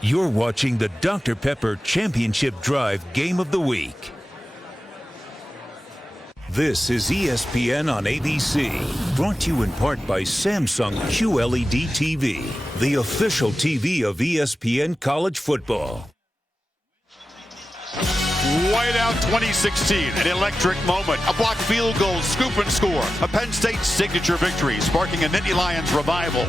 You're watching the Dr. Pepper Championship Drive Game of the Week. This is ESPN on ABC, brought to you in part by Samsung QLED TV, the official TV of ESPN College Football. Whiteout 2016, an electric moment, a blocked field goal, scoop and score, a Penn State signature victory, sparking a Nittany Lions revival.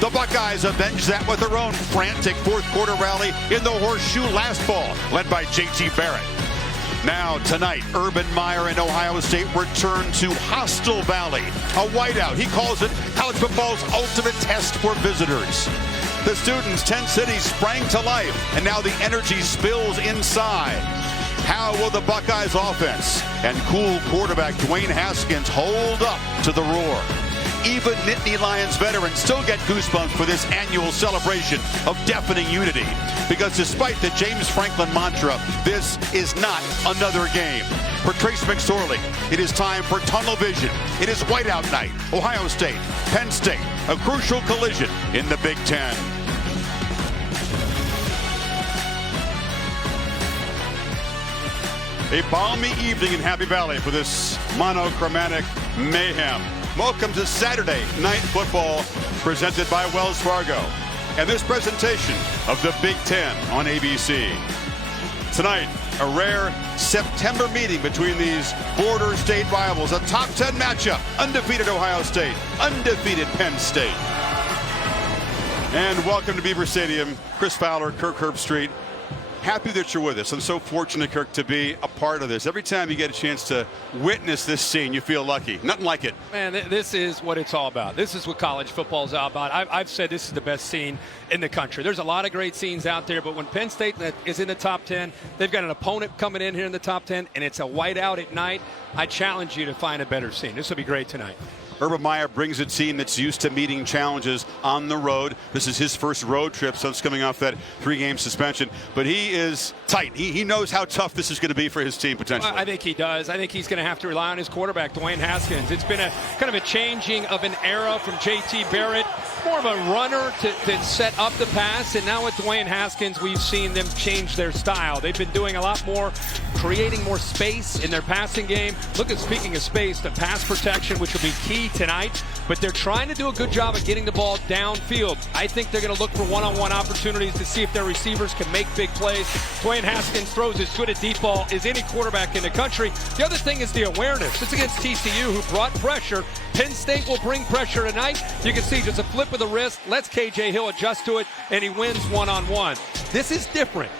The Buckeyes avenge that with their own frantic fourth quarter rally in the horseshoe last fall, led by J.T. Barrett. Now, tonight, Urban Meyer and Ohio State return to Hostile Valley. A whiteout. He calls it college football's ultimate test for visitors. The students, 10 cities, sprang to life, and now the energy spills inside. How will the Buckeyes offense and cool quarterback Dwayne Haskins hold up to the roar? Even Nittany Lions veterans still get goosebumps for this annual celebration of deafening unity. Because despite the James Franklin mantra, this is not another game. For Trace McSorley, it is time for tunnel vision. It is whiteout night. Ohio State, Penn State, a crucial collision in the Big Ten. A balmy evening in Happy Valley for this monochromatic mayhem. Welcome to Saturday Night Football, presented by Wells Fargo, and this presentation of the Big Ten on ABC. Tonight, a rare September meeting between these border state rivals, a top 10 matchup, undefeated Ohio State, undefeated Penn State. And welcome to Beaver Stadium, Chris Fowler, Kirk Herbstreit. Happy that you're with us. I'm so fortunate, Kirk, to be a part of this. Every time you get a chance to witness this scene, you feel lucky. Nothing like it. Man, this is what it's all about. This is what college football is all about. I've said this is the best scene in the country. There's a lot of great scenes out there, but when Penn State is in the top 10, they've got an opponent coming in here in the top 10, and it's a whiteout at night. I challenge you to find a better scene. This will be great tonight. Urban Meyer brings a team that's used to meeting challenges on the road. This is his first road trip since coming off that 3-game suspension. But he is tight. He knows how tough this is going to be for his team potentially. I think he does. I think he's going to have to rely on his quarterback, Dwayne Haskins. It's been a kind of a changing of an era from J.T. Barrett, more of a runner to set up the pass. And now with Dwayne Haskins, we've seen them change their style. They've been doing a lot more, creating more space in their passing game. Look at, speaking of space, the pass protection, which will be key tonight, but they're trying to do a good job of getting the ball downfield. I think they're going to look for one-on-one opportunities to see if their receivers can make big plays. Dwayne Haskins throws as good a deep ball as any quarterback in the country. The other thing is the awareness. It's against TCU, who brought pressure. Penn State will bring pressure tonight. You can see just a flip of the wrist, lets KJ Hill adjust to it, and he wins one-on-one. This is different.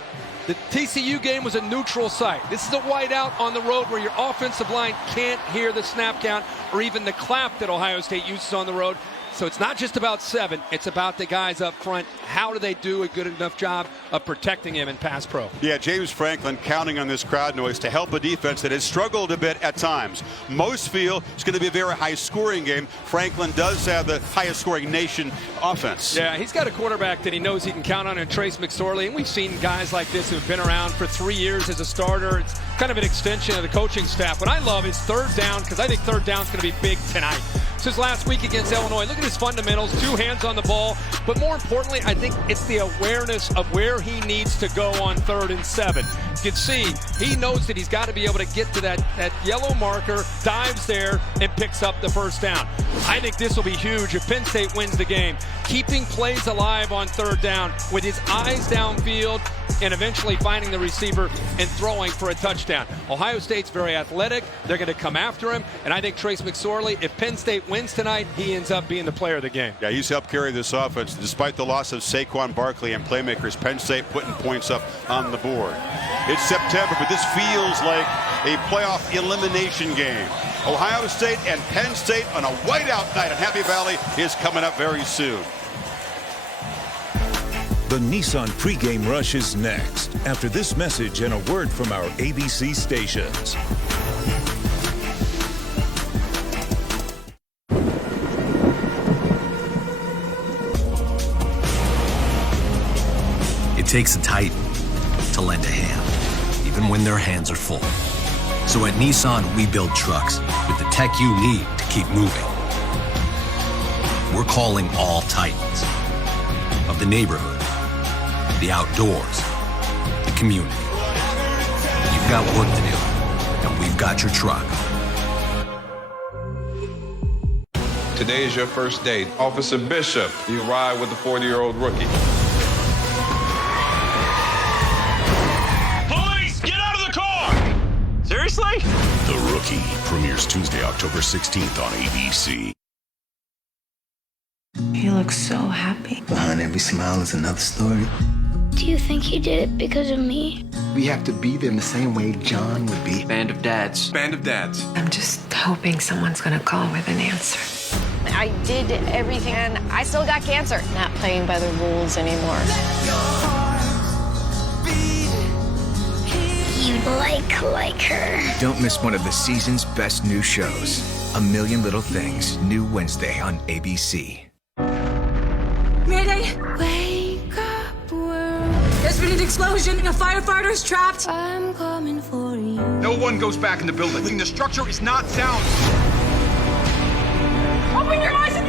The TCU game was a neutral site. This is a whiteout on the road where your offensive line can't hear the snap count or even the clap that Ohio State uses on the road. So it's not just about 7. It's about the guys up front. How do they do a good enough job of protecting him in pass pro? Yeah, James Franklin counting on this crowd noise to help a defense that has struggled a bit at times. Most feel it's going to be a very high-scoring game. Franklin does have the highest-scoring nation offense. Yeah, he's got a quarterback that he knows he can count on in Trace McSorley, and we've seen guys like this who've been around for 3 years as a starter. It's kind of an extension of the coaching staff. What I love is third down, because I think third down is going to be big tonight. Since last week against Illinois, look at his fundamentals, 2 hands on the ball, but more importantly, I think it's the awareness of where he needs to go on 3rd and 7. You can see he knows that he's got to be able to get to that yellow marker, dives there, and picks up the first down. I think this will be huge if Penn State wins the game. Keeping plays alive on 3rd down with his eyes downfield and eventually finding the receiver and throwing for a touchdown. Ohio State's very athletic. They're going to come after him, and I think Trace McSorley, if Penn State wins tonight, he ends up being the player of the game. Yeah, he's helped carry this offense. Despite the loss of Saquon Barkley and playmakers, Penn State putting points up on the board. It's September, but this feels like a playoff elimination game. Ohio State and Penn State on a whiteout night in Happy Valley is coming up very soon. The Nissan pregame rush is next, after this message and a word from our ABC stations. It takes a Titan to lend a hand, even when their hands are full. So at Nissan, we build trucks with the tech you need to keep moving. We're calling all Titans of the neighborhood, the outdoors, the community. You've got work to do, and we've got your truck. Today is your first day. Officer Bishop, you ride with the 40-year-old rookie. Police, get out of the car! Seriously? The Rookie premieres Tuesday, October 16th on ABC. He looks so happy. Behind every smile is another story. Do you think he did it because of me? We have to be there in the same way John would be. Band of dads. Band of dads. I'm just hoping someone's gonna call with an answer. I did everything and I still got cancer. Not playing by the rules anymore. You'd like her. Don't miss one of the season's best new shows. A Million Little Things, new Wednesday on ABC. Mayday! Wake up, world. There's been an explosion. A firefighter's trapped. I'm coming for you. No one goes back in the building. The structure is not sound. Open your eyes and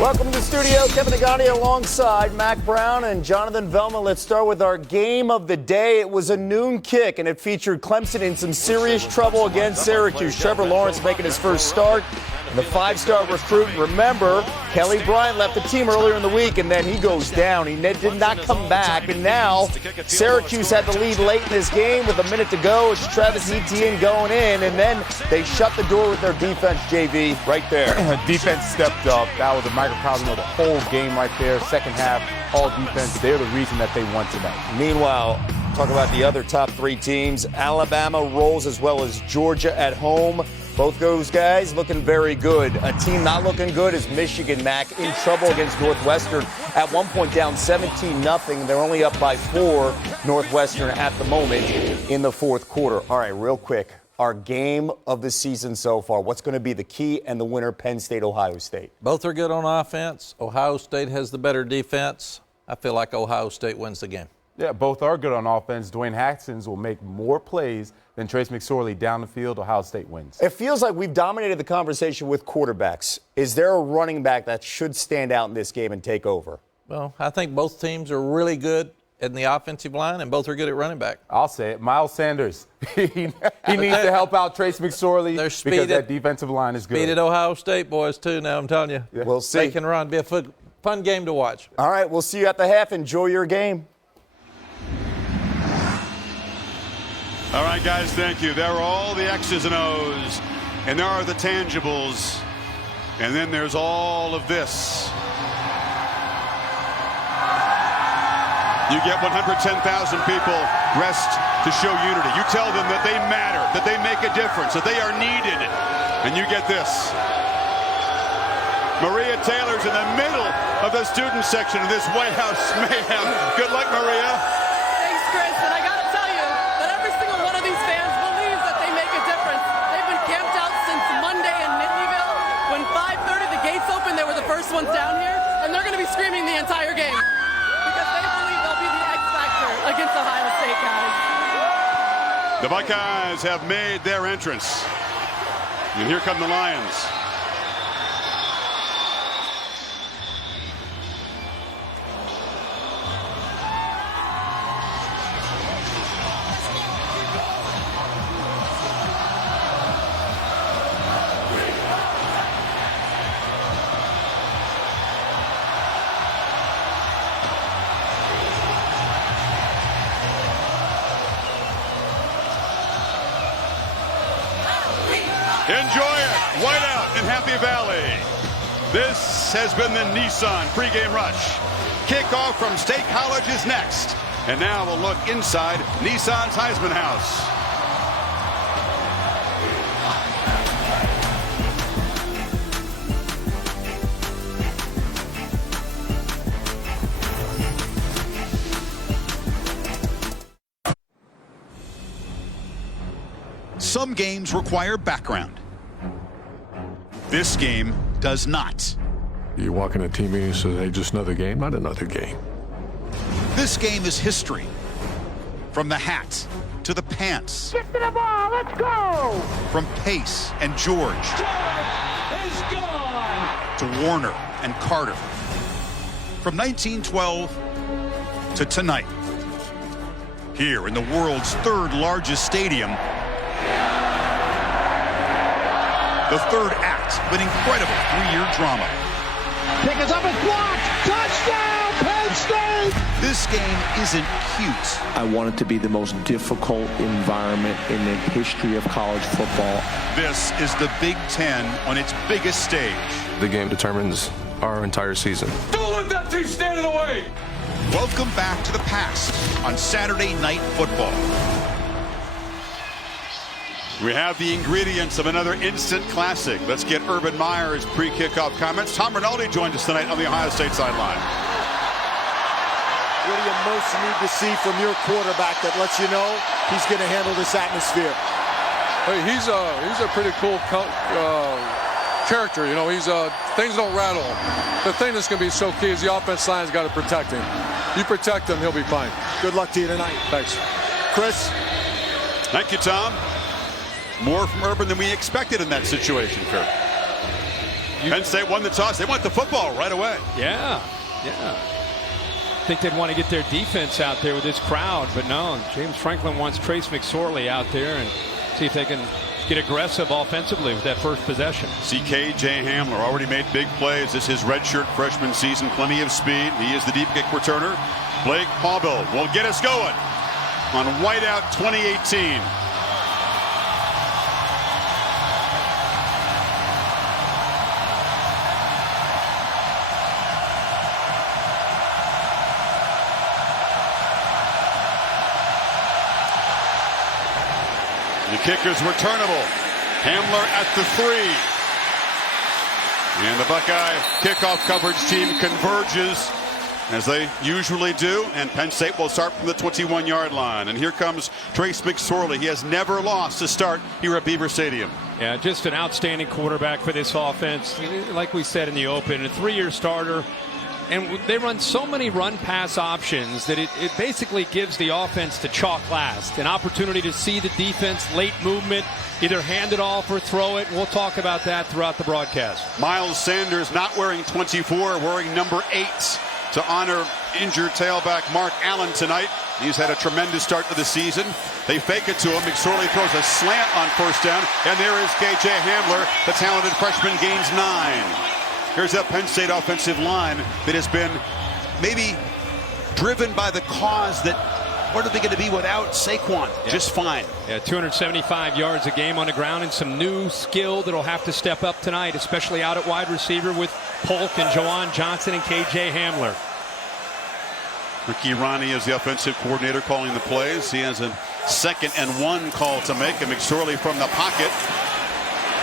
Welcome to the studio. Kevin Agani alongside Mac Brown and Jonathan Velma. Let's start with our game of the day. It was a noon kick, and it featured Clemson in some serious trouble against Syracuse. Trevor Lawrence making his first start. And the five-star recruit, remember, Kelly Bryant left the team earlier in the week, and then he goes down. He did not come back, and now Syracuse had the lead late in this game with a minute to go. It's Travis Etienne going in, and then they shut the door with their defense, JV, right there. Defense stepped up. That was a microcosm of the whole game right there. Second half, all defense. They're the reason that they won tonight. Meanwhile, talk about the other top three teams. Alabama rolls as well as Georgia at home. Both those guys looking very good. A team not looking good is Michigan, Mac, in trouble against Northwestern. At one point down 17-0. They're only up by 4, Northwestern at the moment in the fourth quarter. All right, real quick. Our game of the season so far. What's going to be the key and the winner, Penn State, Ohio State? Both are good on offense. Ohio State has the better defense. I feel like Ohio State wins the game. Yeah, both are good on offense. Dwayne Haskins will make more plays than Trace McSorley down the field. Ohio State wins. It feels like we've dominated the conversation with quarterbacks. Is there a running back that should stand out in this game and take over? Well, I think both teams are really good in the offensive line, and both are good at running back. I'll say it. Miles Sanders. he needs to help out Trace McSorley because that defensive line is good. Speed at Ohio State boys, too, now I'm telling you. Yeah. We'll see. They can run. Be a fun game to watch. All right, we'll see you at the half. Enjoy your game. All right, guys, thank you. There are all the X's and O's, and there are the tangibles, and then there's all of this. You get 110,000 people dressed to show unity. You tell them that they matter, that they make a difference, that they are needed, and you get this. Maria Taylor's in the middle of the student section of this White House mayhem. Good luck, Maria. Thanks, Chris, and I got to tell you that every single one of these fans believes that they make a difference. They've been camped out since Monday in Nittanyville. When 5:30 the gates open, they were the first ones down here, and they're going to be screaming the entire game because they believe they'll be the X factor against Ohio State, guys. The Buckeyes have made their entrance, and here come the Lions. Enjoy it, Whiteout in Happy Valley. This has been the Nissan pregame rush. Kickoff from State College is next. And now we'll look inside Nissan's Heisman House. Some games require background. This game does not. You walk in a team meeting and say, hey, just another game? Not another game. This game is history. From the hat to the pants. Get to the ball, let's go! From Pace and George. Is gone! To Warner and Carter. From 1912 to tonight. Here in the world's third largest stadium, the third act of an incredible 3-year drama. Pick is up and blocked. Touchdown, Penn State! This game isn't cute. I want it to be the most difficult environment in the history of college football. This is the Big Ten on its biggest stage. The game determines our entire season. Don't let that team stand in the way! Welcome back to the past on Saturday Night Football. We have the ingredients of another instant classic. Let's get Urban Meyer's pre-kickoff comments. Tom Rinaldi joined us tonight on the Ohio State sideline. What do you most need to see from your quarterback that lets you know he's going to handle this atmosphere? Hey, he's a pretty cool character. You know, things don't rattle. The thing that's going to be so key is the offense line's got to protect him. You protect him, he'll be fine. Good luck to you tonight. Thanks. Chris? Thank you, Tom. More from Urban than we expected in that situation, Kurt. Penn State won the toss. They want the football right away. Yeah. I think they'd want to get their defense out there with this crowd, but no. James Franklin wants Trace McSorley out there and see if they can get aggressive offensively with that first possession. See K.J. Hamler already made big plays. This is his redshirt freshman season. Plenty of speed. He is the deep kick returner. Blake Haubill will get us going on Whiteout 2018. The kicker's returnable. Hamler at the 3. And the Buckeye kickoff coverage team converges as they usually do. And Penn State will start from the 21-yard line. And here comes Trace McSorley. He has never lost to start here at Beaver Stadium. Yeah, just an outstanding quarterback for this offense. Like we said in the open, a 3-year starter. And they run so many run-pass options that it basically gives the offense to chalk last. An opportunity to see the defense, late movement, either hand it off or throw it. We'll talk about that throughout the broadcast. Miles Sanders not wearing 24, wearing number 8 to honor injured tailback Mark Allen tonight. He's had a tremendous start to the season. They fake it to him. McSorley throws a slant on first down. And there is K.J. Hamler. The talented freshman gains 9. Here's that Penn State offensive line that has been maybe driven by the cause that what are they going to be without Saquon? Yeah. Just fine. Yeah, 275 yards a game on the ground and some new skill that'll have to step up tonight, especially out at wide receiver with Polk and Jawan Johnson and K.J. Hamler. Ricky Ronnie is the offensive coordinator calling the plays. He has a 2nd and 1 call to make. And McSorley from the pocket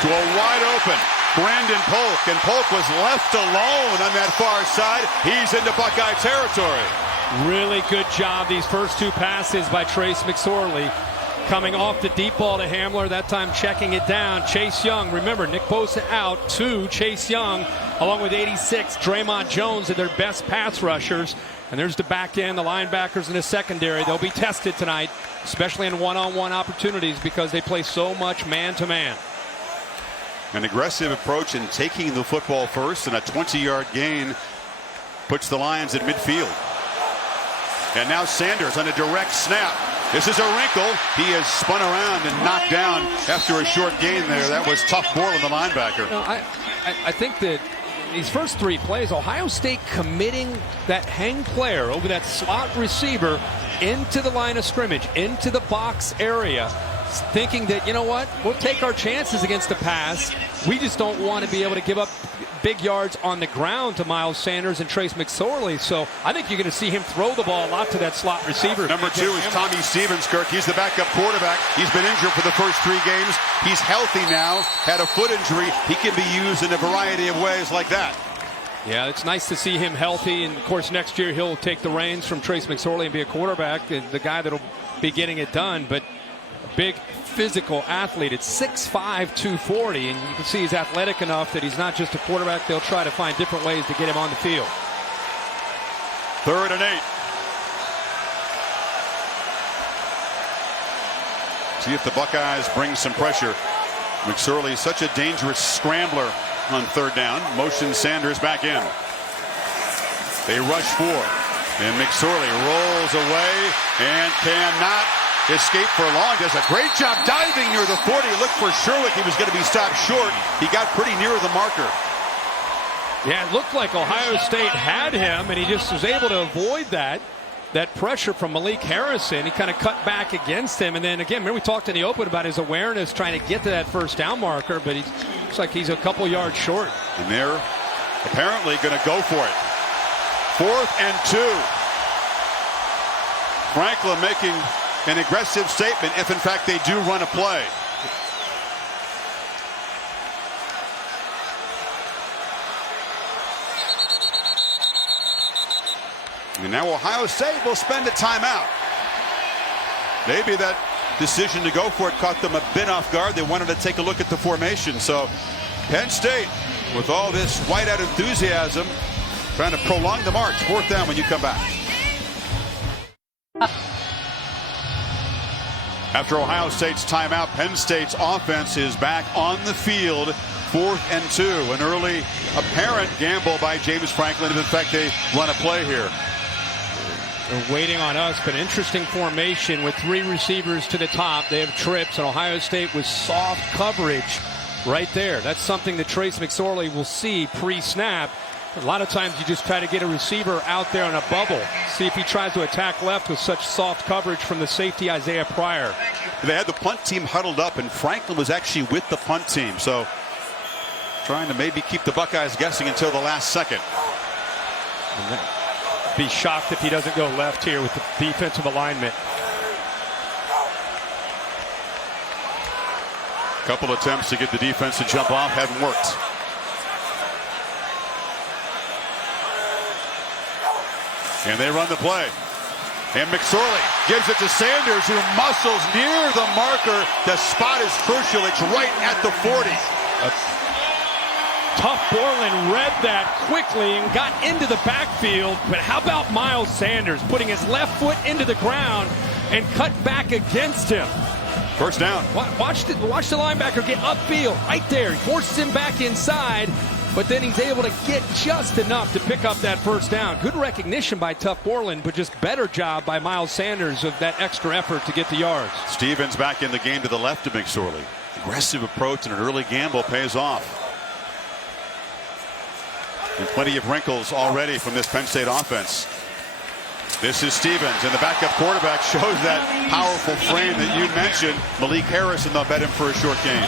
to a wide open Brandon Polk, and Polk was left alone on that far side. He's into Buckeye territory. Really good job these first 2 passes by Trace McSorley. Coming off the deep ball to Hamler, that time checking it down. Chase Young, remember, Nick Bosa out, 2, Chase Young, along with 86, Draymond Jones are their best pass rushers. And there's the back end, the linebackers in the secondary. They'll be tested tonight, especially in one-on-one opportunities because they play so much man-to-man. An aggressive approach in taking the football first, and a 20-yard gain puts the Lions at midfield. And now Sanders on a direct snap. This is a wrinkle. He is spun around and knocked down after a short gain there. That was tough ball on the linebacker. No, I think that these first 3 plays, Ohio State committing that hang player over that slot receiver into the line of scrimmage, into the box area, thinking that, you know what, we'll take our chances against the pass. We just don't want to be able to give up big yards on the ground to Miles Sanders and Trace McSorley. So I think you're going to see him throw the ball a lot to that slot receiver. Number 2 is Tommy Stevens, Kirk. He's the backup quarterback. He's been injured for the first 3 games. He's healthy now, had a foot injury. He can be used in a variety of ways like that. Yeah, it's nice to see him healthy. And, of course, next year he'll take the reins from Trace McSorley and be a quarterback, the guy that'll be getting it done. But big physical athlete at 6'5", 240, and you can see he's athletic enough that he's not just a quarterback. They'll try to find different ways to get him on the field. 3rd and 8. See if the Buckeyes bring some pressure. McSorley is such a dangerous scrambler on 3rd down. Motion Sanders back in. They rush 4. And McSorley rolls away and cannot escape for long. Does a great job diving near the 40. Looked for sure like he was going to be stopped short. He got pretty near the marker. Yeah, it looked like Ohio State had him, and he just was able to avoid that pressure from Malik Harrison. He kind of cut back against him. And then again, remember we talked in the open about his awareness trying to get to that first down marker, but he looks like he's a couple yards short. And they're apparently going to go for it. 4th and 2. Franklin making an aggressive statement if in fact they do run a play. And now Ohio State will spend a timeout. Maybe that decision to go for it caught them a bit off guard. They wanted to take a look at the formation. So Penn State, with all this whiteout enthusiasm, trying to prolong the march. 4th down when you come back. After Ohio State's timeout, Penn State's offense is back on the field. 4th and 2. An early apparent gamble by James Franklin if in fact they run a play here. They're waiting on us, but interesting formation with 3 receivers to the top. They have trips, and Ohio State with soft coverage right there. That's something that Trace McSorley will see pre-snap. A lot of times you just try to get a receiver out there on a bubble. See if he tries to attack left with such soft coverage from the safety Isaiah Pryor. They had the punt team huddled up, and Franklin was actually with the punt team. So trying to maybe keep the Buckeyes guessing until the last second. Be shocked if he doesn't go left here with the defensive alignment. Couple attempts to get the defense to jump off haven't worked. And they run the play. And McSorley gives it to Sanders, who muscles near the marker. The spot is crucial. It's right at the 40. Tough Borland read that quickly and got into the backfield. But how about Miles Sanders putting his left foot into the ground and cut back against him? First down. Watch the linebacker get upfield right there. He forces him back inside, but then he's able to get just enough to pick up that first down. Good recognition by Tough Borland, but just better job by Miles Sanders of that extra effort to get the yards. Stevens back in the game to the left of McSorley. Aggressive approach and an early gamble pays off. And plenty of wrinkles already from this Penn State offense. This is Stevens, and the backup quarterback shows that powerful frame that you mentioned. Malik Harrison, they'll bet him for a short game.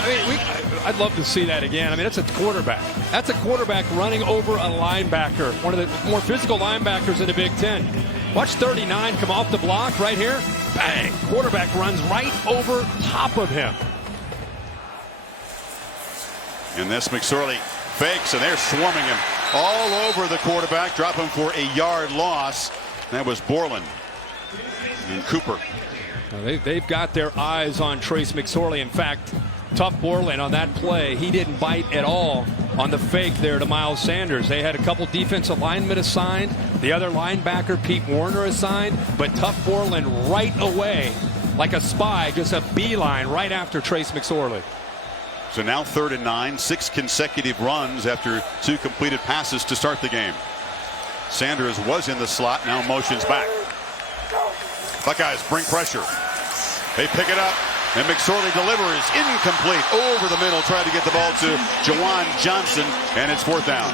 I'd love to see that again. I mean, that's a quarterback. That's a quarterback running over a linebacker, one of the more physical linebackers in the Big Ten. Watch 39 come off the block right here. Bang! Quarterback runs right over top of him. And this McSorley fakes, and they're swarming him all over the quarterback. Drop him for a yard loss. That was Borland and Cooper. They've got their eyes on Trace McSorley. In fact, Tough Borland on that play, he didn't bite at all on the fake there to Miles Sanders. They had a couple defensive linemen assigned, the other linebacker, Pete Warner, assigned, but Tough Borland right away, like a spy, just a beeline right after Trace McSorley. So now 3rd and 9, 6 consecutive runs after 2 completed passes to start the game. Sanders was in the slot, now motions back. Buckeyes bring pressure. They pick it up, and McSorley delivers incomplete over the middle. Tried to get the ball to Juwan Johnson, and it's 4th down.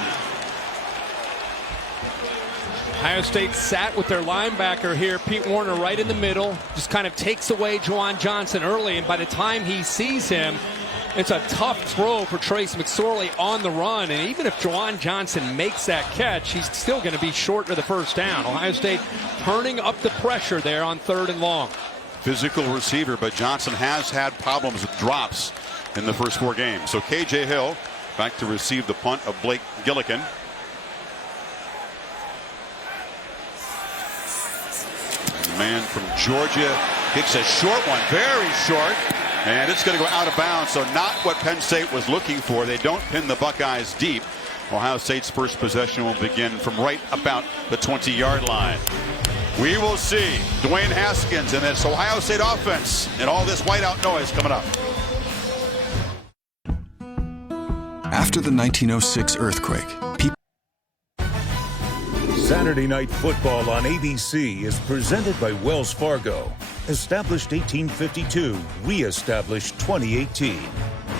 Ohio State sat with their linebacker here, Pete Warner, right in the middle. Just kind of takes away Juwan Johnson early, and by the time he sees him, it's a tough throw for Trace McSorley on the run. And even if Juwan Johnson makes that catch, he's still going to be short of the first down. Ohio State turning up the pressure there on 3rd and long. Physical receiver, but Johnson has had problems with drops in the first 4 games. So KJ Hill back to receive the punt of Blake Gillikin. The man from Georgia kicks a short one, very short. And it's going to go out of bounds, so not what Penn State was looking for. They don't pin the Buckeyes deep. Ohio State's first possession will begin from right about the 20-yard line. We will see Dwayne Haskins and this Ohio State offense and all this whiteout noise coming up. After the 1906 earthquake, Saturday Night Football on ABC is presented by Wells Fargo. Established 1852, re-established 2018.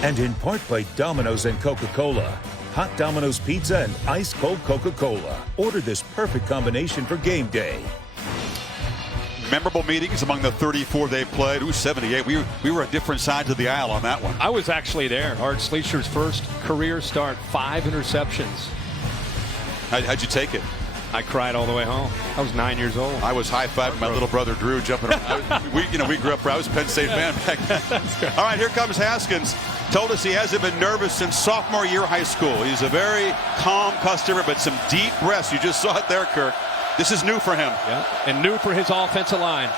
And in part by Domino's and Coca-Cola. Hot Domino's Pizza and ice cold Coca-Cola. Order this perfect combination for game day. Memorable meetings among the 34 they played. Who's 78? We were on different sides of the aisle on that one. I was actually there. Art Schleicher's first career start, 5 interceptions. How'd you take it? I cried all the way home. I was 9 years old. I was high-fiving my little brother Drew, jumping around. we grew up. I was a Penn State fan back then. All right, here comes Haskins. Told us he hasn't been nervous since sophomore year of high school. He's a very calm customer, but some deep breaths. You just saw it there, Kirk. This is new for him. Yeah, and new for his offensive line.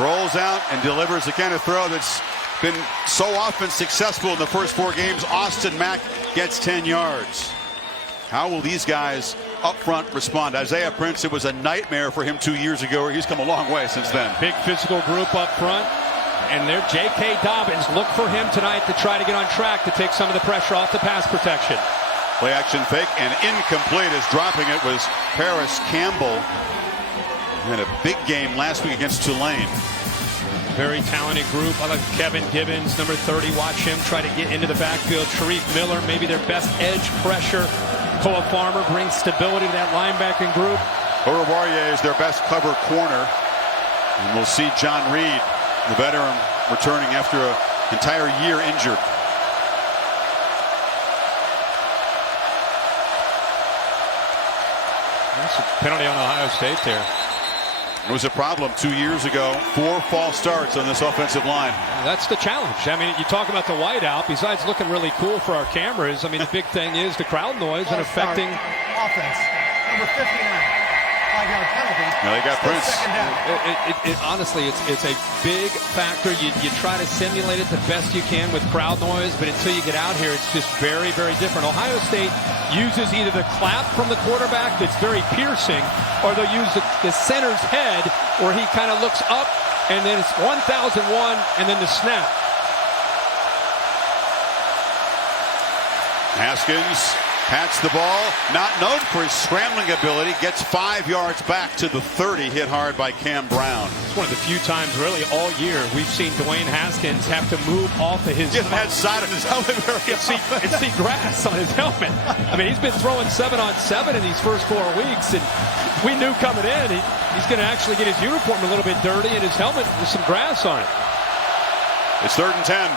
Rolls out and delivers the kind of throw that's been so often successful in the first 4 games. Austin Mack gets 10 yards. How will these guys up front respond? Isaiah Prince, it was a nightmare for him 2 years ago. He's come a long way since then. Big physical group up front. And there, J.K. Dobbins. Look for him tonight to try to get on track to take some of the pressure off the pass protection. Play action fake and incomplete as dropping it was Paris Campbell. Had a big game last week against Tulane. Very talented group. I like Kevin Gibbons, number 30. Watch him try to get into the backfield. Sharif Miller, maybe their best edge pressure. Koa Farmer brings stability to that linebacking group. Oruwariye is their best cover corner. And we'll see John Reed, the veteran, returning after an entire year injured. That's a penalty on Ohio State there. It was a problem 2 years ago. 4 false starts on this offensive line. That's the challenge. I mean, you talk about the whiteout. Besides looking really cool for our cameras, I mean, the big thing is the crowd noise and affecting offense. Number 59. 5-yard penalty. Now they got Prince. Honestly, it's a big factor. You try to simulate it the best you can with crowd noise, but until you get out here, it's just very, very different. Ohio State uses either the clap from the quarterback that's very piercing, or they'll use the center's head where he kind of looks up, and then it's 1001, and then the snap. Haskins pats the ball, not known for his scrambling ability, gets 5 yards back to the 30, hit hard by Cam Brown. It's one of the few times really all year we've seen Dwayne Haskins have to move off of his head side of his helmet very and see grass on his helmet. I mean, he's been throwing 7-on-7 in these first 4 weeks, and we knew coming in he's going to actually get his uniform a little bit dirty and his helmet with some grass on it. It's 3rd and 10.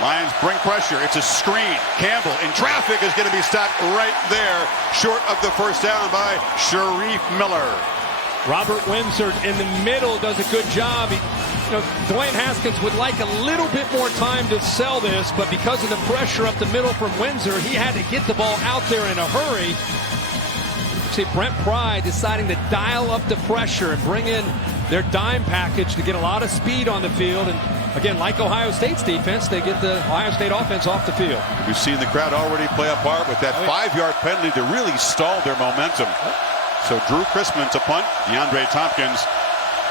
Lions bring pressure. It's a screen. Campbell in traffic is going to be stopped right there, short of the first down by Sharif Miller. Robert Windsor in the middle does a good job. Dwayne Haskins would like a little bit more time to sell this, but because of the pressure up the middle from Windsor, he had to get the ball out there in a hurry. See Brent Pry deciding to dial up the pressure and bring in their dime package to get a lot of speed on the field. And again, like Ohio State's defense, they get the Ohio State offense off the field. We've seen the crowd already play a part with that 5-yard penalty to really stall their momentum. So Drew Chrisman to punt. DeAndre Tompkins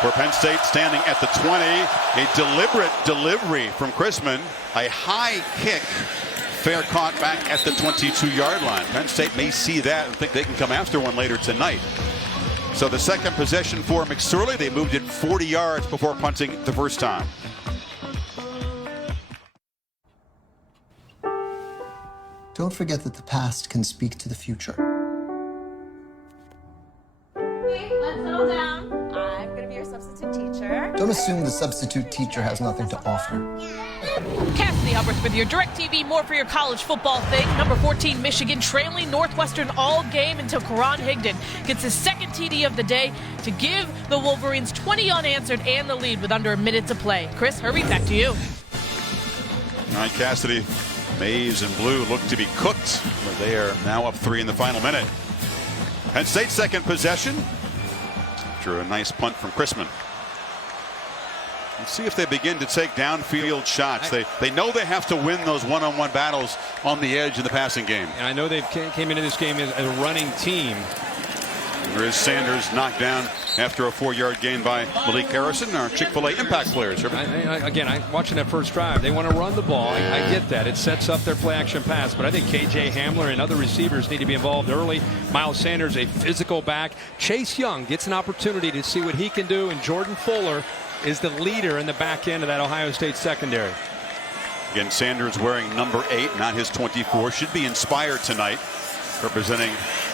for Penn State standing at the 20. A deliberate delivery from Chrisman. A high kick. Fair caught back at the 22-yard line. Penn State may see that and think they can come after one later tonight. So the second possession for McSorley. They moved it 40 yards before punting the first time. Don't forget that the past can speak to the future. Okay, let's settle down. I'm going to be your substitute teacher. Don't assume the substitute teacher has nothing to offer. Cassidy Hubbard with your DirecTV More for Your College Football thing. Number 14, Michigan trailing Northwestern all game until Karan Higdon gets his second TD of the day to give the Wolverines 20 unanswered and the lead with under a minute to play. Chris, Herbie, back to you. All right, Cassidy. Maize and blue look to be cooked, but they are now up 3 in the final minute. Penn State's second possession after a nice punt from Chrisman. Let's see if they begin to take downfield shots. They know they have to win those one-on-one battles on the edge in the passing game. And I know they came into this game as a running team. There is Sanders knocked down after a 4-yard gain by Malik Harrison, our Chick-fil-A impact players. Again, watching that first drive, they want to run the ball. I get that. It sets up their play-action pass. But I think K.J. Hamler and other receivers need to be involved early. Miles Sanders, a physical back. Chase Young gets an opportunity to see what he can do. And Jordan Fuller is the leader in the back end of that Ohio State secondary. Again, Sanders wearing number 8, not his 24. Should be inspired tonight, representing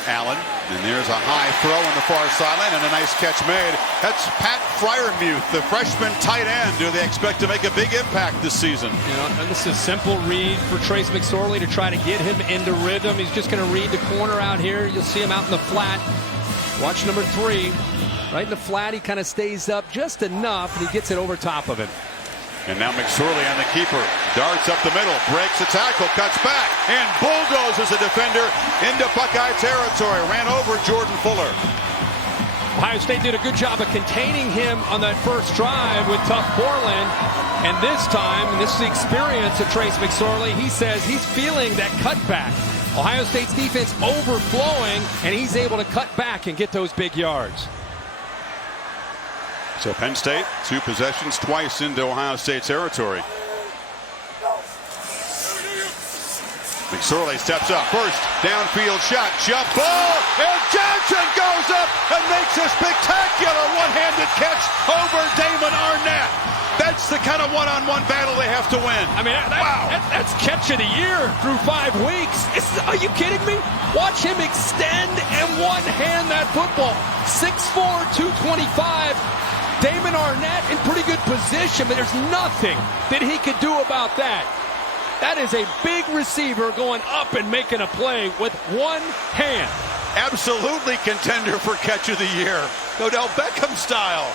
Allen. And there's a high throw on the far sideline and a nice catch made. That's Pat Freiermuth, the freshman tight end. Do they expect to make a big impact this season? You know, and this is a simple read for Trace McSorley to try to get him into rhythm. He's just going to read the corner out here. You'll see him out in the flat. Watch number 3. Right in the flat, he kind of stays up just enough, and he gets it over top of him. And now McSorley on the keeper. Darts up the middle, breaks a tackle, cuts back, and bulldozes a defender into Buckeye territory. Ran over Jordan Fuller. Ohio State did a good job of containing him on that first drive with Tough Portland. And this time, and this is the experience of Trace McSorley, he says he's feeling that cutback. Ohio State's defense overflowing, and he's able to cut back and get those big yards. So Penn State, 2 possessions, twice into Ohio State territory. McSorley steps up. First downfield shot. Jump ball. And Johnson goes up and makes a spectacular one-handed catch over Damon Arnett. That's the kind of one-on-one battle they have to win. I mean, that's catch of the year through 5 weeks. Are you kidding me? Watch him extend and one-hand that football. 6'4", 225. Damon Arnett in pretty good position, but there's nothing that he could do about that. That is a big receiver going up and making a play with one hand. Absolutely contender for catch of the year. Odell Beckham style.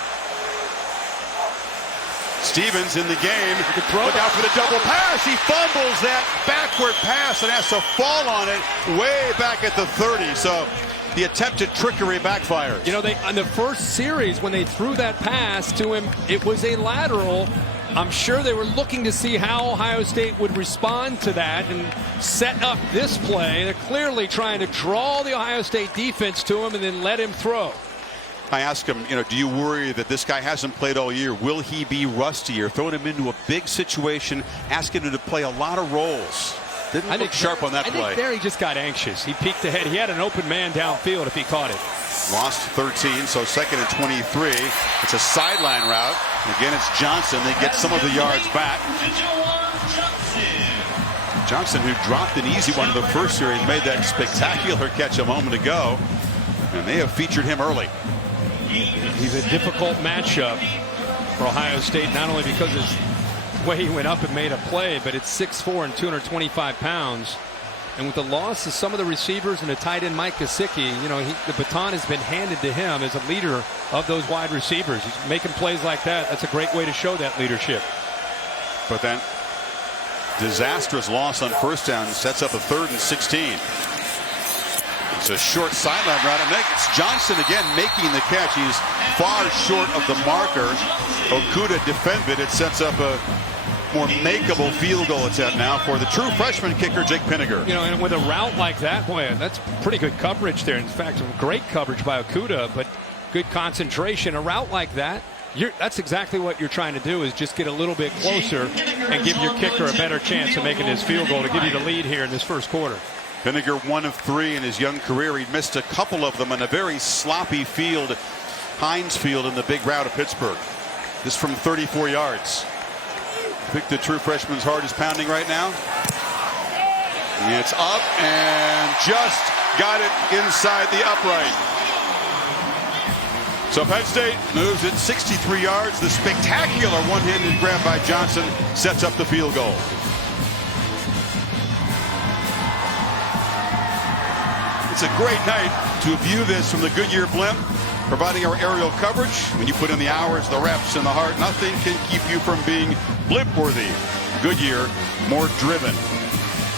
Stevens in the game. Look out for the double pass. He fumbles that backward pass and has to fall on it way back at the 30. So the attempted trickery backfires. You know, on the first series, when they threw that pass to him, it was a lateral. I'm sure they were looking to see how Ohio State would respond to that and set up this play. They're clearly trying to draw the Ohio State defense to him and then let him throw. I asked him, you know, do you worry that this guy hasn't played all year? Will he be rusty? Or throwing him into a big situation, asking him to play a lot of roles. Didn't look sharp on that play. I think there he just got anxious. He peeked ahead. He had an open man downfield if he caught it. Lost 13, so 2nd and 23. It's a sideline route. Again, it's Johnson. They get some of the yards back. Johnson, who dropped an easy one in the first series, made that spectacular catch a moment ago. And they have featured him early. He's a difficult matchup for Ohio State, not only because of the way he went up and made a play, but it's 6'4" and 225 pounds. And with the loss of some of the receivers and the tight end Mike Gesicki, you know, the baton has been handed to him as a leader of those wide receivers. He's making plays like that. That's a great way to show that leadership. But then disastrous loss on first down sets up a 3rd and 16. It's a short sideline route, and it's Johnson again making the catch. He's far short of the marker. Okudah defended. It sets up a more makeable field goal attempt now for the true freshman kicker, Jake Pinniger. You know, and with a route like that, boy, that's pretty good coverage there. In fact, great coverage by Okudah, but good concentration. A route like that, that's exactly what you're trying to do, is just get a little bit closer and give your kicker a better chance of making his field goal to give you the lead here in this first quarter. Pinniger 1 of 3 in his young career. He missed a couple of them in a very sloppy field, Heinz Field, in the big route of Pittsburgh. This from 34 yards. I think the true freshman's heart is pounding right now. And it's up and just got it inside the upright. So Penn State moves it 63 yards. The spectacular one-handed grab by Johnson sets up the field goal. It's a great night to view this from the Goodyear blimp, providing our aerial coverage. When you put in the hours, the reps, and the heart, nothing can keep you from being blimp-worthy. Goodyear, more driven.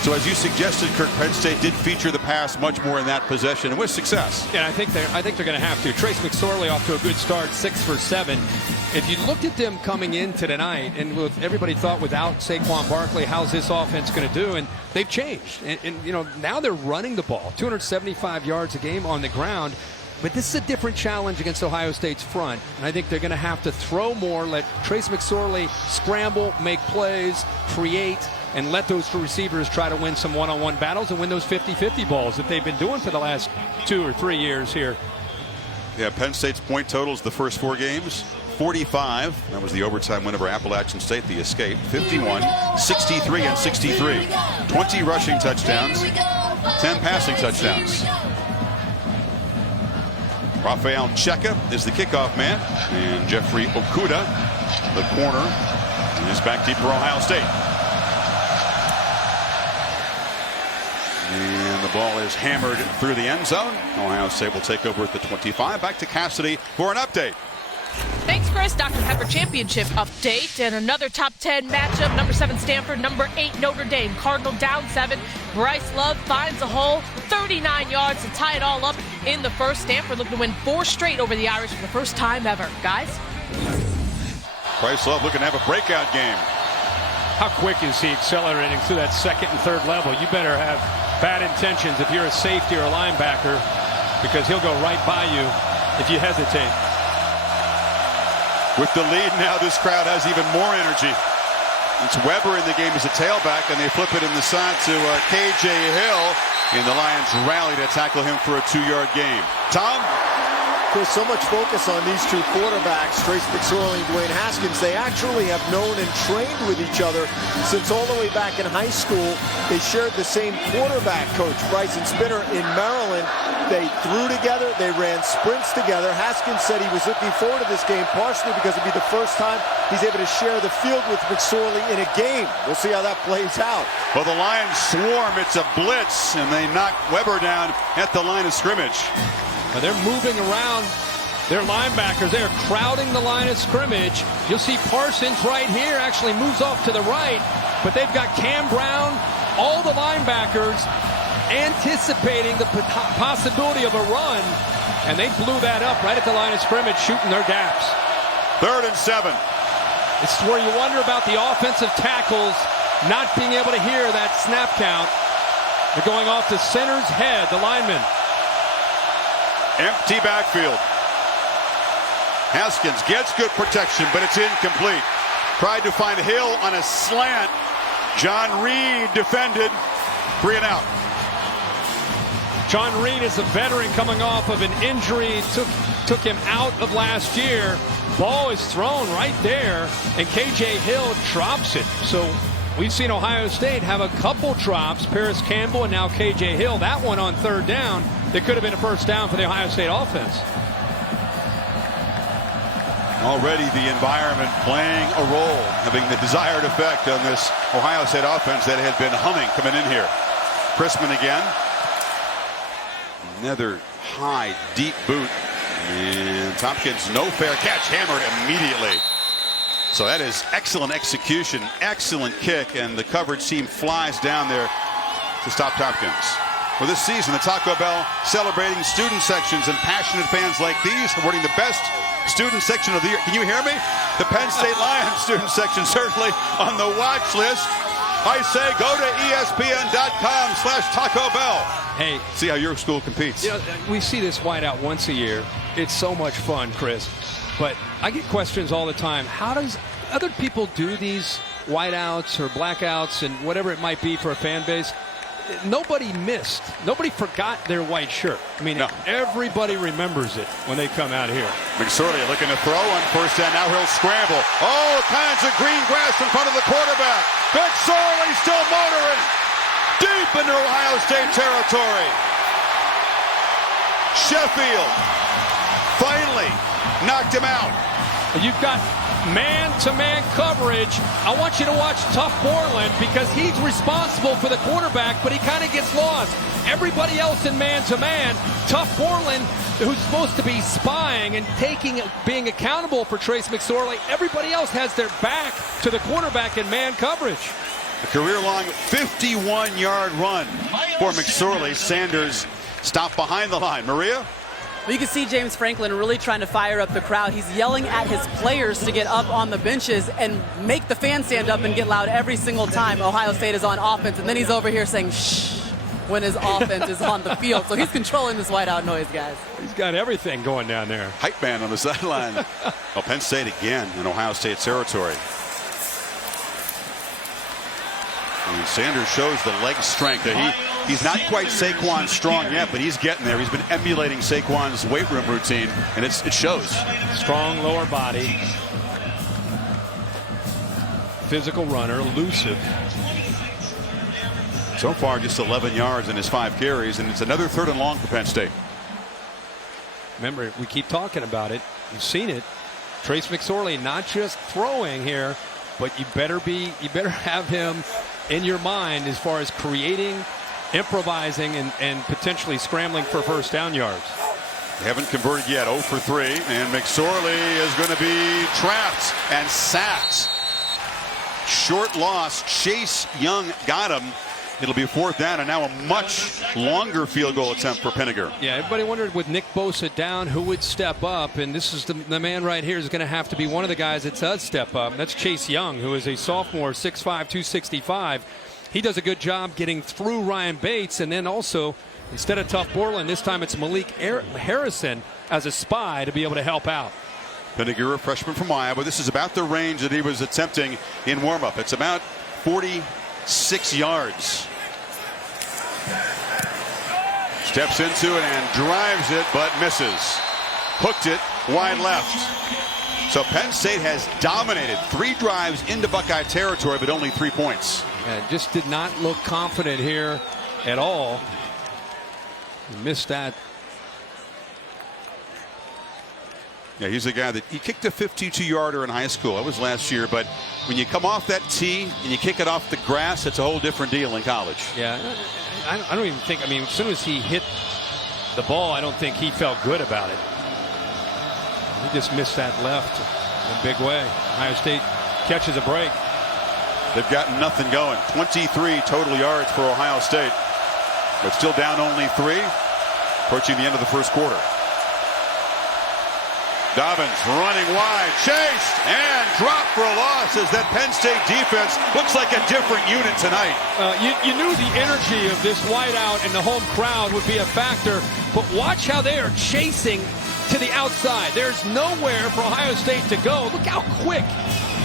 So as you suggested, Kirk, Penn State did feature the pass much more in that possession, and with success. Yeah, I think they're going to have to. Trace McSorley off to a good start, 6 for 7. If you looked at them coming into tonight, and with everybody thought without Saquon Barkley, how's this offense going to do? And they've changed. And you know, now they're running the ball, 275 yards a game on the ground. But this is a different challenge against Ohio State's front. And I think they're going to have to throw more, let Trace McSorley scramble, make plays, create, and let those two receivers try to win some one-on-one battles and win those 50-50 balls that they've been doing for the last 2 or 3 years here. Yeah, Penn State's point totals the first 4 games, 45. That was the overtime win over Appalachian State, the escape. 51, 63, and 63. 20 rushing touchdowns, 10 passing touchdowns. Rafael Cheka is the kickoff man, and Jeffrey Okuda, the corner, is back deep for Ohio State. And the ball is hammered through the end zone. Ohio State will take over at the 25. Back to Cassidy for an update. Thanks, Chris. Dr. Pepper Championship update and another top 10 matchup. Number 7 Stanford, number 8 Notre Dame. Cardinal down 7. Bryce Love finds a hole, 39 yards to tie it all up in the first. Stanford looking to win 4 straight over the Irish for the first time ever. Guys? Bryce Love looking to have a breakout game. How quick is he accelerating through that second and third level? You better have bad intentions if you're a safety or a linebacker, because he'll go right by you if you hesitate. With the lead now, this crowd has even more energy. It's Weber in the game as a tailback, and they flip it in the side to K.J. Hill. And the Lions rally to tackle him for a 2-yard gain. Tom? There's so much focus on these two quarterbacks, Trace McSorley and Dwayne Haskins. They actually have known and trained with each other since all the way back in high school. They shared the same quarterback coach, Bryson Spinner, in Maryland. They threw together. They ran sprints together. Haskins said he was looking forward to this game, partially because it'd be the first time he's able to share the field with McSorley in a game. We'll see how that plays out. Well, the Lions swarm. It's a blitz, and they knock Weber down at the line of scrimmage. Well, they're moving around their linebackers. They are crowding the line of scrimmage. You'll see Parsons right here actually moves off to the right, but they've got Cam Brown, all the linebackers anticipating the possibility of a run, and they blew that up right at the line of scrimmage, shooting their gaps. 3rd and 7. It's where you wonder about the offensive tackles not being able to hear that snap count. They're going off the center's head, the lineman. Empty backfield. Haskins gets good protection, but it's incomplete. Tried to find Hill on a slant. John Reed defended. 3 and out. John Reed is a veteran coming off of an injury. Took him out of last year. Ball is thrown right there, and K.J. Hill drops it. So we've seen Ohio State have a couple drops. Paris Campbell and now K.J. Hill. That one on 3rd down. That could have been a first down for the Ohio State offense. Already the environment playing a role, having the desired effect on this Ohio State offense that had been humming coming in here. Chrisman again. Another high, deep boot. And Tompkins, no fair catch, hammered immediately. So that is excellent execution, excellent kick, and the coverage team flies down there to stop Tompkins. Well, this season, the Taco Bell celebrating student sections and passionate fans like these, awarding the best student section of the year. Can you hear me? The Penn State Lions student section certainly on the watch list. I say go to ESPN.com/Taco Bell. Hey, see how your school competes. You know, we see this whiteout once a year. It's so much fun, Chris. But I get questions all the time. How does other people do these whiteouts or blackouts and whatever it might be for a fan base? Nobody missed. Nobody forgot their white shirt. I mean, everybody remembers it when they come out here. McSorley looking to throw on 1st down. Now he'll scramble. All kinds of green grass in front of the quarterback. McSorley still motoring deep into Ohio State territory. Sheffield finally knocked him out. You've got man-to-man coverage. I want you to watch Tough Borland because he's responsible for the quarterback, but he kind of gets lost. Everybody else in man-to-man, Tough Borland, who's supposed to be spying and being accountable for Trace McSorley, everybody else has their back to the quarterback in man coverage. A career-long 51-yard run for McSorley. Sanders stopped behind the line. Maria? Well, you can see James Franklin really trying to fire up the crowd. He's yelling at his players to get up on the benches and make the fans stand up and get loud every single time Ohio State is on offense. And then he's over here saying, shh, when his offense is on the field. So he's controlling this whiteout noise, guys. He's got everything going down there. Hype man on the sideline. Well, Penn State again in Ohio State territory. And Sanders shows the leg strength. He's not quite Saquon strong yet, but he's getting there. He's been emulating Saquon's weight room routine, and it shows. Strong lower body. Physical runner, elusive. So far, just 11 yards in his 5 carries, and it's another 3rd and long for Penn State. Remember, we keep talking about it. You've seen it. Trace McSorley not just throwing here, but you better have him in your mind as far as creating, improvising, and potentially scrambling for first down yards. They haven't converted yet. 0 for 3, and McSorley is going to be trapped and sacked. Short loss. Chase Young got him. It'll be 4th down, and now a much longer field goal attempt for Penninger. Yeah, everybody wondered with Nick Bosa down who would step up, and this is the man right here is going to have to be one of the guys that does step up. And that's Chase Young, who is a sophomore, 6'5", 265. He does a good job getting through Ryan Bates, and then also, instead of Tough Borland, this time it's Malik Harrison as a spy to be able to help out. Penninger, a freshman from Iowa. This is about the range that he was attempting in warm-up. It's about 46 yards. Steps into it and drives it, but misses. Hooked it wide left. So Penn State has dominated 3 drives into Buckeye territory, but only 3 points. Yeah, just did not look confident here at all. He missed that. Yeah, he's a guy that he kicked a 52-yarder in high school. That was last year, but when you come off that tee and you kick it off the grass, it's a whole different deal in college. Yeah, I don't even think, I mean, as soon as he hit the ball, I don't think he felt good about it. He just missed that left in a big way. Ohio State catches a break. They've got nothing going. 23 total yards for Ohio State, but still down only 3, approaching the end of the first quarter. Dobbins running wide, chased, and dropped for a loss as that Penn State defense looks like a different unit tonight. You knew the energy of this whiteout and the home crowd would be a factor, but watch how they are chasing to the outside. There's nowhere for Ohio State to go. Look how quick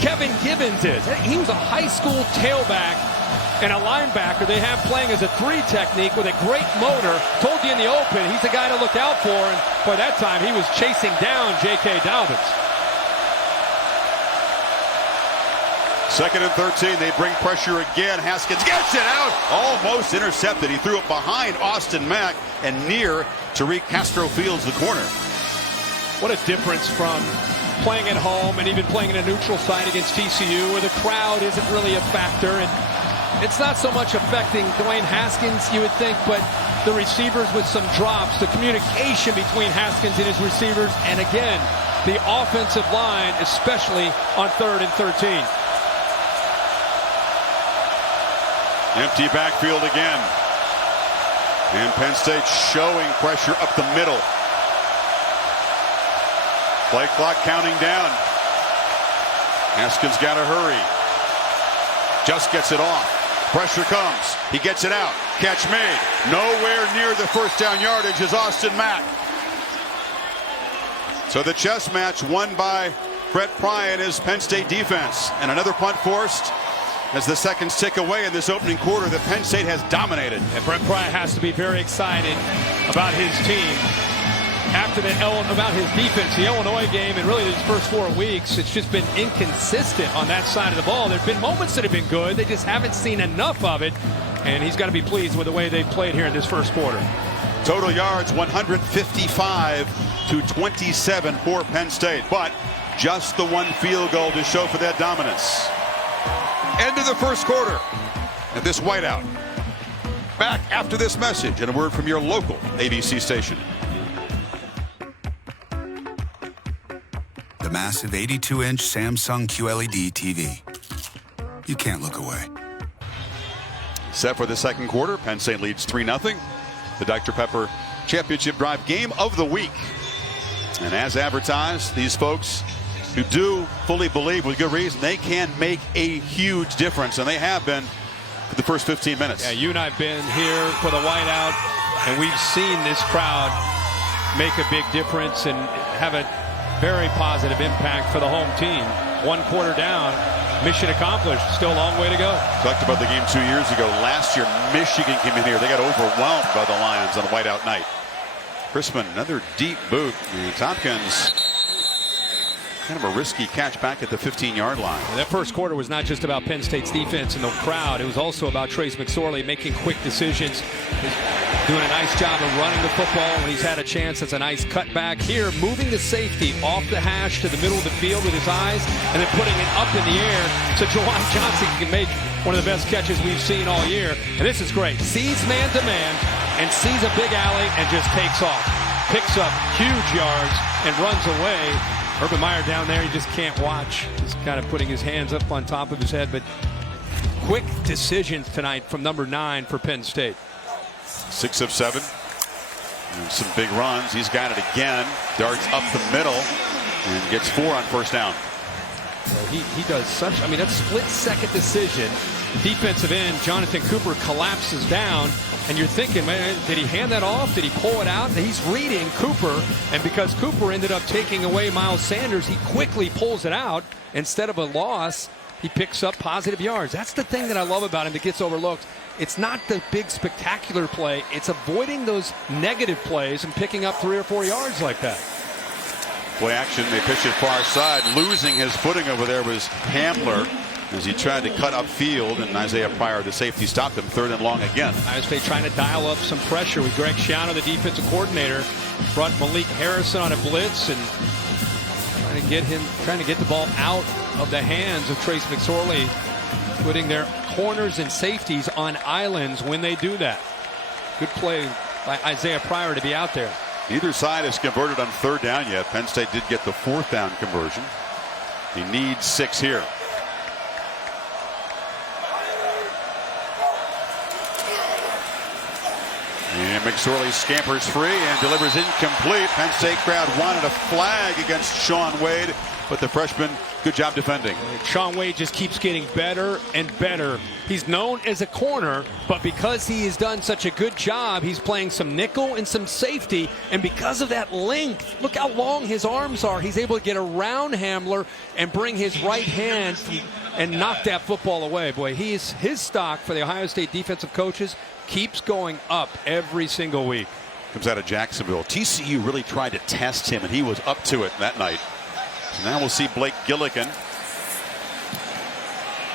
Kevin Givens is. He was a high school tailback and a linebacker they have playing as a 3 technique with a great motor. Told you in the open, he's the guy to look out for, and by that time he was chasing down J.K. Dobbins. 2nd and 13, they bring pressure again. Haskins gets it out, almost intercepted. He threw it behind Austin Mack and near Tariq Castro Fields, the corner. What a difference from playing at home and even playing in a neutral site against TCU where the crowd isn't really a factor, and it's not so much affecting Dwayne Haskins, you would think, but the receivers with some drops, the communication between Haskins and his receivers, and again, the offensive line, especially on 3rd and 13. Empty backfield again. And Penn State showing pressure up the middle. Play clock counting down. Haskins got to hurry. Just gets it off. Pressure comes. He gets it out. Catch made. Nowhere near the first down yardage is Austin Mack. So the chess match won by Brett Pry and his Penn State defense. And another punt forced as the seconds tick away in this opening quarter that Penn State has dominated. And Brett Pry has to be very excited about his team. After about his defense, the Illinois game, and really these first 4 weeks, it's just been inconsistent on that side of the ball. There have been moments that have been good. They just haven't seen enough of it, and he's got to be pleased with the way they've played here in this first quarter. Total yards 155 to 27 for Penn State, but just the 1 field goal to show for that dominance. End of the first quarter at this whiteout. Back after this message and a word from your local ABC station. The massive 82-inch Samsung QLED TV. You can't look away. Set for the second quarter. Penn State leads 3-0. The Dr. Pepper Championship Drive game of the week. And as advertised, these folks who do fully believe with good reason they can make a huge difference, and they have been for the first 15 minutes. Yeah, you and I have been here for the whiteout, and we've seen this crowd make a big difference and have a very positive impact for the home team. 1 quarter down, mission accomplished. Still a long way to go. Talked about the game 2 years ago. Last year, Michigan came in here. They got overwhelmed by the Lions on a whiteout night. Crispin, another deep boot. And Tompkins, kind of a risky catch back at the 15-yard line. That first quarter was not just about Penn State's defense and the crowd. It was also about Trace McSorley making quick decisions. He's doing a nice job of running the football when he's had a chance. It's a nice cutback here, moving the safety off the hash to the middle of the field with his eyes, and then putting it up in the air so Jawan Johnson can make one of the best catches we've seen all year. And this is great. Sees man-to-man and sees a big alley and just takes off. Picks up huge yards and runs away. Urban Meyer down there, he just can't watch. He's kind of putting his hands up on top of his head, but quick decisions tonight from number 9 for Penn State. 6 of 7. And some big runs. He's got it again. Darts up the middle and gets 4 on first down. So he does such, I mean, that split-second decision. Defensive end, Jonathan Cooper collapses down, and you're thinking, man, did he hand that off? Did he pull it out? He's reading Cooper, and because Cooper ended up taking away Miles Sanders, he quickly pulls it out. Instead of a loss, he picks up positive yards. That's the thing that I love about him that gets overlooked. It's not the big spectacular play. It's avoiding those negative plays and picking up 3 or 4 yards like that. Play action, they pitch it far side. Losing his footing over there was Hamler as he tried to cut upfield, and Isaiah Pryor, the safety, stopped him. 3rd and long again. Ohio State trying to dial up some pressure with Greg Schiano, the defensive coordinator. Brought Malik Harrison on a blitz and trying to get the ball out of the hands of Trace McSorley, putting their corners and safeties on islands when they do that. Good play by Isaiah Pryor to be out there. Neither side has converted on 3rd down yet. Penn State did get the 4th down conversion. He needs 6 here. And McSorley scampers free and delivers incomplete. Penn State crowd wanted a flag against Shaun Wade, but the freshman, good job defending. Shaun Wade just keeps getting better and better. He's known as a corner, but because he has done such a good job, he's playing some nickel and some safety, and because of that length, look how long his arms are. He's able to get around Hamler and bring his right hand and knock that football away. Boy, his stock for the Ohio State defensive coaches keeps going up every single week. Comes out of Jacksonville. TCU really tried to test him, and he was up to it that night. So now we'll see Blake Gilligan.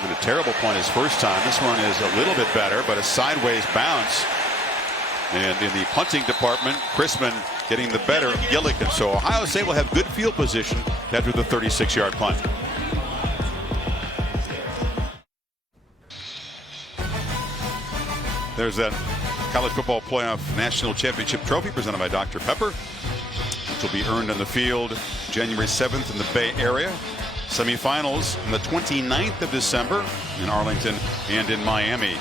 And a terrible point his first time. This one is a little bit better, but a sideways bounce. And in the punting department, Crispin getting the better of Gilligan. So Ohio State will have good field position after the 36-yard punt. There's that College Football Playoff National Championship Trophy presented by Dr. Pepper, which will be earned on the field January 7th in the Bay Area. Semifinals on the 29th of December in Arlington and in Miami.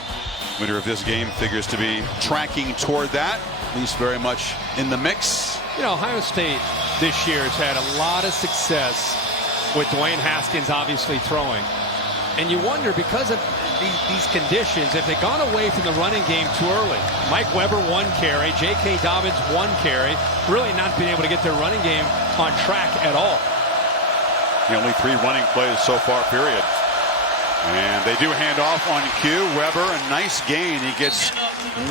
Winner of this game figures to be tracking toward that, at least very much in the mix. You know, Ohio State this year has had a lot of success with Dwayne Haskins obviously throwing. And you wonder, because of these conditions, if they've gone away from the running game too early. Mike Weber 1 carry, J.K. Dobbins 1 carry, really not being able to get their running game on track at all. The only 3 running plays so far, period. And they do hand off on cue. Weber, a nice gain. He gets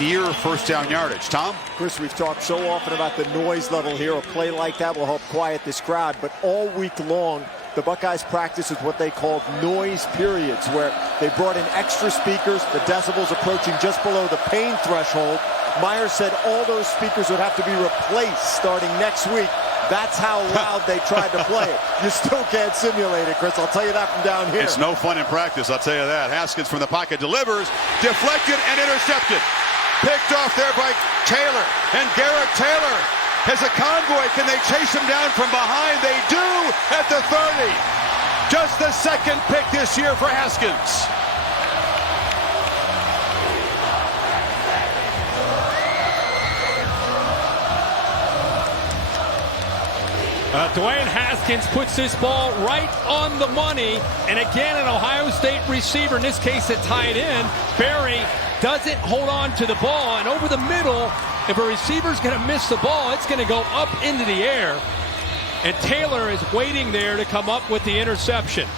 near first down yardage. Tom? Chris, we've talked so often about the noise level here. A play like that will help quiet this crowd. But all week long, the Buckeyes practice with what they called noise periods, where they brought in extra speakers, the decibels approaching just below the pain threshold. Meyer said all those speakers would have to be replaced starting next week. That's how loud they tried to play it. You still can't simulate it, Chris. I'll tell you that from down here. It's no fun in practice, I'll tell you that. Haskins from the pocket delivers, deflected and intercepted. Picked off there by Taylor, and Garrett Taylor has a convoy. Can they chase him down from behind? They do at the 30. Just the 2nd pick this year for Haskins. Dwayne Haskins puts this ball right on the money. And again, an Ohio State receiver, in this case a tight end, Barry, doesn't hold on to the ball. And over the middle, if a receiver's going to miss the ball, it's going to go up into the air. And Taylor is waiting there to come up with the interception.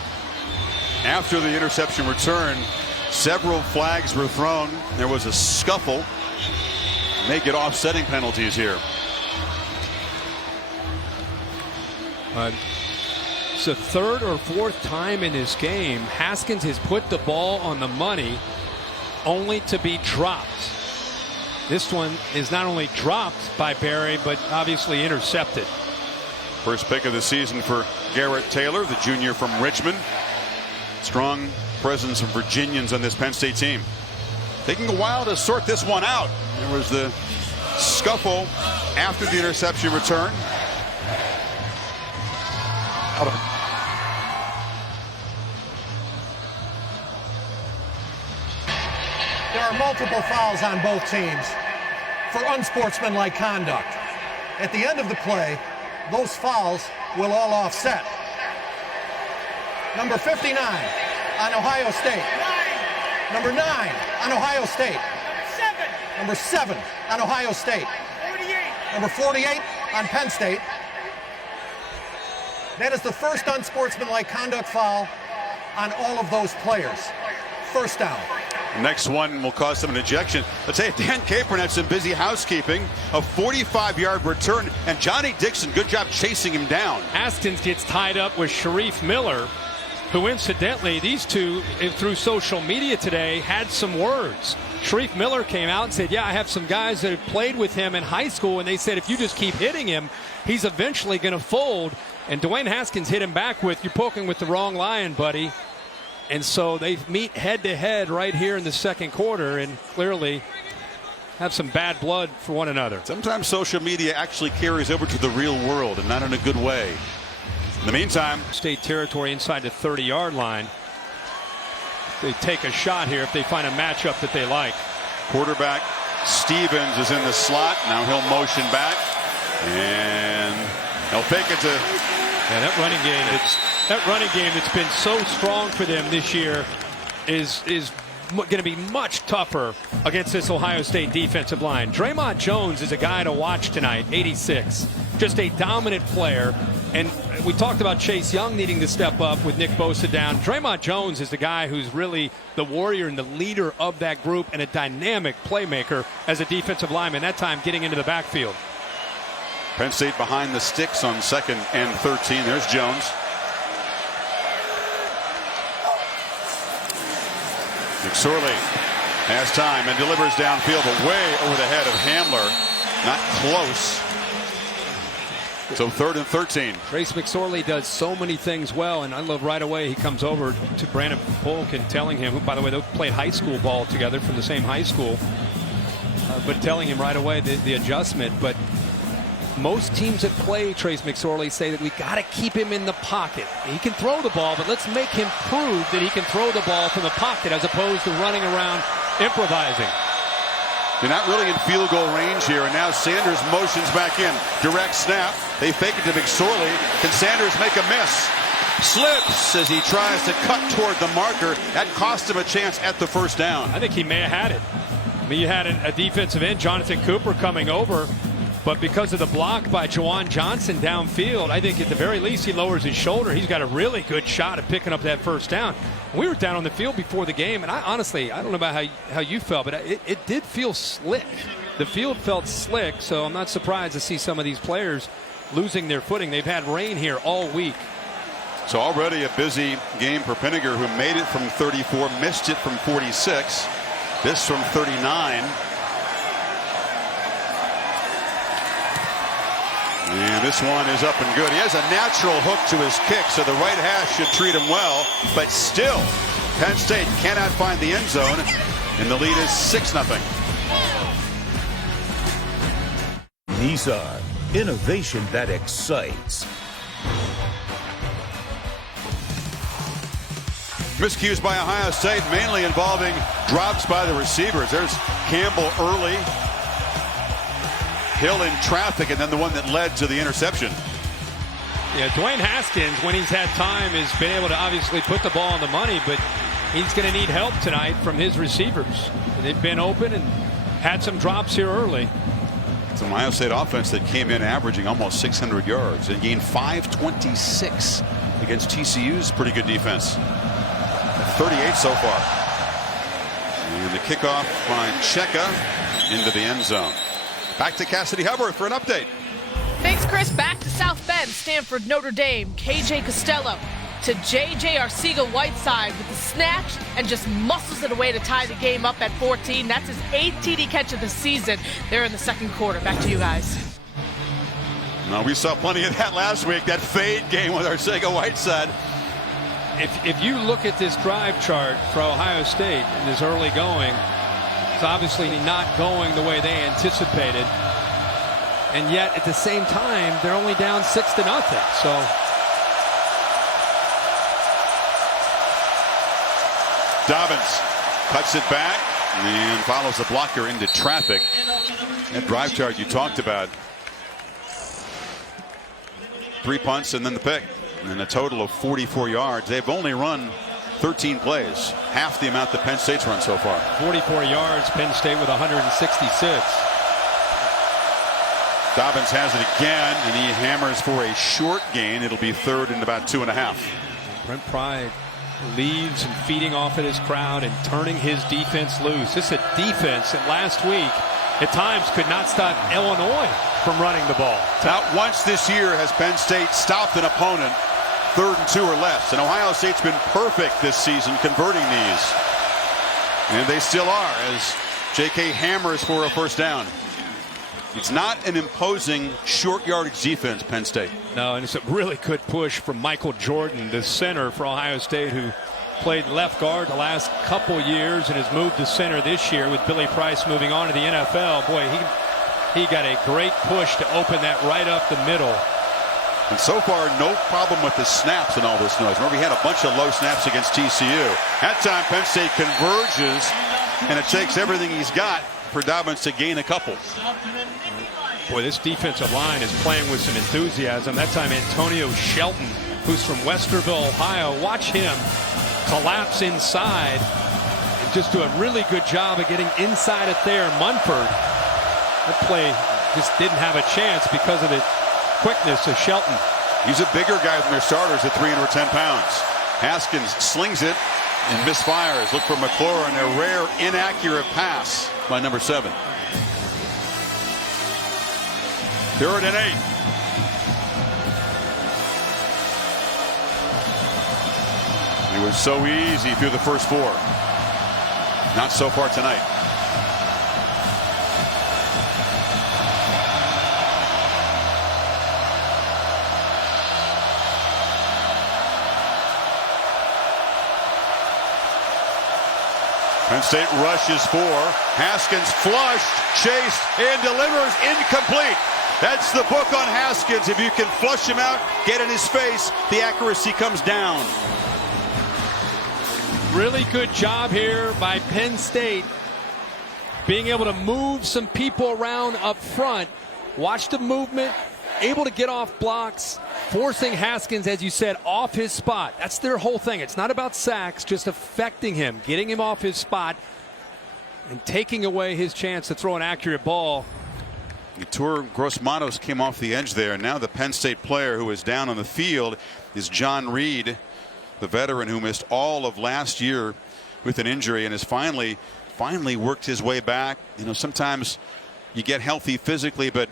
After the interception return, several flags were thrown. There was a scuffle. May get offsetting penalties here. It's the third or fourth time in this game Haskins has put the ball on the money only to be dropped. This one is not only dropped by Barry, but obviously intercepted. First pick of the season for Garrett Taylor, the junior from Richmond. Strong presence of Virginians on this Penn State team. Taking a while to sort this one out. There was the scuffle after the interception return. There are multiple fouls on both teams for unsportsmanlike conduct. At the end of the play, those fouls will all offset. Number 59 on Ohio State. Number 9 on Ohio State. Number 7 on Ohio State. Number 48 on Penn State. That is the first unsportsmanlike conduct foul on all of those players. First down. Next one will cause them an ejection. Let's say Dan Capron had some busy housekeeping. A 45-yard return, and Johnny Dixon, good job chasing him down. Haskins gets tied up with Sharif Miller, who incidentally, these two, through social media today, had some words. Sharif Miller came out and said, yeah, I have some guys that have played with him in high school, and they said if you just keep hitting him, he's eventually going to fold. And Dwayne Haskins hit him back with, you're poking with the wrong lion, buddy. And so they meet head-to-head right here in the second quarter and clearly have some bad blood for one another. Sometimes social media actually carries over to the real world, and not in a good way. In the meantime, State territory inside the 30-yard line. They take a shot here if they find a matchup that they like. Quarterback Stevens is in the slot. Now he'll motion back, and he'll fake it to... Yeah, that running game that's been so strong for them this year is going to be much tougher against this Ohio State defensive line. Draymond Jones is a guy to watch tonight, 86. Just a dominant player. And we talked about Chase Young needing to step up with Nick Bosa down. Draymond Jones is the guy who's really the warrior and the leader of that group and a dynamic playmaker as a defensive lineman, that time getting into the backfield. Penn State behind the sticks on 2nd and 13. There's Jones. McSorley has time and delivers downfield, but way over the head of Hamler. Not close. So 3rd and 13. Trace McSorley does so many things well, and I love right away he comes over to Brandon Polk and telling him, who, by the way, they played high school ball together from the same high school, but telling him right away the adjustment. But most teams that play Trace McSorley say that we got to keep him in the pocket. He can throw the ball, but let's make him prove that he can throw the ball from the pocket as opposed to running around improvising. They're not really in field goal range here, and now Sanders motions back in. Direct snap. They fake it to McSorley. Can Sanders make a miss? Slips as he tries to cut toward the marker. That cost him a chance at the first down. I think he may have had it. I mean, you had a defensive end, Jonathan Cooper, coming over. But because of the block by Juwan Johnson downfield, I think at the very least he lowers his shoulder. He's got a really good shot at picking up that first down. We were down on the field before the game, and I don't know about how you felt, but it did feel slick. The field felt slick, so I'm not surprised to see some of these players losing their footing. They've had rain here all week. So already a busy game for Penninger, who made it from 34, missed it from 46. This from 39. And this one is up and good. He has a natural hook to his kick, so the right hash should treat him well. But still, Penn State cannot find the end zone, and the lead is 6-0. Nissan, innovation that excites. Miscues by Ohio State, mainly involving drops by the receivers. There's Campbell early. Hill in traffic, and then the one that led to the interception. Yeah, Dwayne Haskins, when he's had time, has been able to obviously put the ball on the money, but he's going to need help tonight from his receivers. They've been open and had some drops here early. It's an Ohio State offense that came in averaging almost 600 yards and gained 526 against TCU's pretty good defense. 38 so far. And the kickoff by Cheka into the end zone. Back to Cassidy Hubbard for an update. Thanks, Chris. Back to South Bend, Stanford, Notre Dame, KJ Costello to JJ Arcega-Whiteside with the snatch and just muscles it away to tie the game up at 14. That's his 8th TD catch of the season there in the second quarter. Back to you guys. No, we saw plenty of that last week, that fade game with Arcega-Whiteside. If you look at this drive chart for Ohio State in this early going, it's obviously not going the way they anticipated. And yet, at the same time, they're only down 6-0. So Dobbins cuts it back and follows the blocker into traffic. That drive chart you talked about. 3 punts and then the pick. And a total of 44 yards. They've only run 13 plays. Half the amount that Penn State's run so far. 44 yards, Penn State with 166. Dobbins has it again, and he hammers for a short gain. It'll be third and about 2.5. Brent Pry leaves and feeding off at his crowd and turning his defense loose. This is a defense that last week at times could not stop Illinois from running the ball. Not once this year has Penn State stopped an opponent 3rd and 2 or less. And Ohio State's been perfect this season converting these. And they still are as J.K. hammers for a first down. It's not an imposing short yardage defense, Penn State. No, and it's a really good push from Michael Jordan, the center for Ohio State, who played left guard the last couple years and has moved to center this year with Billy Price moving on to the NFL. Boy, he got a great push to open that right up the middle. And so far, no problem with the snaps and all this noise. Remember, he had a bunch of low snaps against TCU. That time, Penn State converges, and it takes everything he's got for Dobbins to gain a couple. Boy, this defensive line is playing with some enthusiasm. That time, Antonio Shelton, who's from Westerville, Ohio. Watch him collapse inside and just do a really good job of getting inside of Thayer Munford. That play just didn't have a chance because of the quickness of Shelton. He's a bigger guy than their starters at 310 pounds. Haskins slings it and misfires. Look for McLaurin, a rare inaccurate pass by number 7. 3rd and 8. It was so easy through the first 4. Not so far tonight. Penn State rushes 4. Haskins flushed, chased, and delivers incomplete. That's the book on Haskins. If you can flush him out, get in his face, the accuracy comes down. Really good job here by Penn State, being able to move some people around up front. Watch the movement, able to get off blocks, forcing Haskins, as you said, off his spot. That's their whole thing. It's not about sacks, just affecting him, getting him off his spot, and taking away his chance to throw an accurate ball. Yetur Gross-Matos came off the edge there. Now the Penn State player who is down on the field is John Reed, the veteran who missed all of last year with an injury and has finally worked his way back. You know, sometimes you get healthy physically, but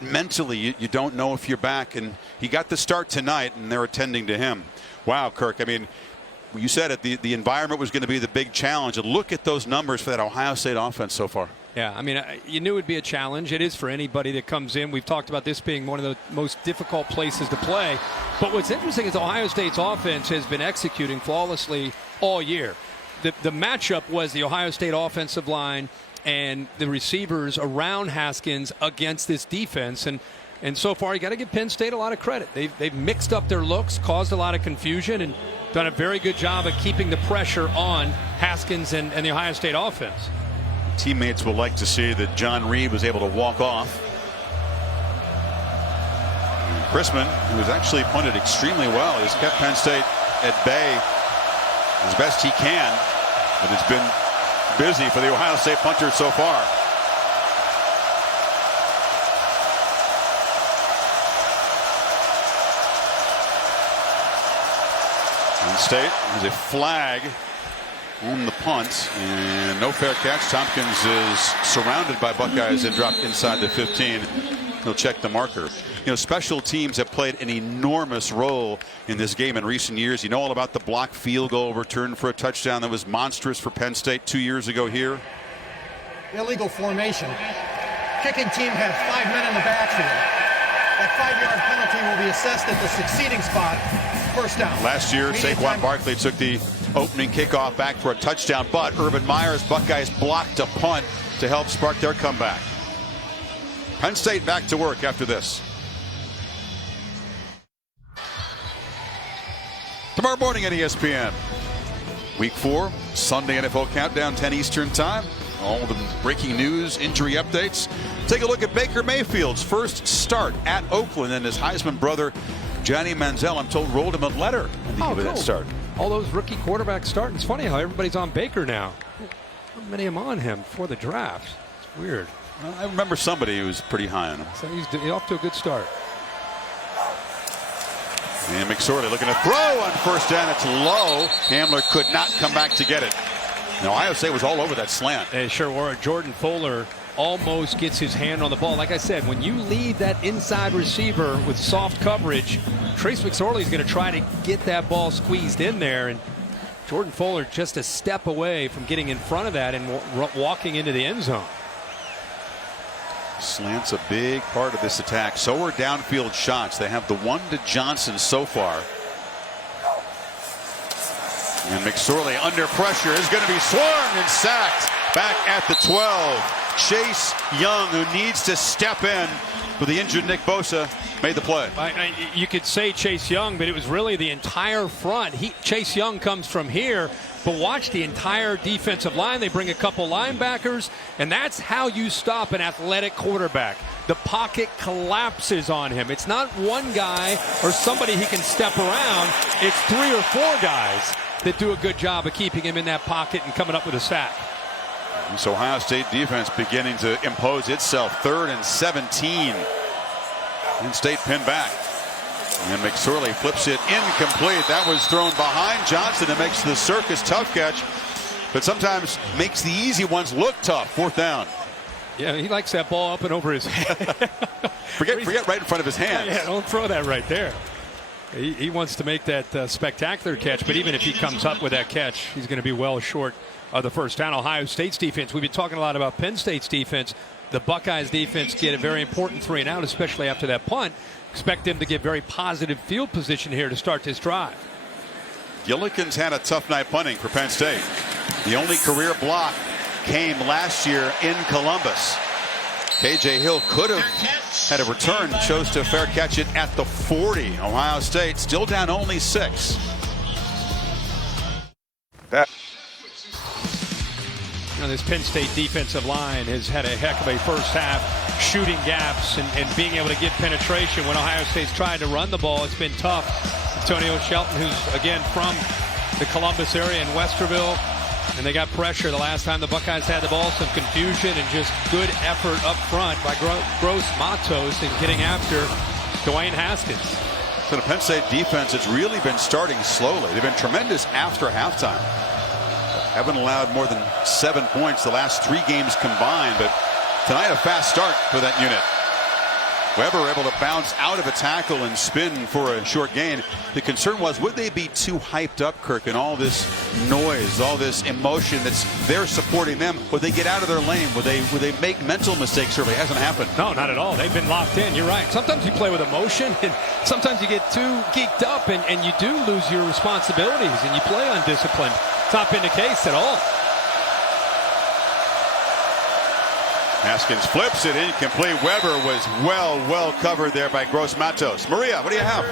mentally you don't know if you're back. And he got the start tonight, and they're attending to him. Wow, Kirk. I mean, you said it. The environment was going to be the big challenge. And look at those numbers for that Ohio State offense so far. Yeah, I mean, you knew it would be a challenge. It is for anybody that comes in. We've talked about this being one of the most difficult places to play. But what's interesting is Ohio State's offense has been executing flawlessly all year. The matchup was the Ohio State offensive line and the receivers around Haskins against this defense. And so far, you got to give Penn State a lot of credit. They've mixed up their looks, caused a lot of confusion, and done a very good job of keeping the pressure on Haskins and the Ohio State offense. Teammates will like to see that John Reed was able to walk off. Chrisman, who has actually punted extremely well, has kept Penn State at bay as best he can, but it's been busy for the Ohio State punters so far. Penn State has a flag on the punt and no fair catch. Tompkins is surrounded by Buckeyes and dropped inside the 15. He'll check the marker. You know, special teams have played an enormous role in this game in recent years. You know all about the blocked field goal returned for a touchdown that was monstrous for Penn State 2 years ago here. Illegal formation. Kicking team had 5 men in the backfield. That 5-yard penalty will be assessed at the succeeding spot. First down. Last year, Saquon Barkley took the opening kickoff back for a touchdown, but Urban Meyer's Buckeyes blocked a punt to help spark their comeback. Penn State back to work after this. Tomorrow morning on ESPN. Week 4, Sunday NFL Countdown, 10 Eastern Time. All the breaking news, injury updates. Take a look at Baker Mayfield's first start at Oakland, and his Heisman brother, Johnny Manziel, I'm told, rolled him a letter in the that start. All those rookie quarterbacks starting. It's funny how everybody's on Baker now. Not many of them on him before the draft. It's weird. Well, I remember somebody who was pretty high on him. So he's off to a good start. And McSorley looking to throw on first down. It's low. Hamler could not come back to get it. Now, Ohio State was all over that slant. They sure were. Jordan Fuller almost gets his hand on the ball. Like I said, when you lead that inside receiver with soft coverage, Trace McSorley is going to try to get that ball squeezed in there. And Jordan Fuller just a step away from getting in front of that and walking into the end zone. Slant's a big part of this attack. So are downfield shots. They have the one to Johnson so far. And McSorley under pressure is going to be swarmed and sacked back at the 12. Chase Young, who needs to step in for the injured Nick Bosa, made the play. You could say Chase Young, but it was really the entire front. Chase Young comes from here, but watch the entire defensive line. They bring a couple linebackers, and that's how you stop an athletic quarterback. The pocket collapses on him. It's not one guy or somebody he can step around. It's 3 or 4 guys that do a good job of keeping him in that pocket and coming up with a sack. So Ohio State defense beginning to impose itself. 3rd and 17. Penn State pinned back. And McSorley flips it incomplete. That was thrown behind Johnson and makes the circus tough catch, but sometimes makes the easy ones look tough. 4th down. Yeah, he likes that ball up and over his head. forget right in front of his hands. Yeah, don't throw that right there. He wants to make that spectacular catch, but even if he comes up with that catch, he's going to be well short of the first down. Ohio State's defense. We've been talking a lot about Penn State's defense. The Buckeyes defense get a very important 3 and out, especially after that punt. Expect them to get very positive field position here to start this drive. Gillikin's had a tough night punting for Penn State. The only career block came last year in Columbus. KJ Hill could have had a return, chose to fair catch it at the 40. Ohio State still down only 6. This Penn State defensive line has had a heck of a first half, shooting gaps and being able to get penetration. When Ohio State's tried to run the ball, it's been tough. Antonio Shelton, who's again from the Columbus area in Westerville, and they got pressure the last time the Buckeyes had the ball. Some confusion and just good effort up front by Gross Matos in getting after Dwayne Haskins. So the Penn State defense has really been starting slowly. They've been tremendous after halftime. Haven't allowed more than 7 points the last 3 games combined, but tonight a fast start for that unit. Weber able to bounce out of a tackle and spin for a short gain. The concern was, would they be too hyped up, Kirk, and all this noise, all this emotion that's there supporting them? Would they get out of their lane? Would they make mental mistakes? Certainly hasn't happened. No, not at all. They've been locked in. You're right. Sometimes you play with emotion, and sometimes you get too geeked up, and you do lose your responsibilities, and you play undisciplined. It's not been the case at all. Haskins flips it incomplete. Weber was well covered there by Gross Matos. Maria, what do you have?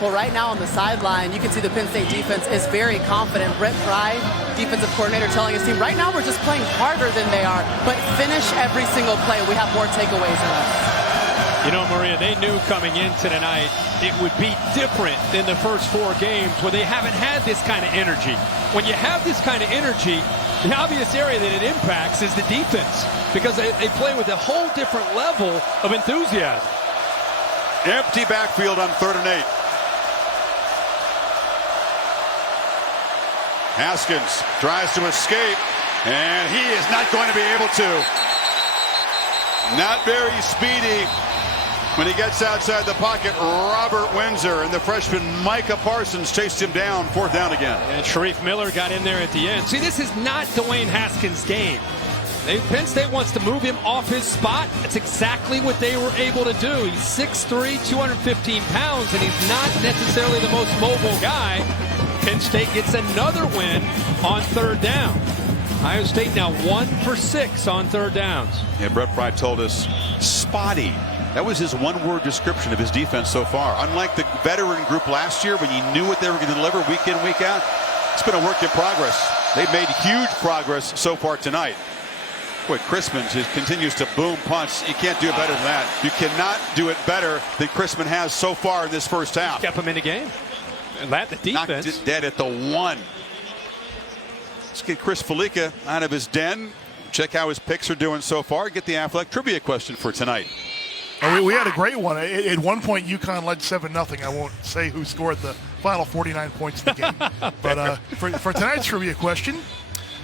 Well, right now on the sideline, you can see the Penn State defense is very confident. Brett Pry, defensive coordinator, telling his team, right now we're just playing harder than they are, but finish every single play. We have more takeaways in us. You know, Maria, they knew coming into tonight it would be different than the first 4 games where they haven't had this kind of energy. When you have this kind of energy, the obvious area that it impacts is the defense because they play with a whole different level of enthusiasm. Empty backfield on 3rd and 8. Haskins tries to escape, and he is not going to be able to. Not very speedy when he gets outside the pocket. Robert Windsor and the freshman Micah Parsons chased him down. 4th down again. And Sharif Miller got in there at the end. See, this is not Dwayne Haskins' game. Penn State wants to move him off his spot. That's exactly what they were able to do. He's 6'3", 215 pounds, and he's not necessarily the most mobile guy. Penn State gets another win on 3rd down. Ohio State now 1 for 6 on 3rd downs. And Brett Pry told us, spotty. That was his one-word description of his defense so far. Unlike the veteran group last year when you knew what they were going to deliver week in, week out, it's been a work in progress. They've made huge progress so far tonight. Boy, Chrisman continues to boom punts. You can't do it better than that. You cannot do it better than Chrisman has so far in this first half. Kept him in the game. And that the defense. Knocked it dead at the 1. Let's get Chris Felica out of his den. Check how his picks are doing so far. Get the Affleck trivia question for tonight. We had a great one. At one point, UConn led 7-0. I won't say who scored the final 49 points in the game. But for tonight's trivia question,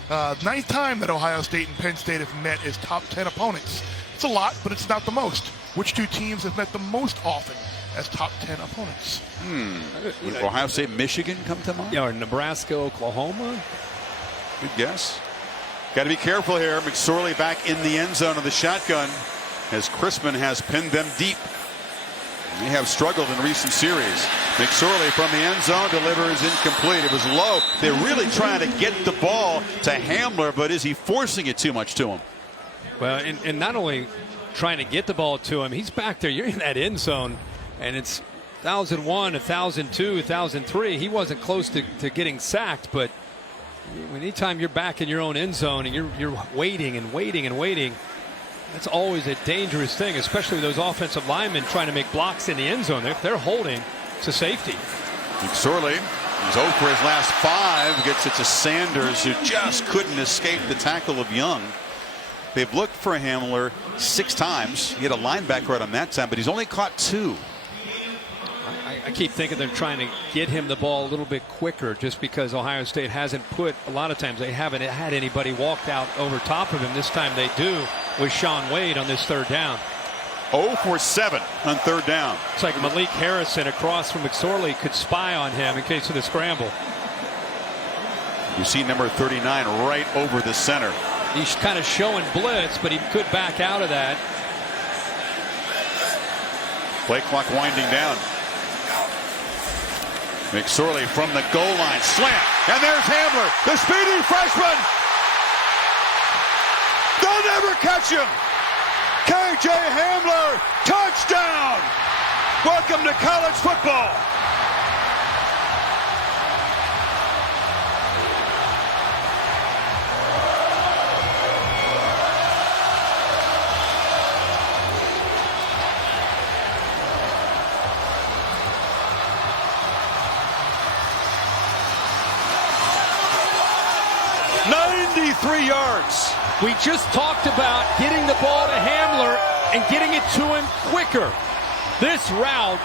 9th time that Ohio State and Penn State have met as top 10 opponents. It's a lot, but it's not the most. Which 2 teams have met the most often as top 10 opponents? Would Ohio State, Michigan come to mind? Yeah, or Nebraska, Oklahoma. Good guess. Got to be careful here. McSorley back in the end zone of the shotgun as Chrisman has pinned them deep. They have struggled in recent series. McSorley from the end zone delivers incomplete. It was low. They're really trying to get the ball to Hamler, but is he forcing it too much to him? Well, and not only trying to get the ball to him, he's back there. You're in that end zone, and it's 1,001, 1,002, 1,003. He wasn't close to getting sacked, but anytime you're back in your own end zone and you're waiting and waiting and waiting, that's always a dangerous thing, especially with those offensive linemen trying to make blocks in the end zone. They're holding to safety. McSorley, he's 0 for his last 5, gets it to Sanders, who just couldn't escape the tackle of Young. They've looked for Hamler 6 times. He had a linebacker right on that time, but he's only caught 2. I keep thinking they're trying to get him the ball a little bit quicker just because Ohio State hasn't put, a lot of times they haven't had anybody walked out over top of him. This time they do with Sean Wade on this 3rd down. 0 for 7 on 3rd down. It's like Malik Harrison across from McSorley could spy on him in case of the scramble. You see number 39 right over the center. He's kind of showing blitz, but he could back out of that. Play clock winding down. McSorley from the goal line, slant, and there's Hamler, the speedy freshman. They'll never catch him. KJ Hamler, touchdown. Welcome to college football. Yards. We just talked about getting the ball to Hamler and getting it to him quicker. This route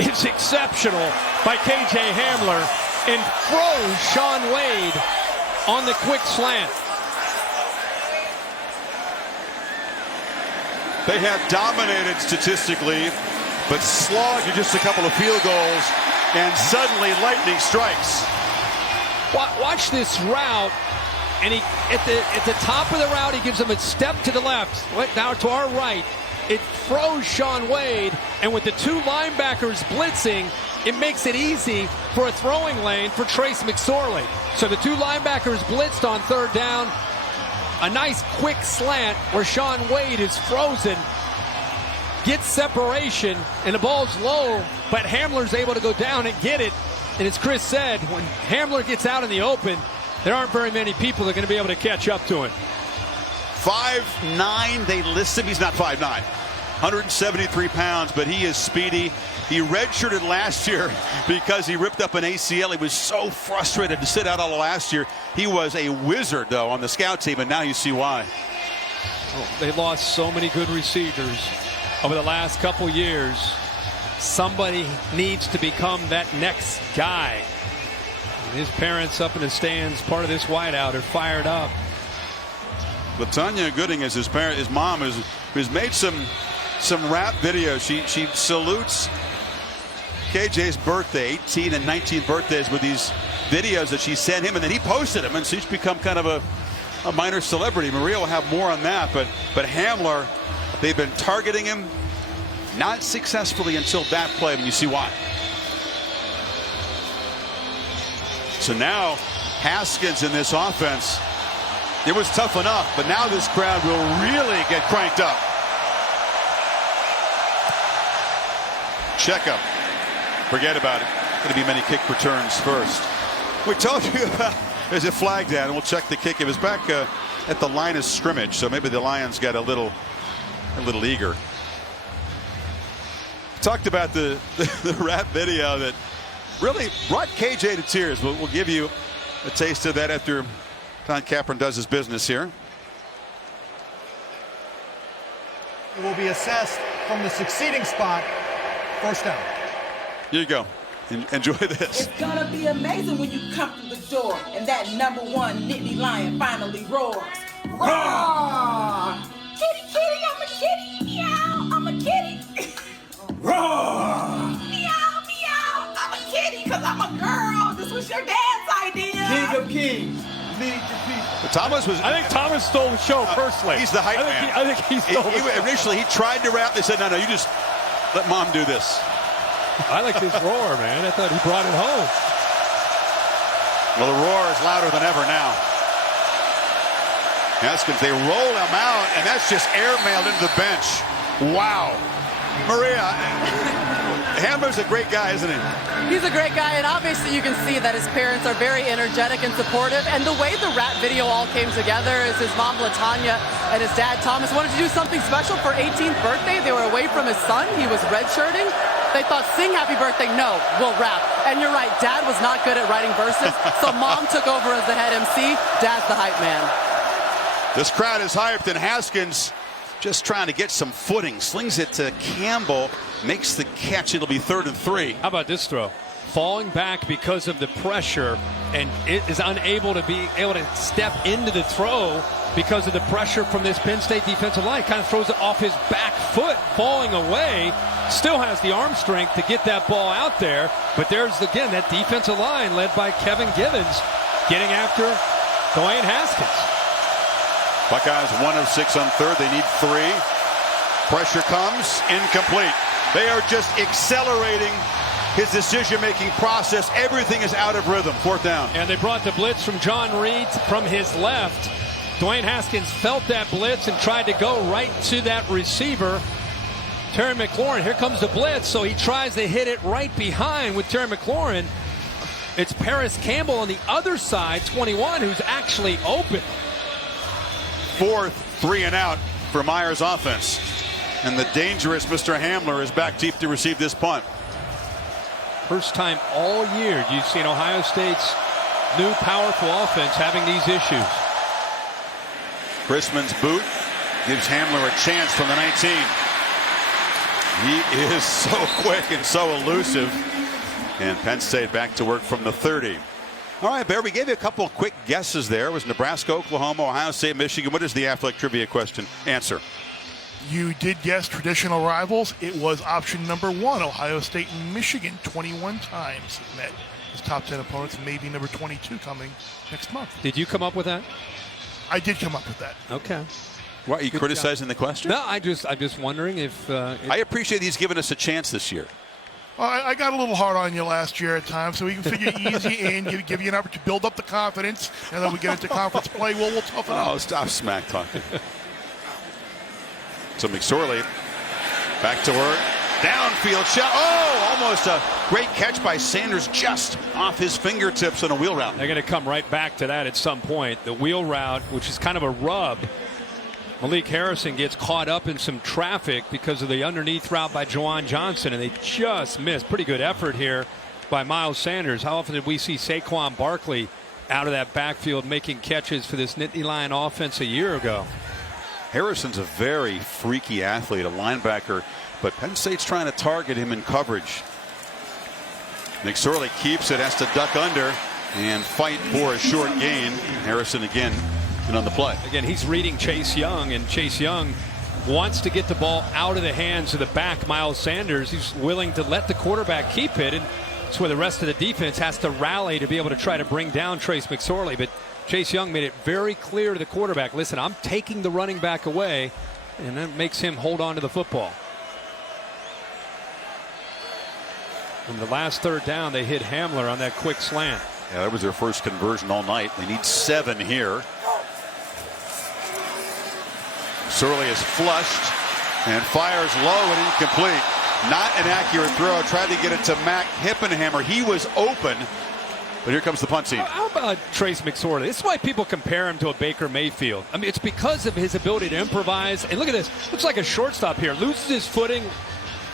is exceptional by KJ Hamler and froze Sean Wade on the quick slant. They have dominated statistically, but slogged just a couple of field goals, and suddenly lightning strikes. Watch this route. And he at the top of the route, he gives him a step to the left. Now to our right, it froze Sean Wade, and with the 2 linebackers blitzing, it makes it easy for a throwing lane for Trace McSorley. So the 2 linebackers blitzed on 3rd down. A nice quick slant where Sean Wade is frozen, gets separation, and the ball's low, but Hamler's able to go down and get it. And as Chris said, when Hamler gets out in the open, there aren't very many people that are going to be able to catch up to him. 5'9", they list him. He's not 5'9". 173 pounds, but he is speedy. He redshirted last year because he ripped up an ACL. He was so frustrated to sit out all last year. He was a wizard, though, on the scout team, and now you see why. Oh, they lost so many good receivers over the last couple years. Somebody needs to become that next guy. His parents up in the stands, part of this whiteout, are fired up. Latanya Gooding is his parent. His mom has made some rap videos. She salutes KJ's birthday, 18 and 19 birthdays, with these videos that she sent him, and then he posted them, and she's become kind of a minor celebrity. Maria will have more on that, but Hamler, they've been targeting him, not successfully until that play, and you see why. So now Haskins in this offense, it was tough enough, but now this crowd will really get cranked up. Checkup. Forget about it. Going to be many kick returns first. We told you about there's a flag down, and we'll check the kick. It was back at the line of scrimmage, so maybe the Lions got a little eager. Talked about the rap video that really brought KJ to tears. We'll give you a taste of that after Don Capron does his business here. It will be assessed from the succeeding spot. First down. Here you go. Enjoy this. It's gonna be amazing when you come through the door and that #1 Nittany Lion finally roars. Roar! Kitty, kitty, I'm a kitty. Meow, I'm a kitty. Roar! Meow, meow, I'm a kitty because I'm a girl. This was your dad's idea. King of kings. Lead the people. Thomas was. I think Thomas stole the show personally. He's the hype man. I think he stole the show. Initially, he tried to rap. They said, no, you just let mom do this. I like this roar, man. I thought he brought it home. Well, the roar is louder than ever now. Haskins, they roll him out, and that's just airmailed into the bench. Wow. Maria, Hamler's a great guy, isn't he? He's a great guy, and obviously you can see that his parents are very energetic and supportive. And the way the rap video all came together is his mom, Latanya, and his dad, Thomas, wanted to do something special for 18th birthday. They were away from his son. He was redshirting. They thought, sing happy birthday. No, we'll rap. And you're right, Dad was not good at writing verses, so Mom took over as the head MC. Dad's the hype man. This crowd is hyped, and Haskins just trying to get some footing. Slings it to Campbell, makes the catch. It'll be 3rd and 3. How about this throw? Falling back because of the pressure, and it is unable to be able to step into the throw because of the pressure from this Penn State defensive line. Kind of throws it off his back foot, falling away. Still has the arm strength to get that ball out there. But there's, again, that defensive line led by Kevin Givens getting after Dwayne Haskins. Buckeyes 1 of 6 on 3rd. They need 3. Pressure comes. Incomplete. They are just accelerating his decision-making process. Everything is out of rhythm. 4th down. And they brought the blitz from John Reed from his left. Dwayne Haskins felt that blitz and tried to go right to that receiver, Terry McLaurin. Here comes the blitz, so he tries to hit it right behind with Terry McLaurin. It's Paris Campbell on the other side, 21, who's actually open. 4th 3 and out for Myers' offense. And the dangerous Mr. Hamler is back deep to receive this punt. First time all year you've seen Ohio State's new powerful offense having these issues. Chrisman's boot gives Hamler a chance from the 19. He is so quick and so elusive. And Penn State back to work from the 30. All right, Bear, we gave you a couple of quick guesses there. It was Nebraska, Oklahoma, Ohio State, Michigan. What is the athletic trivia question? Answer. You did guess traditional rivals. It was option number 1, Ohio State and Michigan. 21 times met as top 10 opponents, maybe number 22 coming next month. Did you come up with that? I did come up with that. Okay. What, are you criticizing the question? No, I'm just wondering if... I appreciate he's given us a chance this year. Well, I got a little hard on you last year at times, so we can figure easy in, give you an opportunity to build up the confidence, and then we get into conference play, we'll toughen up. Oh, stop smack talking. So McSorley back to work. Downfield shot. Oh, almost a great catch by Sanders, just off his fingertips on a wheel route. They're going to come right back to that at some point. The wheel route, which is kind of a rub, Malik Harrison gets caught up in some traffic because of the underneath route by Juwan Johnson, and they just missed. Pretty good effort here by Miles Sanders. How often did we see Saquon Barkley out of that backfield making catches for this Nittany Lion offense a year ago? Harrison's a very freaky athlete, a linebacker, but Penn State's trying to target him in coverage. McSorley keeps it, has to duck under and fight for a short gain. Harrison again on the play. Again, he's reading Chase Young, and Chase Young wants to get the ball out of the hands of the back, Miles Sanders. He's willing to let the quarterback keep it, and that's where the rest of the defense has to rally to be able to try to bring down Trace McSorley. But Chase Young made it very clear to the quarterback, listen, I'm taking the running back away, and that makes him hold on to the football. In the last third down, they hit Hamler on that quick slant. Yeah, that was their first conversion all night. They need 7 here. Surley is flushed and fires low and incomplete. Not an accurate throw. Tried to get it to Mac Hippenhammer. He was open, but here comes the punt team. How about Trace McSorley? This is why people compare him to a Baker Mayfield. I mean, it's because of his ability to improvise. And look at this. Looks like a shortstop here. Loses his footing,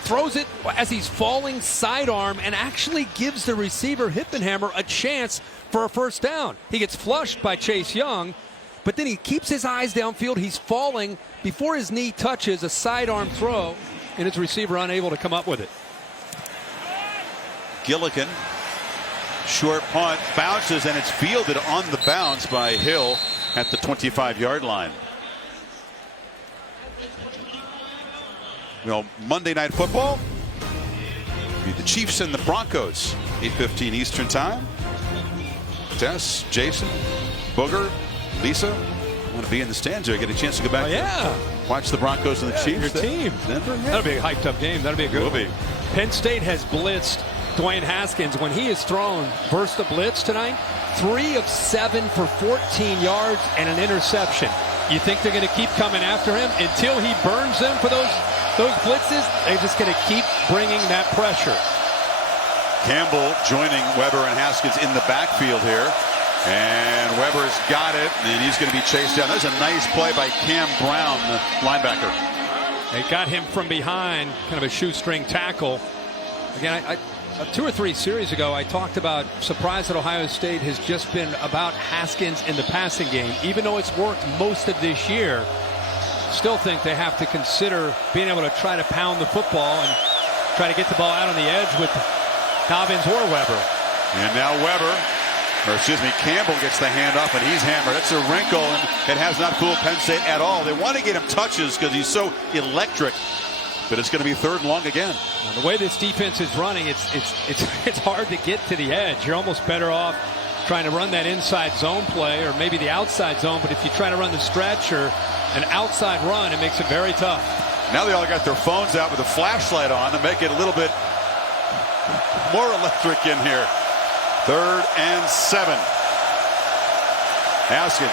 throws it as he's falling sidearm, and actually gives the receiver Hippenhammer a chance for a first down. He gets flushed by Chase Young, but then he keeps his eyes downfield. He's falling before his knee touches a sidearm throw, and his receiver unable to come up with it. Gilligan, short punt, bounces, and it's fielded on the bounce by Hill at the 25-yard line. You know, Monday Night Football, the Chiefs and the Broncos, 8:15 Eastern Time. Tess, Jason, Booger, Lisa, want to be in the stands here. Get a chance to go back. Oh, yeah. Watch the Broncos and the Chiefs. Your team. Denver, yeah. That'll be a hyped up game. That'll be a good one. Penn State has blitzed Dwayne Haskins. When he is thrown versus the blitz tonight, 3 of 7 for 14 yards and an interception. You think they're going to keep coming after him until he burns them for those blitzes? They're just going to keep bringing that pressure. Campbell joining Weber and Haskins in the backfield here. And Weber's got it, and he's going to be chased down. That's a nice play by Cam Brown, the linebacker. They got him from behind, kind of a shoestring tackle. Again, I 2 or 3 series ago, I talked about surprise that Ohio State has just been about Haskins in the passing game. Even though it's worked most of this year, still think they have to consider being able to try to pound the football and try to get the ball out on the edge with Dobbins or Weber. And now Campbell gets the handoff, and he's hammered. That's a wrinkle, and it has not fooled Penn State at all. They want to get him touches because he's so electric, but it's going to be 3rd and long again. Well, the way this defense is running, it's hard to get to the edge. You're almost better off trying to run that inside zone play, or maybe the outside zone. But if you try to run the stretch or an outside run, it makes it very tough. Now they all got their phones out with a flashlight on to make it a little bit more electric in here. 3rd and 7. Haskins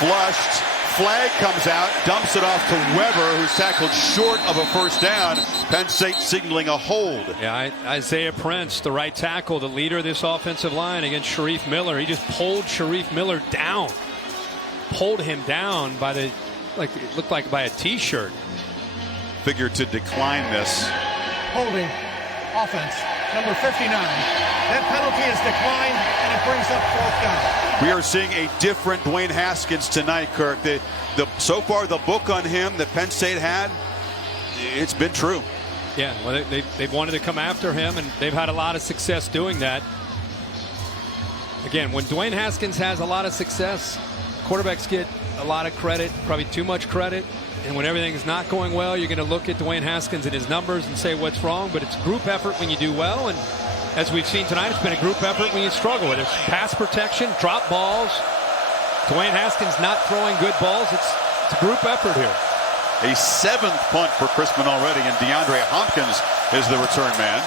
flushed. Flag comes out, dumps it off to Weber, who's tackled short of a first down. Penn State signaling a hold. Yeah, Isaiah Prince, the right tackle, the leader of this offensive line against Sharif Miller. He just pulled Sharif Miller down. Pulled him down by it looked like by a T-shirt. Figured to decline this. Holding offense, number 59. That penalty is declined, and it brings up 4th down. We are seeing a different Dwayne Haskins tonight, Kirk. So far, the book on him that Penn State had, it's been true. Yeah, well, they've wanted to come after him, and they've had a lot of success doing that. Again, when Dwayne Haskins has a lot of success, quarterbacks get a lot of credit, probably too much credit. And when everything is not going well, you're going to look at Dwayne Haskins and his numbers and say what's wrong. But it's group effort when you do well. And as we've seen tonight, it's been a group effort when you struggle with it. It's pass protection, drop balls. Dwayne Haskins not throwing good balls. It's a group effort here. A 7th punt for Crispin already, and DeAndre Hopkins is the return man.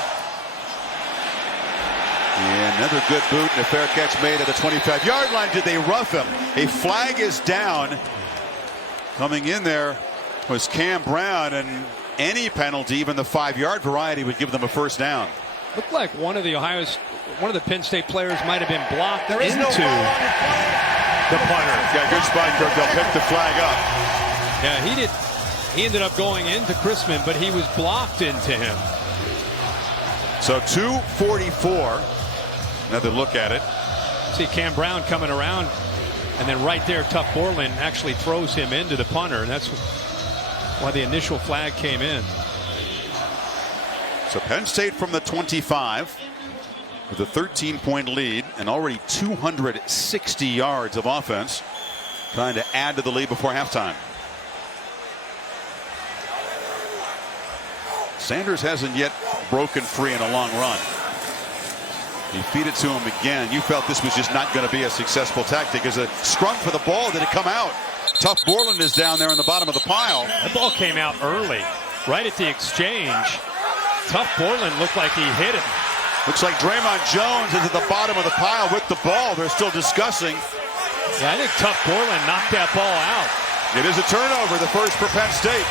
And another good boot and a fair catch made at the 25-yard line. Did they rough him? A flag is down. Coming in there was Cam Brown, and any penalty, even the 5-yard variety, would give them a first down. Looked like one of the Penn State players might have been blocked there is into no the punter. Yeah, good spot, Kirk. They'll pick the flag up. Yeah, he did. He ended up going into Chrisman, but he was blocked into him. So 2:44. Another look at it. See Cam Brown coming around, and then right there, Tough Borland actually throws him into the punter, and that's why the initial flag came in. So Penn State from the 25 with a 13-point lead and already 260 yards of offense, trying to add to the lead before halftime. Sanders hasn't yet broken free in a long run. You feed it to him again. You felt this was just not going to be a successful tactic. As a scrum for the ball, did it come out? Tough Borland is down there in the bottom of the pile. The ball came out early, right at the exchange. Tough Borland looked like he hit him. Looks like Draymond Jones is at the bottom of the pile with the ball. They're still discussing. Yeah, I think Tough Borland knocked that ball out. It is a turnover, the first for Penn State.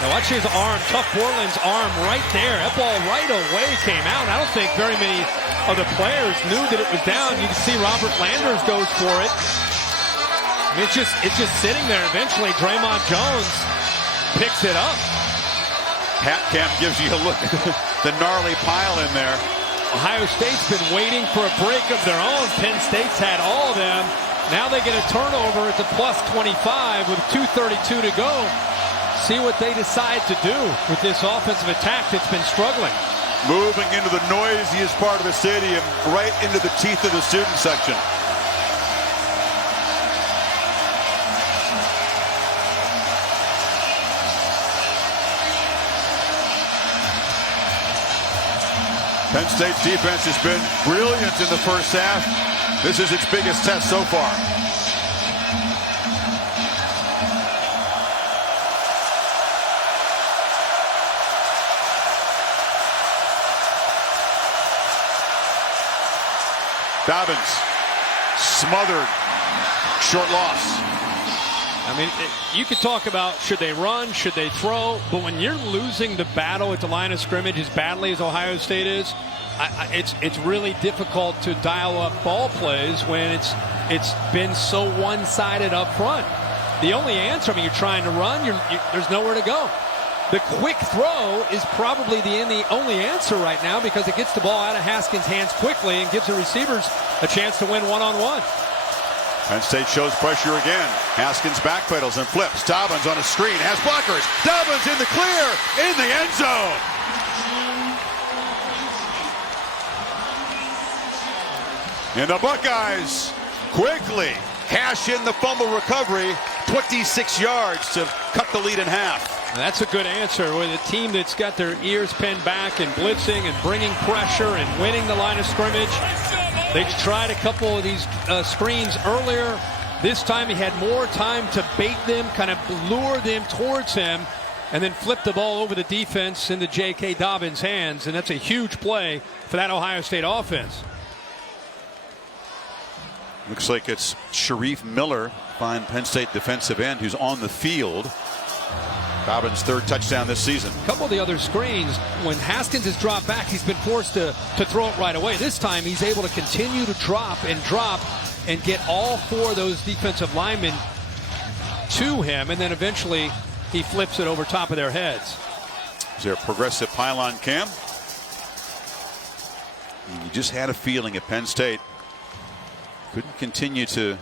Now watch his arm, Tough Borland's arm right there. That ball right away came out. I don't think very many of the players knew that it was down. You can see Robert Landers goes for it. I mean, it's just sitting there. Eventually, Draymond Jones picks it up. Pat Cam gives you a look at the gnarly pile in there. Ohio State's been waiting for a break of their own. Penn State's had all of them. Now they get a turnover at the plus 25 with 2:32 to go. See what they decide to do with this offensive attack that's been struggling. Moving into the noisiest part of the stadium, right into the teeth of the student section. Penn State's defense has been brilliant in the first half. This is its biggest test so far. Dobbins smothered, short loss. I mean, you could talk about should they run, should they throw, but when you're losing the battle at the line of scrimmage as badly as Ohio State is, it's really difficult to dial up ball plays when it's been so one-sided up front. The only answer, I mean, you're trying to run, there's nowhere to go. The quick throw is probably the only answer right now because it gets the ball out of Haskins' hands quickly and gives the receivers a chance to win one-on-one. Penn State shows pressure again. Haskins backpedals and flips. Dobbins on a screen, has blockers. Dobbins in the clear, in the end zone. And the Buckeyes quickly cash in the fumble recovery. 26 yards to cut the lead in half. That's a good answer with a team that's got their ears pinned back and blitzing and bringing pressure and winning the line of scrimmage. They tried a couple of these screens earlier. This time he had more time to bait them, kind of lure them towards him, and then flip the ball over the defense into J.K. Dobbins' hands, and that's a huge play for that Ohio State offense. Looks like it's Sharif Miller, fine Penn State defensive end, who's on the field. Dobbins' third touchdown this season. A couple of the other screens, when Haskins has dropped back, he's been forced to throw it right away. This time he's able to continue to drop and get all four of those defensive linemen to him, and then eventually he flips it over top of their heads. Is there a progressive pylon cam? You just had a feeling at Penn State couldn't continue to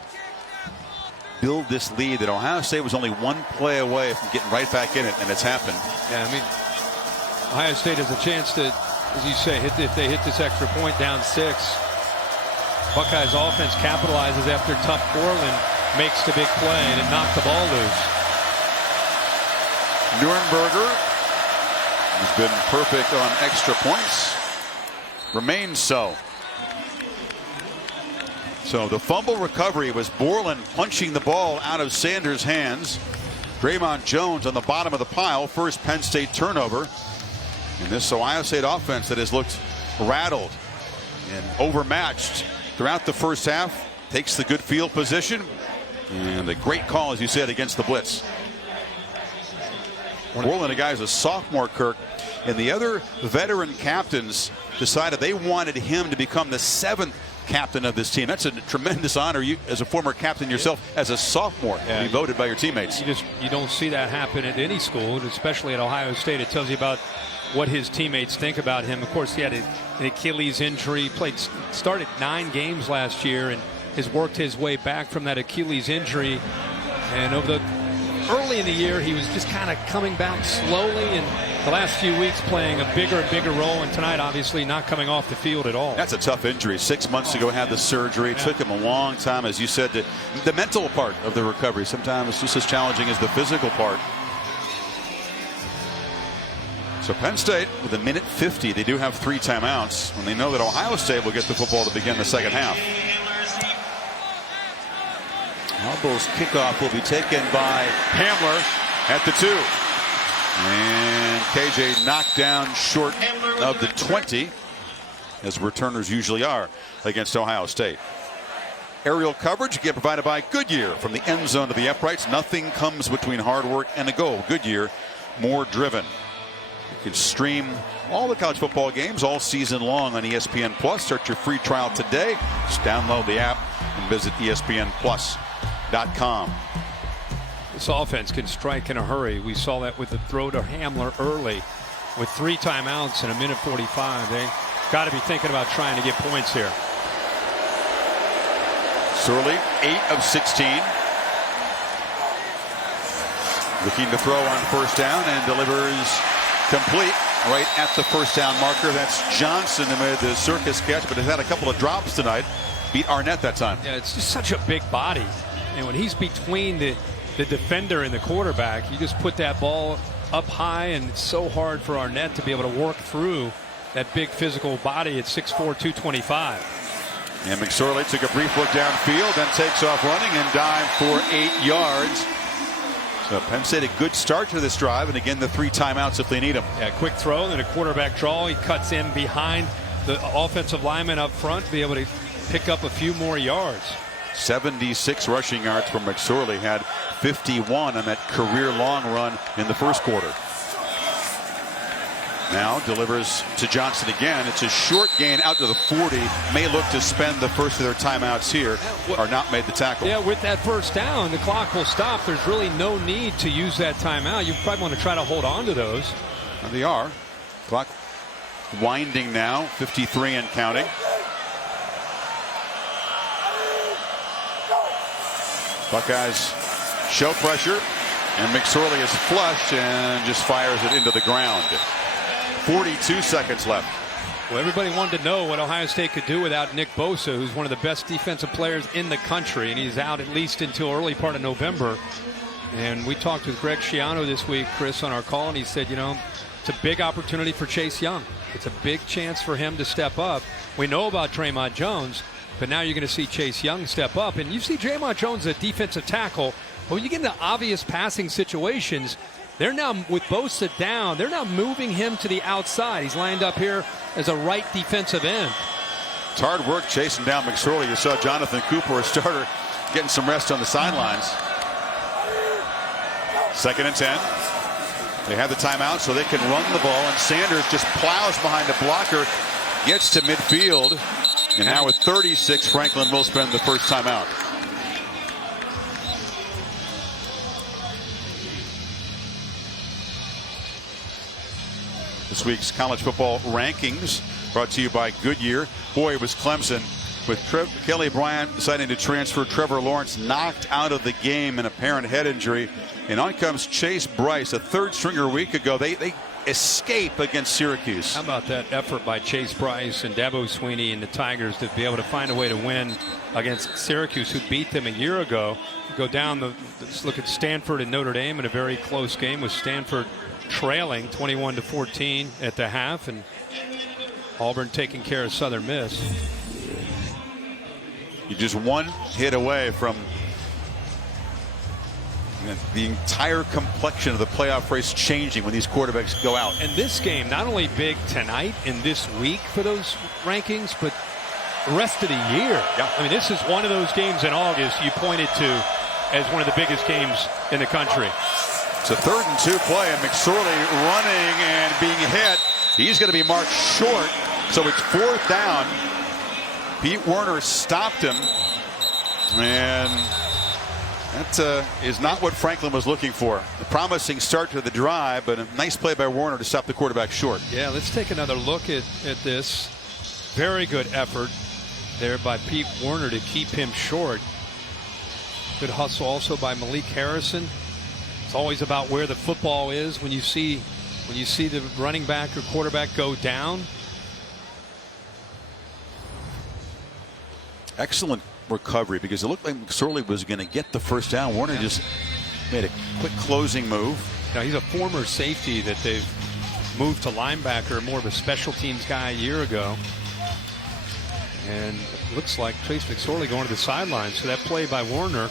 build this lead, that Ohio State was only one play away from getting right back in it, and it's happened. Yeah, I mean, Ohio State has a chance to, as you say, if they hit this extra point down 6. Buckeyes offense capitalizes after Tough Borland makes the big play and it knocked the ball loose. Nuremberger has been perfect on extra points, remains so. So the fumble recovery was Borland punching the ball out of Sanders' hands. Draymond Jones on the bottom of the pile. First Penn State turnover. And this Ohio State offense that has looked rattled and overmatched throughout the first half takes the good field position. And a great call, as you said, against the blitz. Borland, a guy, is a sophomore, Kirk. And the other veteran captains decided they wanted him to become the 7th captain of this team. That's a tremendous honor. You, as a former captain yourself, as a sophomore, to be voted by your teammates. You don't see that happen at any school, especially at Ohio State. It tells you about what his teammates think about him. Of course, he had an Achilles injury. Started 9 games last year and has worked his way back from that Achilles injury. And early in the year, he was just kind of coming back slowly, and the last few weeks playing a bigger and bigger role, and tonight obviously not coming off the field at all. That's a tough injury. 6 months ago, had the surgery. It took him a long time, as you said, the mental part of the recovery. Sometimes it's just as challenging as the physical part. So Penn State with 1:50. They do have 3 timeouts, and they know that Ohio State will get the football to begin the second half. Marbles kickoff will be taken by Hamler at the 2. And KJ knocked down short of the 20, as returners usually are against Ohio State. Aerial coverage again provided by Goodyear from the end zone to the uprights. Nothing comes between hard work and a goal. Goodyear, more driven. You can stream all the college football games all season long on ESPN Plus. Start your free trial today. Just download the app and visit ESPNplus.com. This offense can strike in a hurry. We saw that with the throw to Hamler early. With 3 timeouts in 1:45, they got to be thinking about trying to get points here. Surley, 8 of 16. Looking to throw on first down and delivers complete right at the first down marker. That's Johnson who made the circus catch, but has had a couple of drops tonight. Beat Arnett that time. Yeah, it's just such a big body. And when he's between the defender and the quarterback, you just put that ball up high, and it's so hard for Arnett to be able to work through that big physical body at 6'4", 225. And McSorley took a brief look downfield, then takes off running and dives for 8 yards. So Penn State a good start to this drive, and again the 3 timeouts if they need them. Yeah, quick throw, then a quarterback draw. He cuts in behind the offensive lineman up front to be able to pick up a few more yards. 76 rushing yards from McSorley, had 51 on that career long run in the first quarter. Now delivers to Johnson again. It's a short gain out to the 40. May look to spend the first of their timeouts here, or not made the tackle. Yeah, with that first down, the clock will stop. There's really no need to use that timeout. You probably want to try to hold on to those. And they are. Clock winding now, 53 and counting. Buckeyes show pressure, and McSorley is flush and just fires it into the ground. 42 seconds left. Well, everybody wanted to know what Ohio State could do without Nick Bosa, who's one of the best defensive players in the country, and he's out at least until early part of November. And we talked with Greg Schiano this week, Chris, on our call, and he said, you know, it's a big opportunity for Chase Young. It's a big chance for him to step up. We know about Draymond Jones, but now you're going to see Chase Young step up. And you see Draymond Jones, a defensive tackle, but when you get into obvious passing situations, they're now, with Bosa down, they're now moving him to the outside. He's lined up here as a right defensive end. It's hard work chasing down McSorley. You saw Jonathan Cooper, a starter, getting some rest on the sidelines. 2nd and 10. They have the timeout so they can run the ball, and Sanders just plows behind the blocker, gets to midfield, and now with 36, Franklin will spend the first timeout. This week's college football rankings brought to you by Goodyear. Boy, it was Clemson with Kelly Bryant deciding to transfer. Trevor Lawrence knocked out of the game, an apparent head injury. And on comes Chase Bryce, a 3rd stringer a week ago. They escape against Syracuse. How about that effort by Chase Bryce and Dabo Swinney and the Tigers to be able to find a way to win against Syracuse, who beat them a year ago. Go down let's look at Stanford and Notre Dame in a very close game with Stanford trailing 21-14 at the half, and Auburn taking care of Southern Miss. You're just one hit away from the entire complexion of the playoff race changing when these quarterbacks go out. And this game, not only big tonight and this week for those rankings, but the rest of the year. Yeah. I mean, this is one of those games in August you pointed to as one of the biggest games in the country. It's a 3rd and 2 play, and McSorley running and being hit. He's going to be marked short, so it's 4th down. Pete Werner stopped him, and that is not what Franklin was looking for. A promising start to the drive, but a nice play by Werner to stop the quarterback short. Yeah, let's take another look at this. Very good effort there by Pete Werner to keep him short. Good hustle also by Malik Harrison. It's always about where the football is when you see the running back or quarterback go down. Excellent recovery, because it looked like McSorley was going to get the first down. Werner just made a quick closing move. Now, he's a former safety that they've moved to linebacker, more of a special teams guy a year ago. And it looks like Trace McSorley going to the sideline. So that play by Werner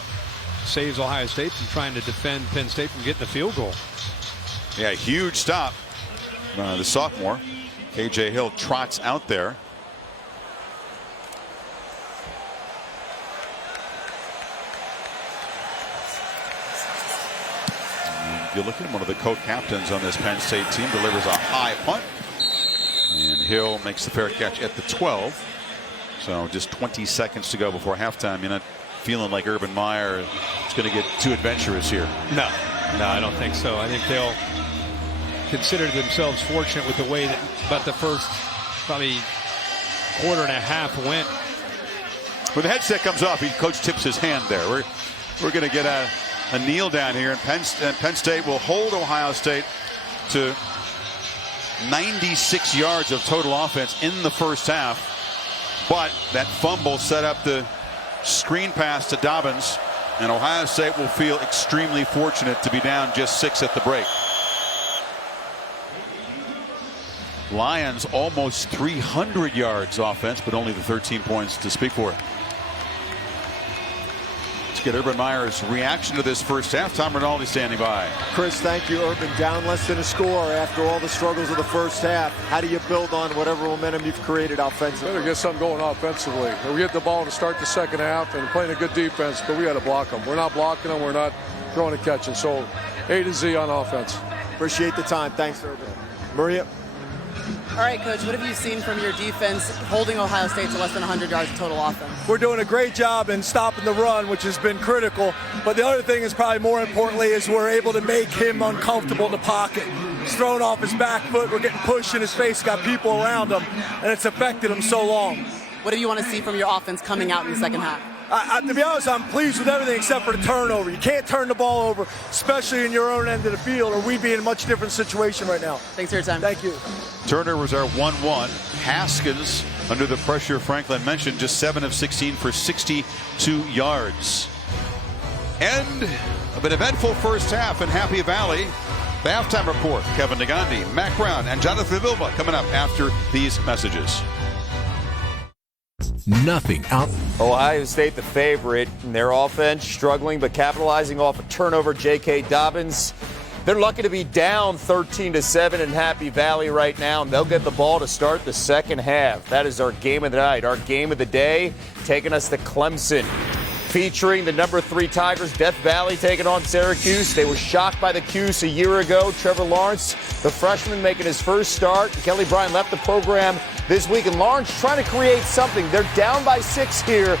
saves Ohio State from trying to defend Penn State from getting the field goal. Yeah, huge stop. The sophomore, KJ Hill, trots out there. You're looking at one of the co-captains on this Penn State team, delivers a high punt. And Hill makes the fair catch at the 12. So just 20 seconds to go before halftime. You're not feeling like Urban Meyer is going to get too adventurous here. No, I don't think so. I think they'll consider themselves fortunate with the way that about the first probably quarter and a half went. When the headset comes off, coach tips his hand there. We're going to get a kneel down here, and Penn State will hold Ohio State to 96 yards of total offense in the first half. But that fumble set up the screen pass to Dobbins, and Ohio State will feel extremely fortunate to be down just 6 at the break. Lions almost 300 yards offense, but only the 13 points to speak for it. Let's get Urban Meyer's reaction to this first half. Tom Rinaldi standing by. Chris, thank you. Urban down less than a score after all the struggles of the first half. How do you build on whatever momentum you've created offensively? Better get something going offensively. We get the ball to start the second half and playing a good defense, but we got to block them. We're not blocking them. We're not throwing and catching. So A to Z on offense. Appreciate the time. Thanks, Urban. Maria. All right, Coach, what have you seen from your defense holding Ohio State to less than 100 yards of total offense? We're doing a great job in stopping the run, which has been critical. But the other thing is probably more importantly is we're able to make him uncomfortable in the pocket. He's thrown off his back foot. We're getting pushed in his face, got people around him, and it's affected him so long. What do you want to see from your offense coming out in the second half? To be honest, I'm pleased with everything except for the turnover. You can't turn the ball over, especially in your own end of the field, or we'd be in a much different situation right now. Thanks for your time. Thank you. Turnovers are 1-1. Haskins, under the pressure Franklin mentioned, just 7 of 16 for 62 yards. End of an eventful first half in Happy Valley. The halftime report, Kevin Negandhi, Mac Brown, and Jonathan Vilma coming up after these messages. Nothing out. Ohio State the favorite, and their offense struggling but capitalizing off a turnover. J.K. Dobbins, they're lucky to be down 13-7 in Happy Valley right now, and they'll get the ball to start the second half. That is our game of the night. Our game of the day taking us to Clemson, featuring the number 3 Tigers. Death Valley taking on Syracuse. They were shocked by the Cuse a year ago. Trevor Lawrence, the freshman, making his first start. Kelly Bryant left the program this week, and Lawrence trying to create something. They're down by 6 here,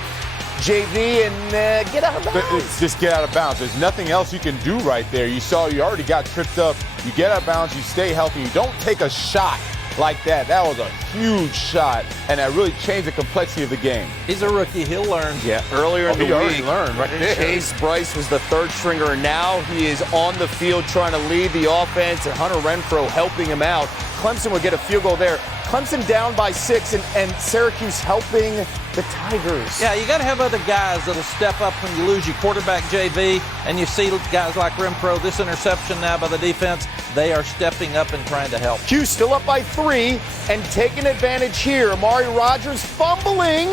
JV, and get out of bounds. Just get out of bounds. There's nothing else you can do right there. You saw you already got tripped up. You get out of bounds, you stay healthy. You don't take a shot like that. That was a huge shot, and that really changed the complexity of the game. He's a rookie. He'll learn. Yeah, earlier in the he already week, learned right there. Chase Bryce was the 3rd stringer, and now he is on the field trying to lead the offense, and Hunter Renfrow helping him out. Clemson would get a field goal there. Clemson down by 6, and Syracuse helping the Tigers. Yeah, you got to have other guys that'll step up when you lose your quarterback, JV, and you see guys like Renfrow. This interception now by the defense, they are stepping up and trying to help. Cuse still up by 3 and taking advantage here. Amari Rogers fumbling.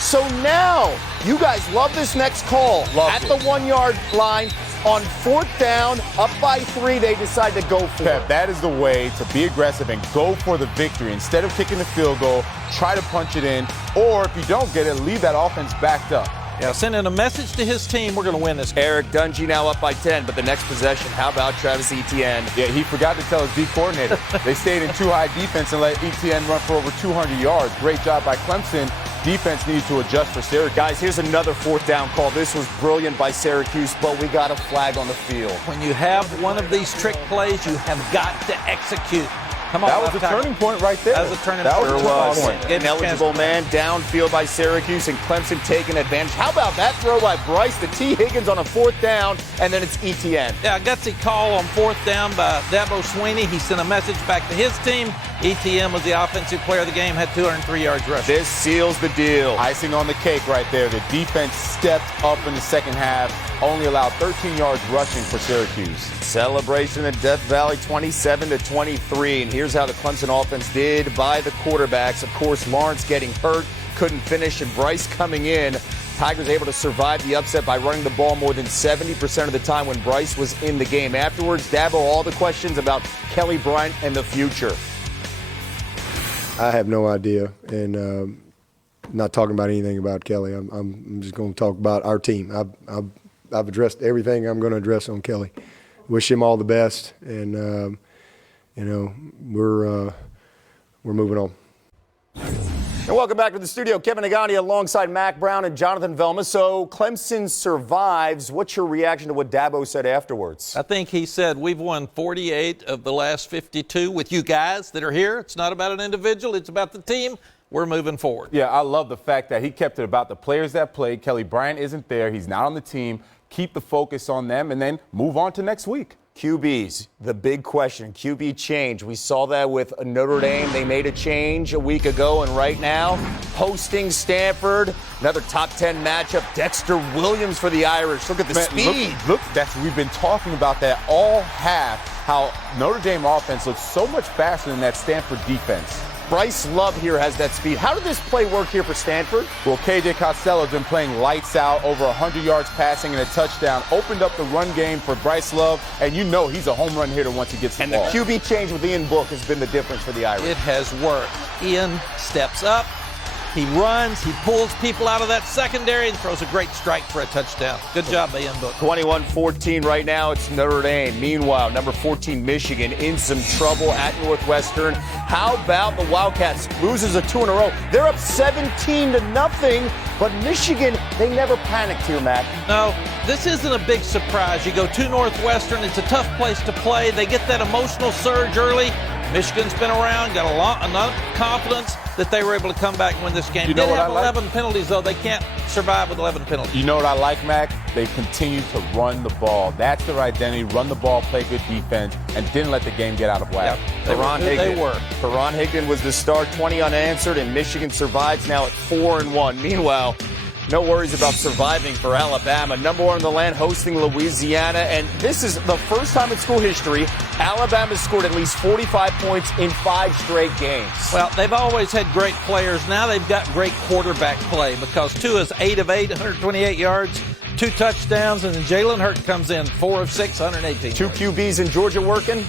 So now, you guys love this next call. At the 1-yard line. On 4th down, up by 3, they decide to go for it. That is the way to be aggressive and go for the victory. Instead of kicking the field goal, try to punch it in, or if you don't get it, leave that offense backed up. Yeah, sending a message to his team, we're going to win this game. Eric Dungy now up by 10, but the next possession, how about Travis Etienne? Yeah, he forgot to tell his D coordinator. They stayed in too high defense and let Etienne run for over 200 yards. Great job by Clemson. defense needs to adjust for Syracuse. Guys, here's another fourth down call. This was brilliant by Syracuse, but we got a flag on the field. When you have one of these trick plays, you have got to execute. Come on, that was a turning point right there. That was a turning point. An eligible man downfield by Syracuse, and Clemson taking advantage. How about that throw by Bryce to T. Higgins on a fourth down, and then it's ETN. Yeah, a gutsy call on fourth down by Dabo Sweeney. He sent a message back to his team. ETN was the offensive player of the game, had 203 yards rushing. This seals the deal. Icing on the cake right there. The defense stepped up in the second half, only allowed 13 yards rushing for Syracuse. Celebration in Death Valley, 27-23. And here's how the Clemson offense did by the quarterbacks. Of course, Lawrence getting hurt, couldn't finish, and Bryce coming in. Tigers able to survive the upset by running the ball more than 70% of the time when Bryce was in the game. Afterwards, Dabo, all the questions about Kelly Bryant and the future. I have no idea, and not talking about anything about Kelly. I'm just going to talk about our team. I've addressed everything I'm going to address on Kelly. Wish him all the best, and we're moving on. And welcome back to the studio. Kevin Nagani alongside Mac Brown and Jonathan Velma. So Clemson survives. What's your reaction to what Dabo said afterwards? I think he said, we've won 48 of the last 52 with you guys that are here. It's not about an individual. It's about the team. We're moving forward. Yeah, I love the fact that he kept it about the players that played. Kelly Bryant isn't there. He's not on the team. Keep the focus on them and then move on to next week. QBs, the big question, QB change. We saw that with Notre Dame. They made a change a week ago, and right now, hosting Stanford, another top 10 matchup. Dexter Williams for the Irish. Look at the speed. Look, we've been talking about that all half, how Notre Dame offense looks so much faster than that Stanford defense. Bryce Love here has that speed. How did this play work here for Stanford? Well, KJ Costello's been playing lights out, over 100 yards passing and a touchdown. Opened up the run game for Bryce Love, and you know he's a home run hitter once he gets the ball. And the QB change with Ian Book has been the difference for the Irish. It has worked. Ian steps up. He runs, he pulls people out of that secondary and throws a great strike for a touchdown. Good job by Ian Book. 21-14 right now. It's Notre Dame. Meanwhile, number 14 Michigan in some trouble at Northwestern. How about the Wildcats? Loses a 2 in a row. They're up 17-0, but Michigan, they never panicked here, Matt. No, this isn't a big surprise. You go to Northwestern, it's a tough place to play. They get that emotional surge early. Michigan's been around, got enough confidence that they were able to come back and win this game. You know they what have I like? 11 penalties, though. They can't survive with 11 penalties. You know what I like, Mac? They continue to run the ball. That's their identity. Run the ball, play good defense, and didn't let the game get out of whack. Yep. They were. Perron Higdon was the star, 20 unanswered, and Michigan survives now at 4-1. Meanwhile, no worries about surviving for Alabama. Number 1 in the land, hosting Louisiana. And this is the first time in school history Alabama scored at least 45 points in 5 straight games. Well, they've always had great players. Now they've got great quarterback play because Tua's 8 of 8, 128 yards, 2 touchdowns, and then Jalen Hurts comes in 4 of 6, 118 2 QBs in Georgia working?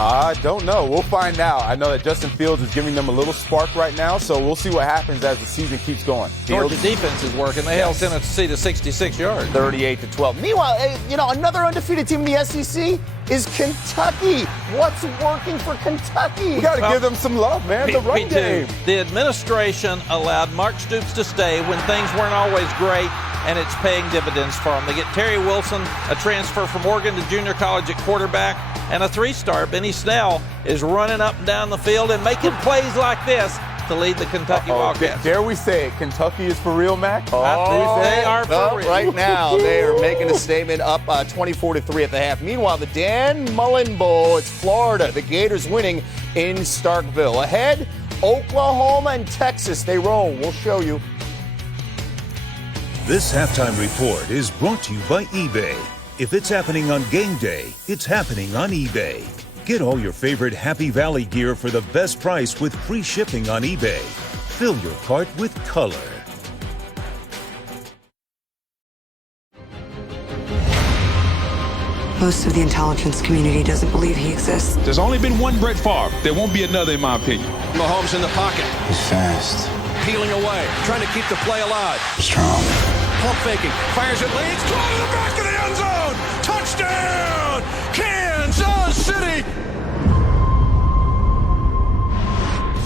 I don't know. We'll find out. I know that Justin Fields is giving them a little spark right now, so we'll see what happens as the season keeps going. Georgia defense is working. They held Tennessee to 66 yards. 38-12. Meanwhile, another undefeated team in the SEC is Kentucky. What's working for Kentucky? We got to give them some love, man. The run game. The administration allowed Mark Stoops to stay when things weren't always great, and it's paying dividends for them. They get Terry Wilson, a transfer from Oregon to junior college at quarterback, and a 3-star, Benny Snell, is running up and down the field and making plays like this to lead the Kentucky Wildcats. Dare we say it, Kentucky is for real, Mac? They are for real. Right now, they are making a statement up 24-3 at the half. Meanwhile, the Dan Mullen Bowl, it's Florida. The Gators winning in Starkville. Ahead, Oklahoma and Texas. They roll. We'll show you. This halftime report is brought to you by eBay. If it's happening on game day, it's happening on eBay. Get all your favorite Happy Valley gear for the best price with free shipping on eBay. Fill your cart with color. Most of the intelligence community doesn't believe he exists. There's only been one Brett Favre. There won't be another, in my opinion. Mahomes in the pocket. He's fast. Peeling away, trying to keep the play alive. Strong. Pump faking, fires it, leads, throw to the back of the end zone. Touchdown, Kansas City.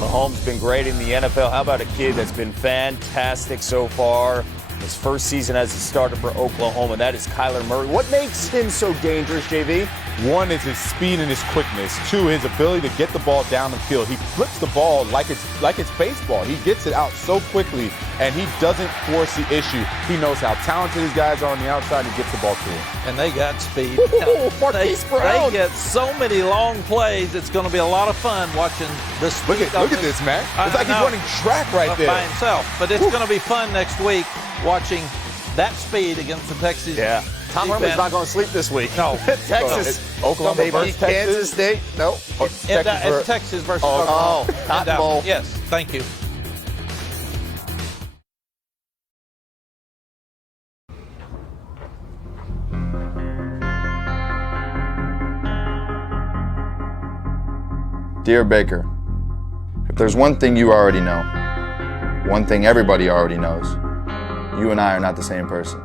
Mahomes been great in the NFL. How about a kid that's been fantastic so far? His first season as a starter for Oklahoma, that is Kyler Murray. What makes him so dangerous, JV? One is his speed and his quickness. Two, his ability to get the ball down the field. He flips the ball like it's baseball. He gets it out so quickly, and he doesn't force the issue. He knows how talented his guys are on the outside and gets the ball to him. And they got speed. They get so many long plays. It's going to be a lot of fun watching this. Look at this, man. It's like he's running track right there by himself. But it's going to be fun next week watching that speed against the Texas. Yeah. Tom Herman's not going to sleep this week. No. Texas. Oklahoma versus Kansas State? Nope. It's Texas versus Oklahoma. Cotton Bowl. Yes, thank you. Dear Baker, if there's one thing you already know, one thing everybody already knows, you and I are not the same person.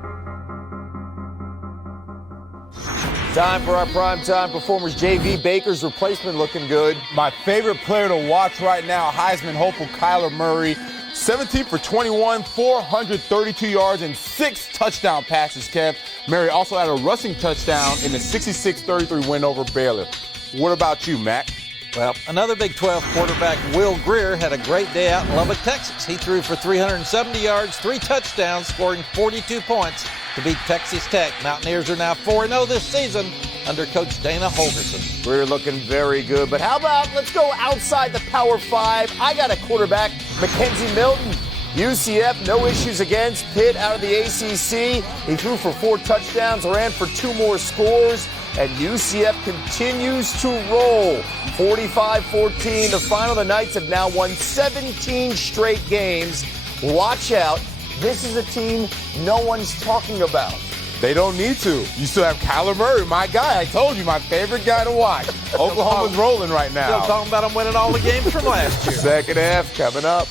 Time for our primetime performers. JV Baker's replacement looking good. My favorite player to watch right now, Heisman hopeful Kyler Murray. 17 for 21, 432 yards, and 6 touchdown passes, Kev. Murray also had a rushing touchdown in the 66-33 win over Baylor. What about you, Mac? Well, another Big 12 quarterback, Will Greer, had a great day out in Lubbock, Texas. He threw for 370 yards, 3 touchdowns, scoring 42 points to beat Texas Tech. Mountaineers are now 4-0 this season under Coach Dana Holgorsen. We're looking very good. But how about let's go outside the Power 5. I got a quarterback, Mackenzie Milton. UCF, no issues against. Pitt out of the ACC. He threw for 4 touchdowns, ran for 2 more scores. And UCF continues to roll. 45-14. The final, the Knights have now won 17 straight games. Watch out. This is a team no one's talking about. They don't need to. You still have Kyler Murray, my guy. I told you, my favorite guy to watch. Oklahoma's rolling right now. Still talking about them winning all the games from last year. Second half coming up.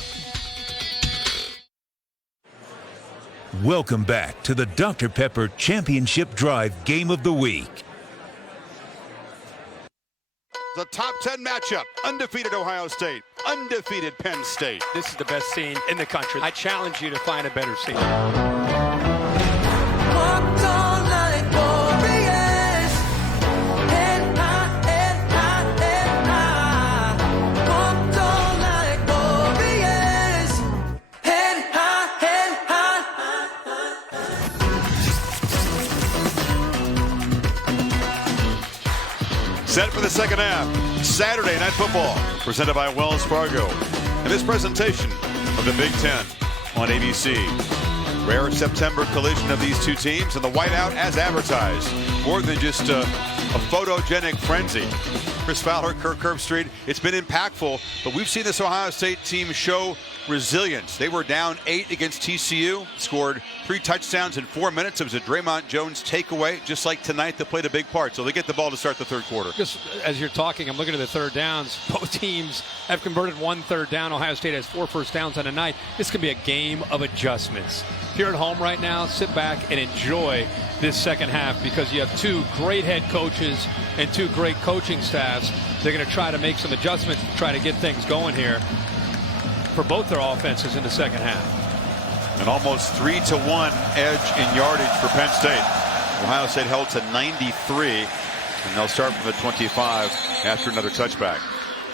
Welcome back to the Dr. Pepper Championship Drive Game of the Week. The top 10 matchup. Undefeated Ohio State. Undefeated Penn State. This is the best scene in the country. I challenge you to find a better scene. Set for the second half. Saturday Night Football, presented by Wells Fargo. And this presentation of the Big Ten on ABC. Rare September collision of these two teams, and the whiteout as advertised. More than just a photogenic frenzy. Chris Fowler, Kirk Herbstreit, it's been impactful, but we've seen this Ohio State team show resilience. They were down 8 against TCU, scored 3 touchdowns in 4 minutes. It was a Draymond Jones takeaway, just like tonight, that played a big part. So they get the ball to start the third quarter. Just as you're talking, I'm looking at the third downs. Both teams have converted 1 third down. Ohio State has 4 first downs on a night. This could be a game of adjustments. If you're at home right now, sit back and enjoy this second half, because you have 2 great head coaches and 2 great coaching staffs. They're going to try to make some adjustments to try to get things going here for both their offenses in the second half. An almost 3-to-1 edge in yardage for Penn State. Ohio State held to 93, and they'll start from the 25 after another touchback.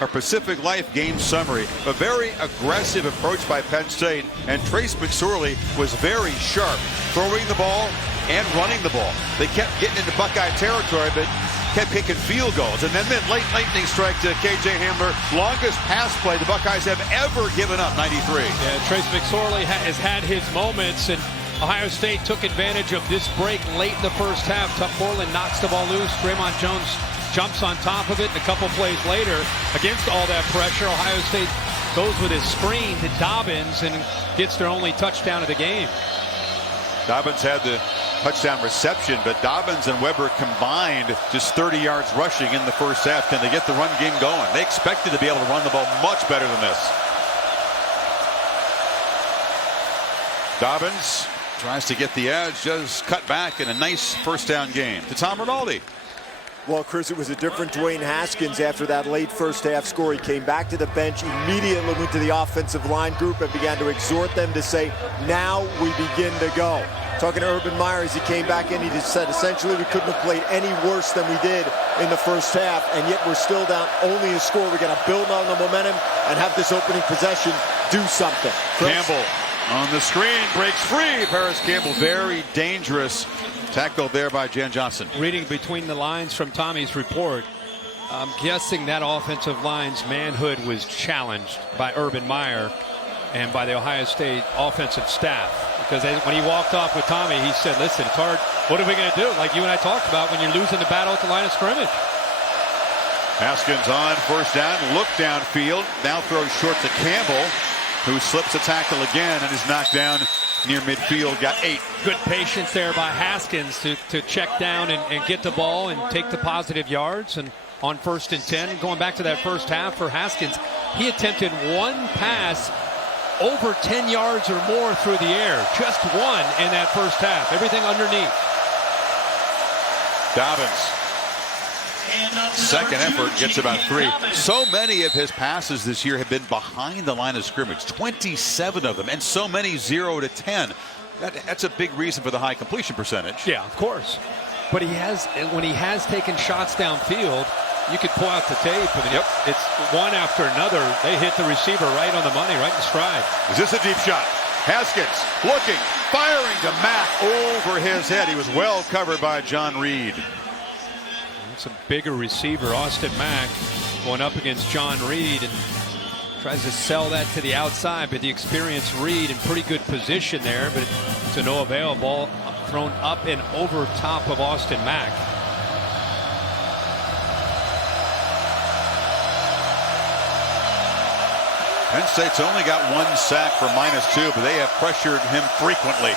Our Pacific Life game summary: a very aggressive approach by Penn State, and Trace McSorley was very sharp, throwing the ball and running the ball. They kept getting into Buckeye territory, but kept kicking field goals. And then late lightning strike to K.J. Hamler. Longest pass play the Buckeyes have ever given up, 93. Yeah, Trace McSorley has had his moments, and Ohio State took advantage of this break late in the first half. Tuck Borland knocks the ball loose. Draymond Jones jumps on top of it, and a couple plays later, against all that pressure, Ohio State goes with his screen to Dobbins and gets their only touchdown of the game. Dobbins had the touchdown reception, but Dobbins and Weber combined just 30 yards rushing in the first half. Can they get the run game going? They expected to be able to run the ball much better than this. Dobbins tries to get the edge, just cut back in a nice first down game to Tom Rinaldi. Well, Chris, it was a different Dwayne Haskins after that late first half score. He came back to the bench, immediately went to the offensive line group and began to exhort them to say, now we begin to go. Talking to Urban Meyer as he came back in, he just said essentially we couldn't have played any worse than we did in the first half, and yet we're still down only a score. We're going to build on the momentum and have this opening possession do something. Campbell on the screen, breaks free. Paris Campbell, very dangerous. Tackled there by Jan Johnson. Reading between the lines from Tommy's report, I'm guessing that offensive line's manhood was challenged by Urban Meyer and by the Ohio State offensive staff. Because when he walked off with Tommy, he said, listen, it's hard. What are we going to do? Like you and I talked about when you're losing the battle at the line of scrimmage. Haskins on first down, look downfield, now throws short to Campbell, who slips a tackle again and is knocked down near midfield, got 8. Good patience there by Haskins to check down and get the ball and take the positive yards. And on 1st and 10, going back to that first half for Haskins, he attempted one pass over 10 yards or more through the air. Just one in that first half. Everything underneath. Dobbins. Second effort gets about 3. So many of his passes this year have been behind the line of scrimmage. 27 of them, and so many 0 to 10. That's a big reason for the high completion percentage. Yeah, of course. But when he has taken shots downfield, you could pull out the tape, and it's one after another. They hit the receiver right on the money, right in stride. Is this a deep shot? Haskins looking, firing to Mack over his head. He was well covered by John Reed. It's a bigger receiver, Austin Mack, going up against John Reed, and tries to sell that to the outside, but the experienced Reed in pretty good position there, but to no avail. Ball thrown up and over top of Austin Mack. Penn State's only got 1 sack for -2, but they have pressured him frequently.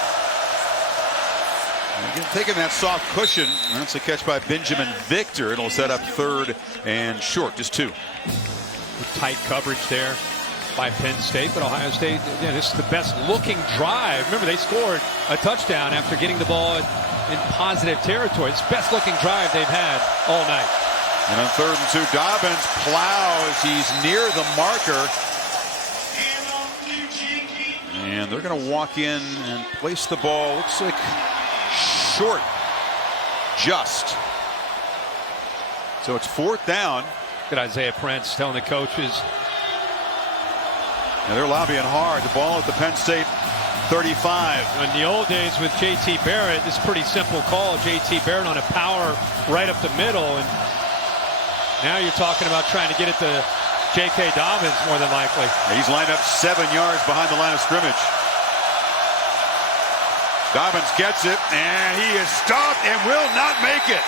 Again, taking that soft cushion. That's a catch by Benjamin Victor. It'll set up 3rd and short, just 2. Tight coverage there by Penn State, but Ohio State, this is the best looking drive. Remember, they scored a touchdown after getting the ball in positive territory. It's the best looking drive they've had all night. And on 3rd and 2, Dobbins plows. He's near the marker. And they're going to walk in and place the ball. Looks like short. Just. So it's 4th down. Good Isaiah Prince telling the coaches. And they're lobbying hard. The ball at the Penn State 35. In the old days with J.T. Barrett, this pretty simple call. J.T. Barrett on a power right up the middle. And now you're talking about trying to get it to J.K. Dobbins more than likely. He's lined up 7 yards behind the line of scrimmage. Dobbins gets it, and he is stopped and will not make it.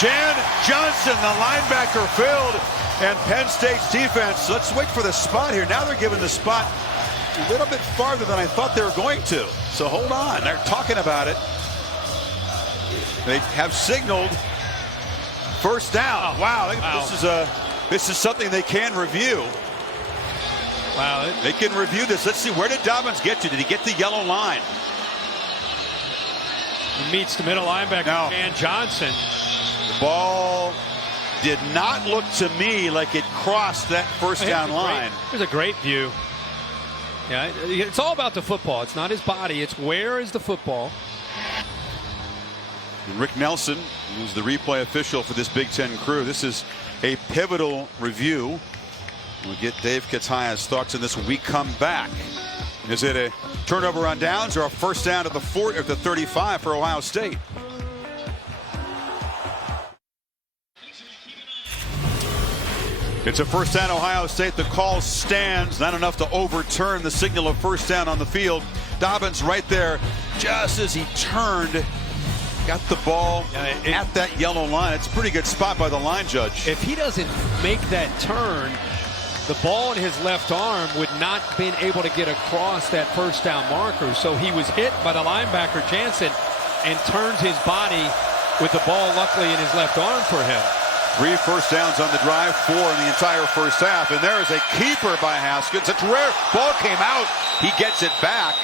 Jan Johnson, the linebacker, filled, and Penn State's defense. Let's wait for the spot here. Now they're giving the spot a little bit farther than I thought they were going to. So hold on. They're talking about it. They have signaled first down. Oh, wow. This is something they can review. Wow. They can review this. Let's see. Where did Dobbins get to? Did he get the yellow line? He meets the middle linebacker, Jan Johnson. The ball did not look to me like it crossed that first down line. Here's a great view. Yeah, it's all about the football. It's not his body. It's where is the football. And Rick Nelson, who's the replay official for this Big Ten crew. This is a pivotal review. We'll get Dave Kataya's thoughts on this when we come back. Is it a turnover on downs or a first down at the 40 or the 35 for Ohio State? It's a first down, Ohio State. The call stands. Not enough to overturn the signal of first down on the field. Dobbins right there, just as he turned, got the ball at that yellow line. It's a pretty good spot by the line judge. If he doesn't make that turn, the ball in his left arm would not been able to get across that first down marker. So he was hit by the linebacker Jansen and turned his body with the ball luckily in his left arm for him. 3 first downs on the drive, 4 in the entire first half. And there is a keeper by Haskins. It's rare. Ball came out. He gets it back.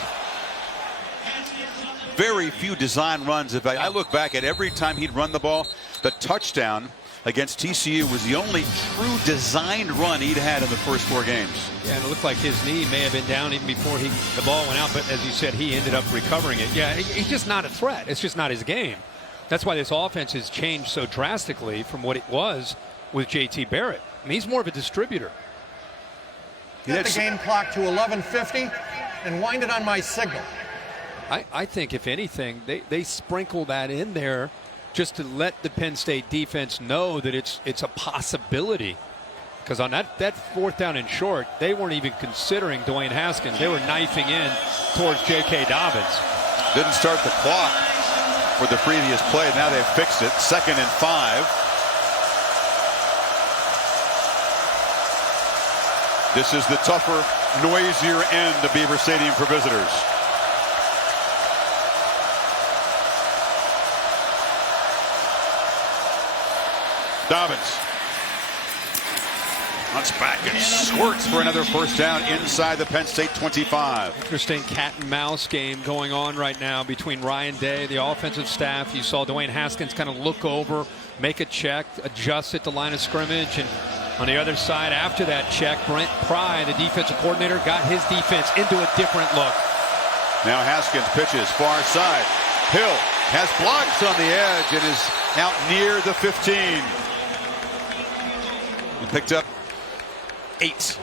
Very few design runs. If I look back at every time he'd run the ball, the touchdown against TCU was the only true designed run he'd had in the first 4 games. Yeah, and it looked like his knee may have been down even before the ball went out, but as you said, he ended up recovering it. Yeah, he's just not a threat. It's just not his game. That's why this offense has changed so drastically from what it was with JT Barrett. I mean, he's more of a distributor. Get the game clock to 11:50 and wind it on my signal. I think, if anything, they sprinkle that in there just to let the Penn State defense know that it's a possibility. Because on that 4th down and short, they weren't even considering Dwayne Haskins. They were knifing in towards J.K. Dobbins. Didn't start the clock for the previous play. Now they've fixed it. 2nd and 5. This is the tougher, noisier end of Beaver Stadium for visitors. Dobbins runs back and squirts for another first down inside the Penn State 25. Interesting cat and mouse game going on right now between Ryan Day, the offensive staff. You saw Dwayne Haskins kind of look over, make a check, adjust at the line of scrimmage, and on the other side after that check, Brent Pry, the defensive coordinator, got his defense into a different look. Now Haskins pitches far side. Hill has blocks on the edge and is out near the 15. He picked up 8.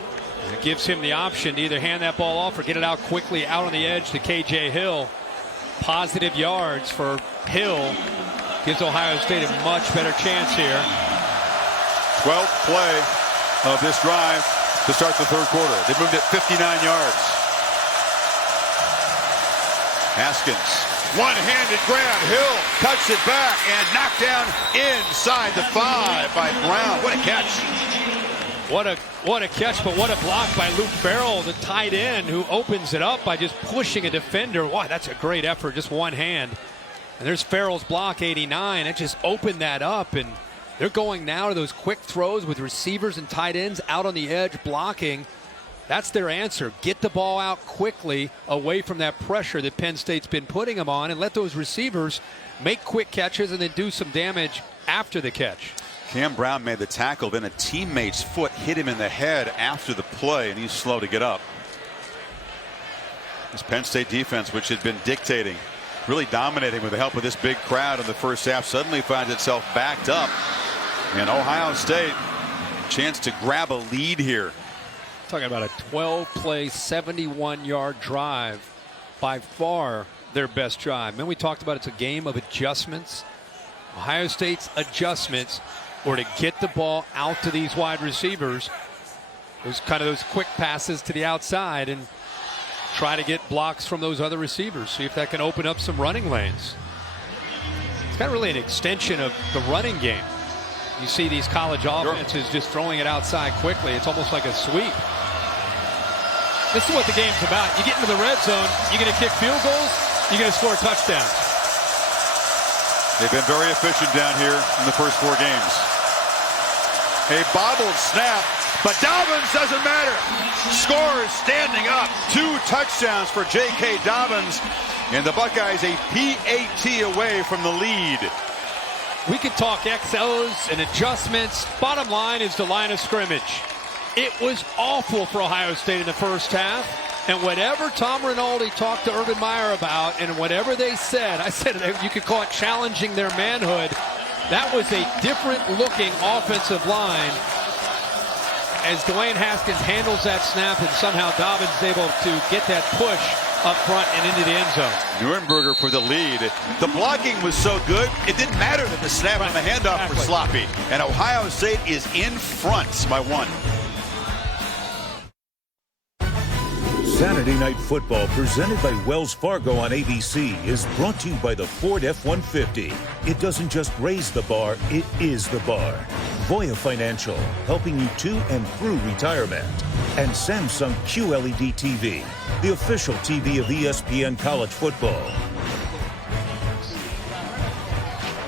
It gives him the option to either hand that ball off or get it out quickly out on the edge to KJ Hill. Positive yards for Hill. Gives Ohio State a much better chance here. 12th play of this drive to start the 3rd quarter. They moved it 59 yards. Haskins, one-handed grab. Hill cuts it back and knocked down inside the 5 by Brown. What a catch. What a catch, but what a block by Luke Farrell, the tight end, who opens it up by just pushing a defender. Wow, that's a great effort, just one hand. And there's Farrell's block, 89. It just opened that up, and they're going now to those quick throws with receivers and tight ends out on the edge blocking. That's their answer. Get the ball out quickly away from that pressure that Penn State's been putting them on, and let those receivers make quick catches and then do some damage after the catch. Cam Brown made the tackle, then a teammate's foot hit him in the head after the play, and he's slow to get up. This Penn State defense, which had been dictating, really dominating with the help of this big crowd in the first half, suddenly finds itself backed up. And Ohio State, chance to grab a lead here. Talking about a 12-play, 71-yard drive. By far their best drive. And we talked about it's a game of adjustments. Ohio State's adjustments were to get the ball out to these wide receivers. Those quick passes to the outside and try to get blocks from those other receivers. See if that can open up some running lanes. It's kind of really an extension of the running game. You see these college offenses just throwing it outside quickly. It's almost like a sweep. This is what the game's about. You get into the red zone, you're going to kick field goals, you're going to score touchdowns. They've been very efficient down here in the first 4 games. A bobbled snap, but Dobbins doesn't matter. Scores standing up. 2 touchdowns for J.K. Dobbins, and the Buckeyes a PAT away from the lead. We could talk XOs and adjustments. Bottom line is the line of scrimmage. It was awful for Ohio State in the first half. And whatever Tom Rinaldi talked to Urban Meyer about and whatever they said, I said you could call it challenging their manhood. That was a different looking offensive line as Dwayne Haskins handles that snap and somehow Dobbins is able to get that push up front and into the end zone. Nuremberger for the lead. The blocking was so good, it didn't matter that the snap and the handoff were sloppy. And Ohio State is in front by 1. Saturday Night Football, presented by Wells Fargo on ABC, is brought to you by the Ford F-150. It doesn't just raise the bar, it is the bar. Voya Financial, helping you to and through retirement. And Samsung QLED TV, the official TV of ESPN College Football.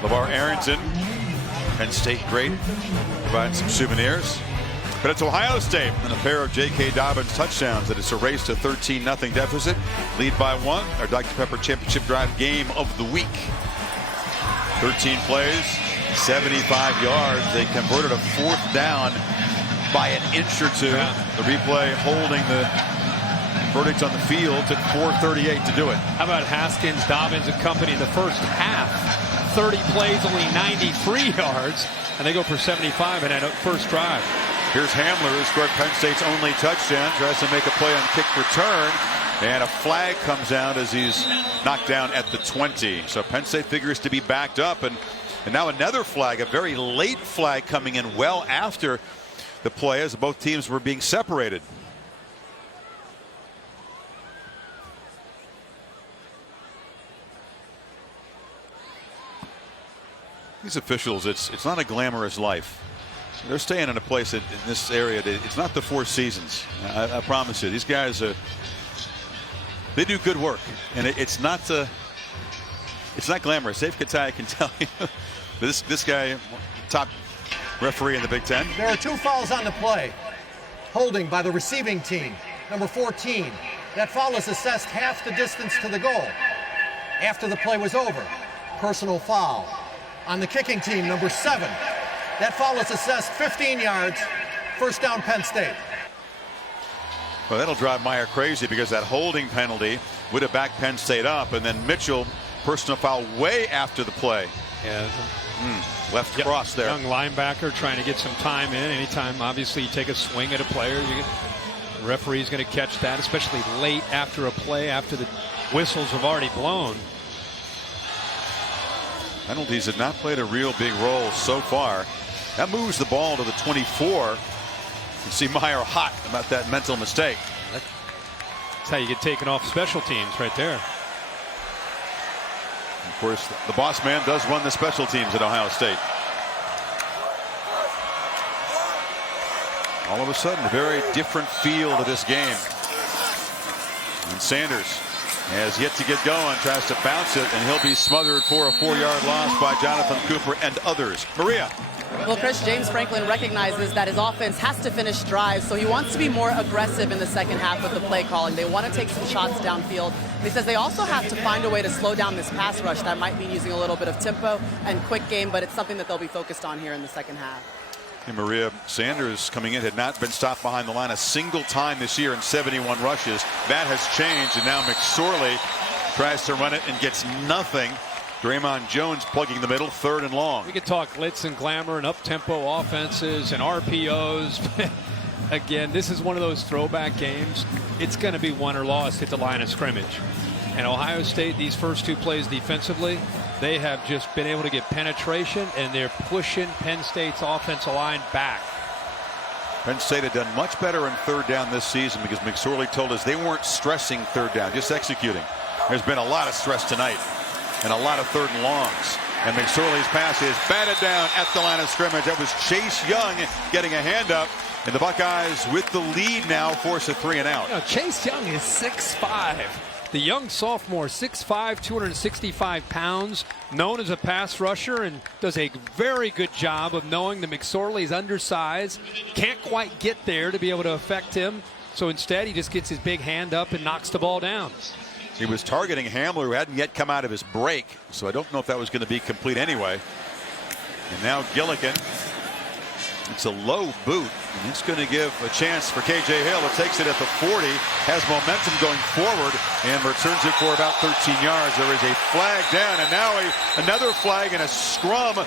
LeVar Arrington, Penn State great, providing some souvenirs. But it's Ohio State and a pair of J.K. Dobbins touchdowns that it's a race to 13-0 deficit. Lead by 1. Our Dr. Pepper Championship Drive game of the week. 13 plays, 75 yards. They converted a 4th down by an inch or two. The replay holding the verdict on the field. Took 4:38 to do it. How about Haskins, Dobbins, and company in the first half? 30 plays, only 93 yards, and they go for 75 in that first drive. Here's Hamler, who scored Penn State's only touchdown. Tries to make a play on kick return. And a flag comes out as he's knocked down at the 20. So Penn State figures to be backed up. And now another flag, a very late flag coming in well after the play as both teams were being separated. These officials, it's not a glamorous life. They're staying in a place in this area that it's not the Four Seasons. I promise you, these guys they do good work, and it's not glamorous. Dave Kataya can tell you. This guy, top referee in the Big Ten. There are 2 fouls on the play. Holding by the receiving team, number 14. That foul is assessed half the distance to the goal. After the play was over, personal foul. On the kicking team, number 7. That foul is assessed 15 yards, first down Penn State. Well, that'll drive Meyer crazy because that holding penalty would have backed Penn State up, and then Mitchell, personal foul way after the play. Yeah. Left cross there. Young linebacker trying to get some time in. Anytime, obviously, you take a swing at a player, the referee's going to catch that, especially late after a play, after the whistles have already blown. Penalties have not played a real big role so far. That moves the ball to the 24. You see Meyer hot about that mental mistake. That's how you get taken off special teams right there. Of course, the boss man does run the special teams at Ohio State. All of a sudden, a very different feel to this game. And Sanders has yet to get going, tries to bounce it, and he'll be smothered for a 4-yard loss by Jonathan Cooper and others. Maria. Well, Chris, James Franklin recognizes that his offense has to finish drives, so he wants to be more aggressive in the second half with the play calling. They want to take some shots downfield. He says they also have to find a way to slow down this pass rush. That might mean using a little bit of tempo and quick game, but it's something that they'll be focused on here in the second half. And Maria, Sanders coming in had not been stopped behind the line a single time this year in 71 rushes. That has changed, and now McSorley tries to run it and gets nothing. Draymond Jones plugging the middle, 3rd and long. We could talk glitz and glamour and up-tempo offenses and RPOs. Again, this is one of those throwback games. It's going to be won or lost at the line of scrimmage. And Ohio State, these first 2 plays defensively, they have just been able to get penetration, and they're pushing Penn State's offensive line back. Penn State had done much better in 3rd down this season because McSorley told us they weren't stressing 3rd down, just executing. There's been a lot of stress tonight and a lot of 3rd and longs. And McSorley's pass is batted down at the line of scrimmage. That was Chase Young getting a hand up. And the Buckeyes with the lead now force a 3 and out. You know, Chase Young is 6'5". The young sophomore, 6'5", 265 pounds, known as a pass rusher, and does a very good job of knowing that McSorley's undersized, can't quite get there to be able to affect him. So instead, he just gets his big hand up and knocks the ball down. He was targeting Hamler, who hadn't yet come out of his break, so I don't know if that was going to be complete anyway. And now Gilligan. It's a low boot, and it's going to give a chance for K.J. Hill. It takes it at the 40, has momentum going forward, and returns it for about 13 yards. There is a flag down, and now another flag and a scrum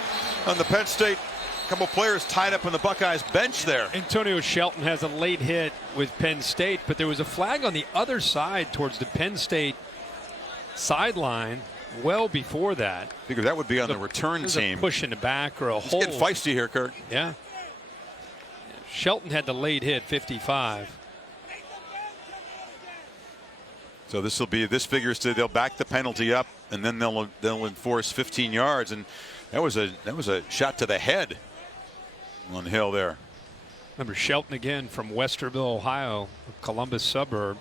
on the Penn State. A couple players tied up on the Buckeyes bench there. Antonio Shelton has a late hit with Penn State, but there was a flag on the other side towards the Penn State sideline well before that. I figure that would be on the return team. A push in the back or a hold. It's getting feisty here, Kurt. Yeah. Shelton had the late hit, 55. So this figures they'll back the penalty up, and then they'll enforce 15 yards, and that was a shot to the head on Hill there. Remember Shelton again from Westerville, Ohio, a Columbus suburb.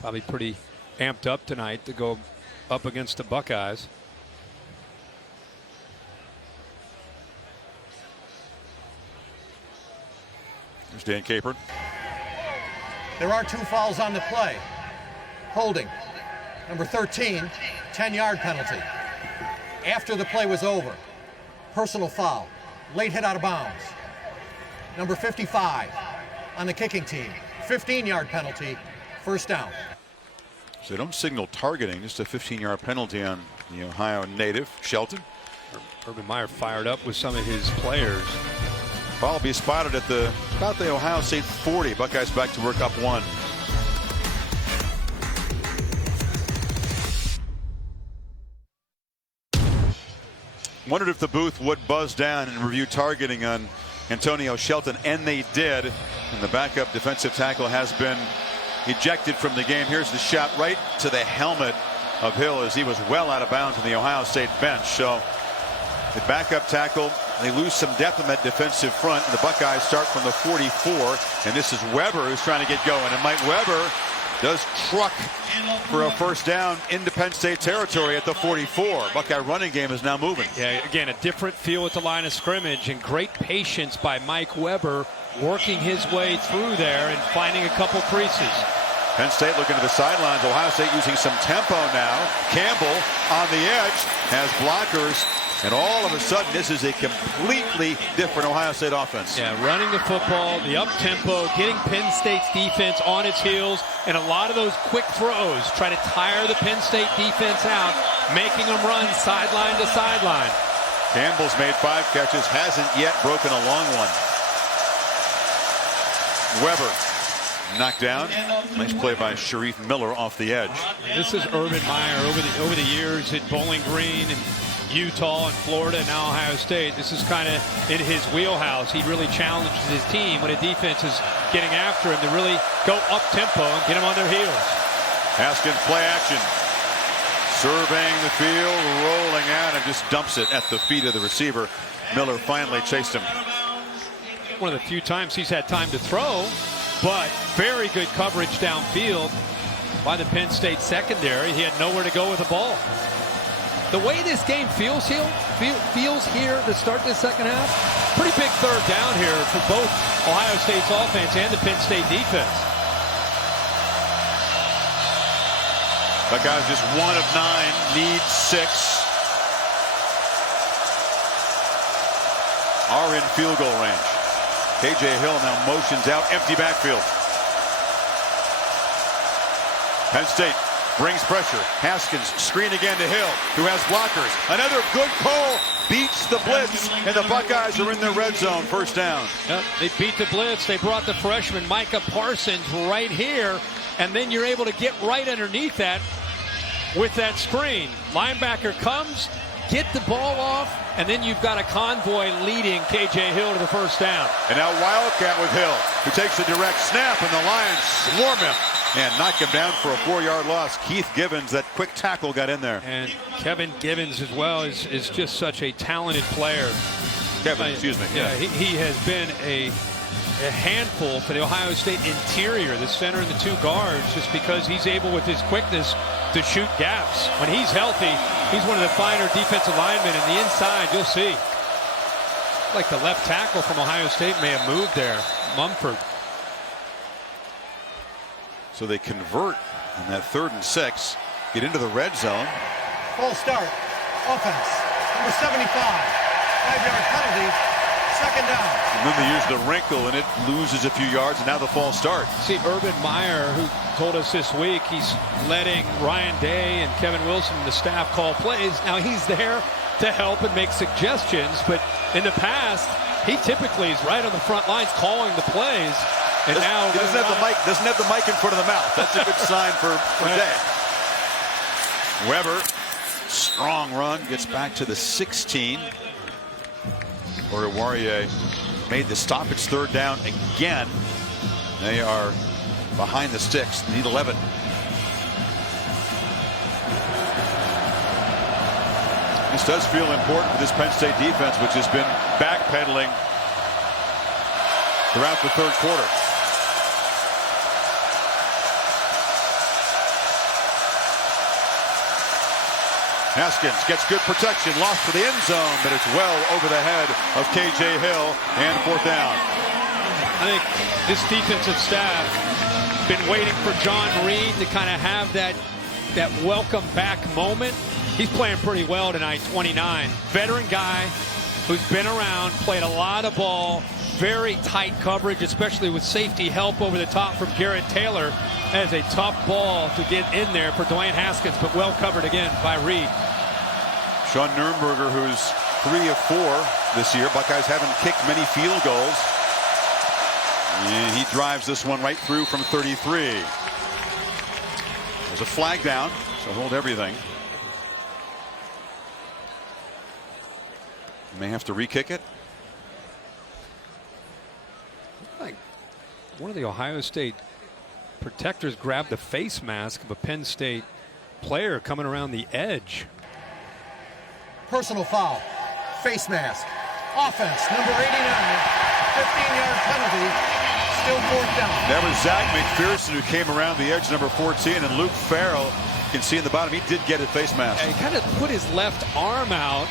Probably pretty amped up tonight to go up against the Buckeyes. There's Dan Capron. There are 2 fouls on the play. Holding. Number 13, 10-yard penalty. After the play was over, personal foul, late hit out of bounds. Number 55 on the kicking team, 15-yard penalty, first down. So they don't signal targeting, just a 15-yard penalty on the Ohio native, Shelton. Urban Meyer fired up with some of his players. Ball will be spotted at about the Ohio State 40. Buckeyes back to work up one. Wondered if the booth would buzz down and review targeting on Antonio Shelton, and they did. And the backup defensive tackle has been ejected from the game. Here's the shot right to the helmet of Hill as he was well out of bounds on the Ohio State bench. So the backup tackle, they lose some depth on that defensive front, and the Buckeyes start from the 44. And this is Weber who's trying to get going. And Mike Weber does truck for a first down into Penn State territory at the 44. Buckeye running game is now moving. Yeah, again, a different feel at the line of scrimmage, and great patience by Mike Weber working his way through there and finding a couple creases. Penn State looking to the sidelines. Ohio State using some tempo now. Campbell on the edge has blockers. And all of a sudden, this is a completely different Ohio State offense. Yeah, running the football, the up-tempo, getting Penn State's defense on its heels, and a lot of those quick throws try to tire the Penn State defense out, making them run sideline to sideline. Campbell's made 5 catches, hasn't yet broken a long one. Weber knocked down. Nice play by Sharif Miller off the edge. This is Urban Meyer over the years at Bowling Green and Utah and Florida and now Ohio State. This is kind of in his wheelhouse. He really challenges his team when a defense is getting after him to really go up-tempo and get him on their heels. Haskins play action. Surveying the field, rolling out, and just dumps it at the feet of the receiver. Miller finally chased him. One of the few times he's had time to throw, but very good coverage downfield by the Penn State secondary. He had nowhere to go with the ball. The way this game feels here to start this second half, pretty big third down here for both Ohio State's offense and the Penn State defense. Buckeyes just 1 of 9, need 6. Are in field goal range. KJ Hill now motions out, empty backfield. Penn State brings pressure. Haskins screen again to Hill, who has blockers. Another good call, beats the blitz, and the Buckeyes are in the red zone. First down. Yep, they beat the blitz. They brought the freshman Micah Parsons right here, and then you're able to get right underneath that with that screen. Linebacker comes, get the ball off, and then you've got a convoy leading KJ Hill to the first down. And now Wildcat with Hill, who takes a direct snap, and the Lions swarm him and knock him down for a 4-yard loss. Keith Givens, that quick tackle, got in there. And Kevin Givens as well is just such a talented player. Excuse me. Yeah, he has been a handful for the Ohio State interior, the center and the 2 guards, just because he's able with his quickness to shoot gaps. When he's healthy, he's one of the finer defensive linemen. And the inside, you'll see. Like the left tackle from Ohio State may have moved there, Mumford. So they convert on that 3rd and 6, get into the red zone. Full start, offense, number 75, 5-yard penalty, second down. And then they use the wrinkle, and it loses a few yards, and now the false start. See, Urban Meyer, who told us this week he's letting Ryan Day and Kevin Wilson, the staff, call plays. Now he's there to help and make suggestions, but in the past, he typically is right on the front lines calling the plays. And now he doesn't have the mic in front of the mouth. That's a good sign for Day. Weber, strong run, gets back to the 16. Oruwariye made the stop. It's 3rd down again. They are behind the sticks. They need 11. This does feel important for this Penn State defense, which has been backpedaling throughout the 3rd quarter. Haskins gets good protection, lost for the end zone, but it's well over the head of KJ Hill, and 4th down. I think this defensive staff been waiting for John Reed to kind of have that welcome back moment. He's playing pretty well tonight, 29. Veteran guy, who's been around, played a lot of ball, very tight coverage, especially with safety help over the top from Garrett Taylor. That is a tough ball to get in there for Dwayne Haskins, but well covered again by Reed. Sean Nurnberger, who's 3 of 4 this year. Buckeyes haven't kicked many field goals. And he drives this one right through from 33. There's a flag down, so hold everything. May have to re-kick it. Like one of the Ohio State protectors grabbed the face mask of a Penn State player coming around the edge. Personal foul. Face mask. Offense, number 89. 15-yard penalty. Still 4th down. That was Zach McPherson who came around the edge, number 14, and Luke Farrell, you can see in the bottom, he did get a face mask. And he kind of put his left arm out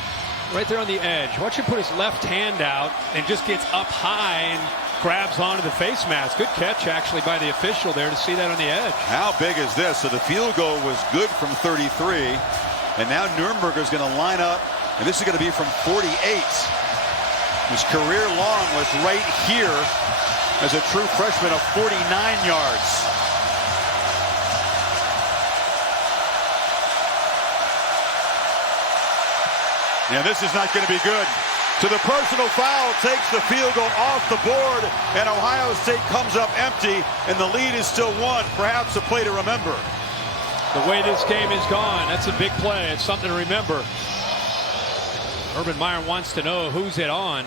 right there on the edge. Watch him put his left hand out and just gets up high and grabs onto the face mask. Good catch, actually, by the official there to see that on the edge. How big is this? So the field goal was good from 33, and now Nurnberger's going to line up, and this is going to be from 48. His career long was right here as a true freshman of 49 yards. And this is not going to be good. So the personal foul takes the field goal off the board, and Ohio State comes up empty, and the lead is still 1. Perhaps a play to remember. The way this game is gone, that's a big play. It's something to remember. Urban Meyer wants to know who's it on.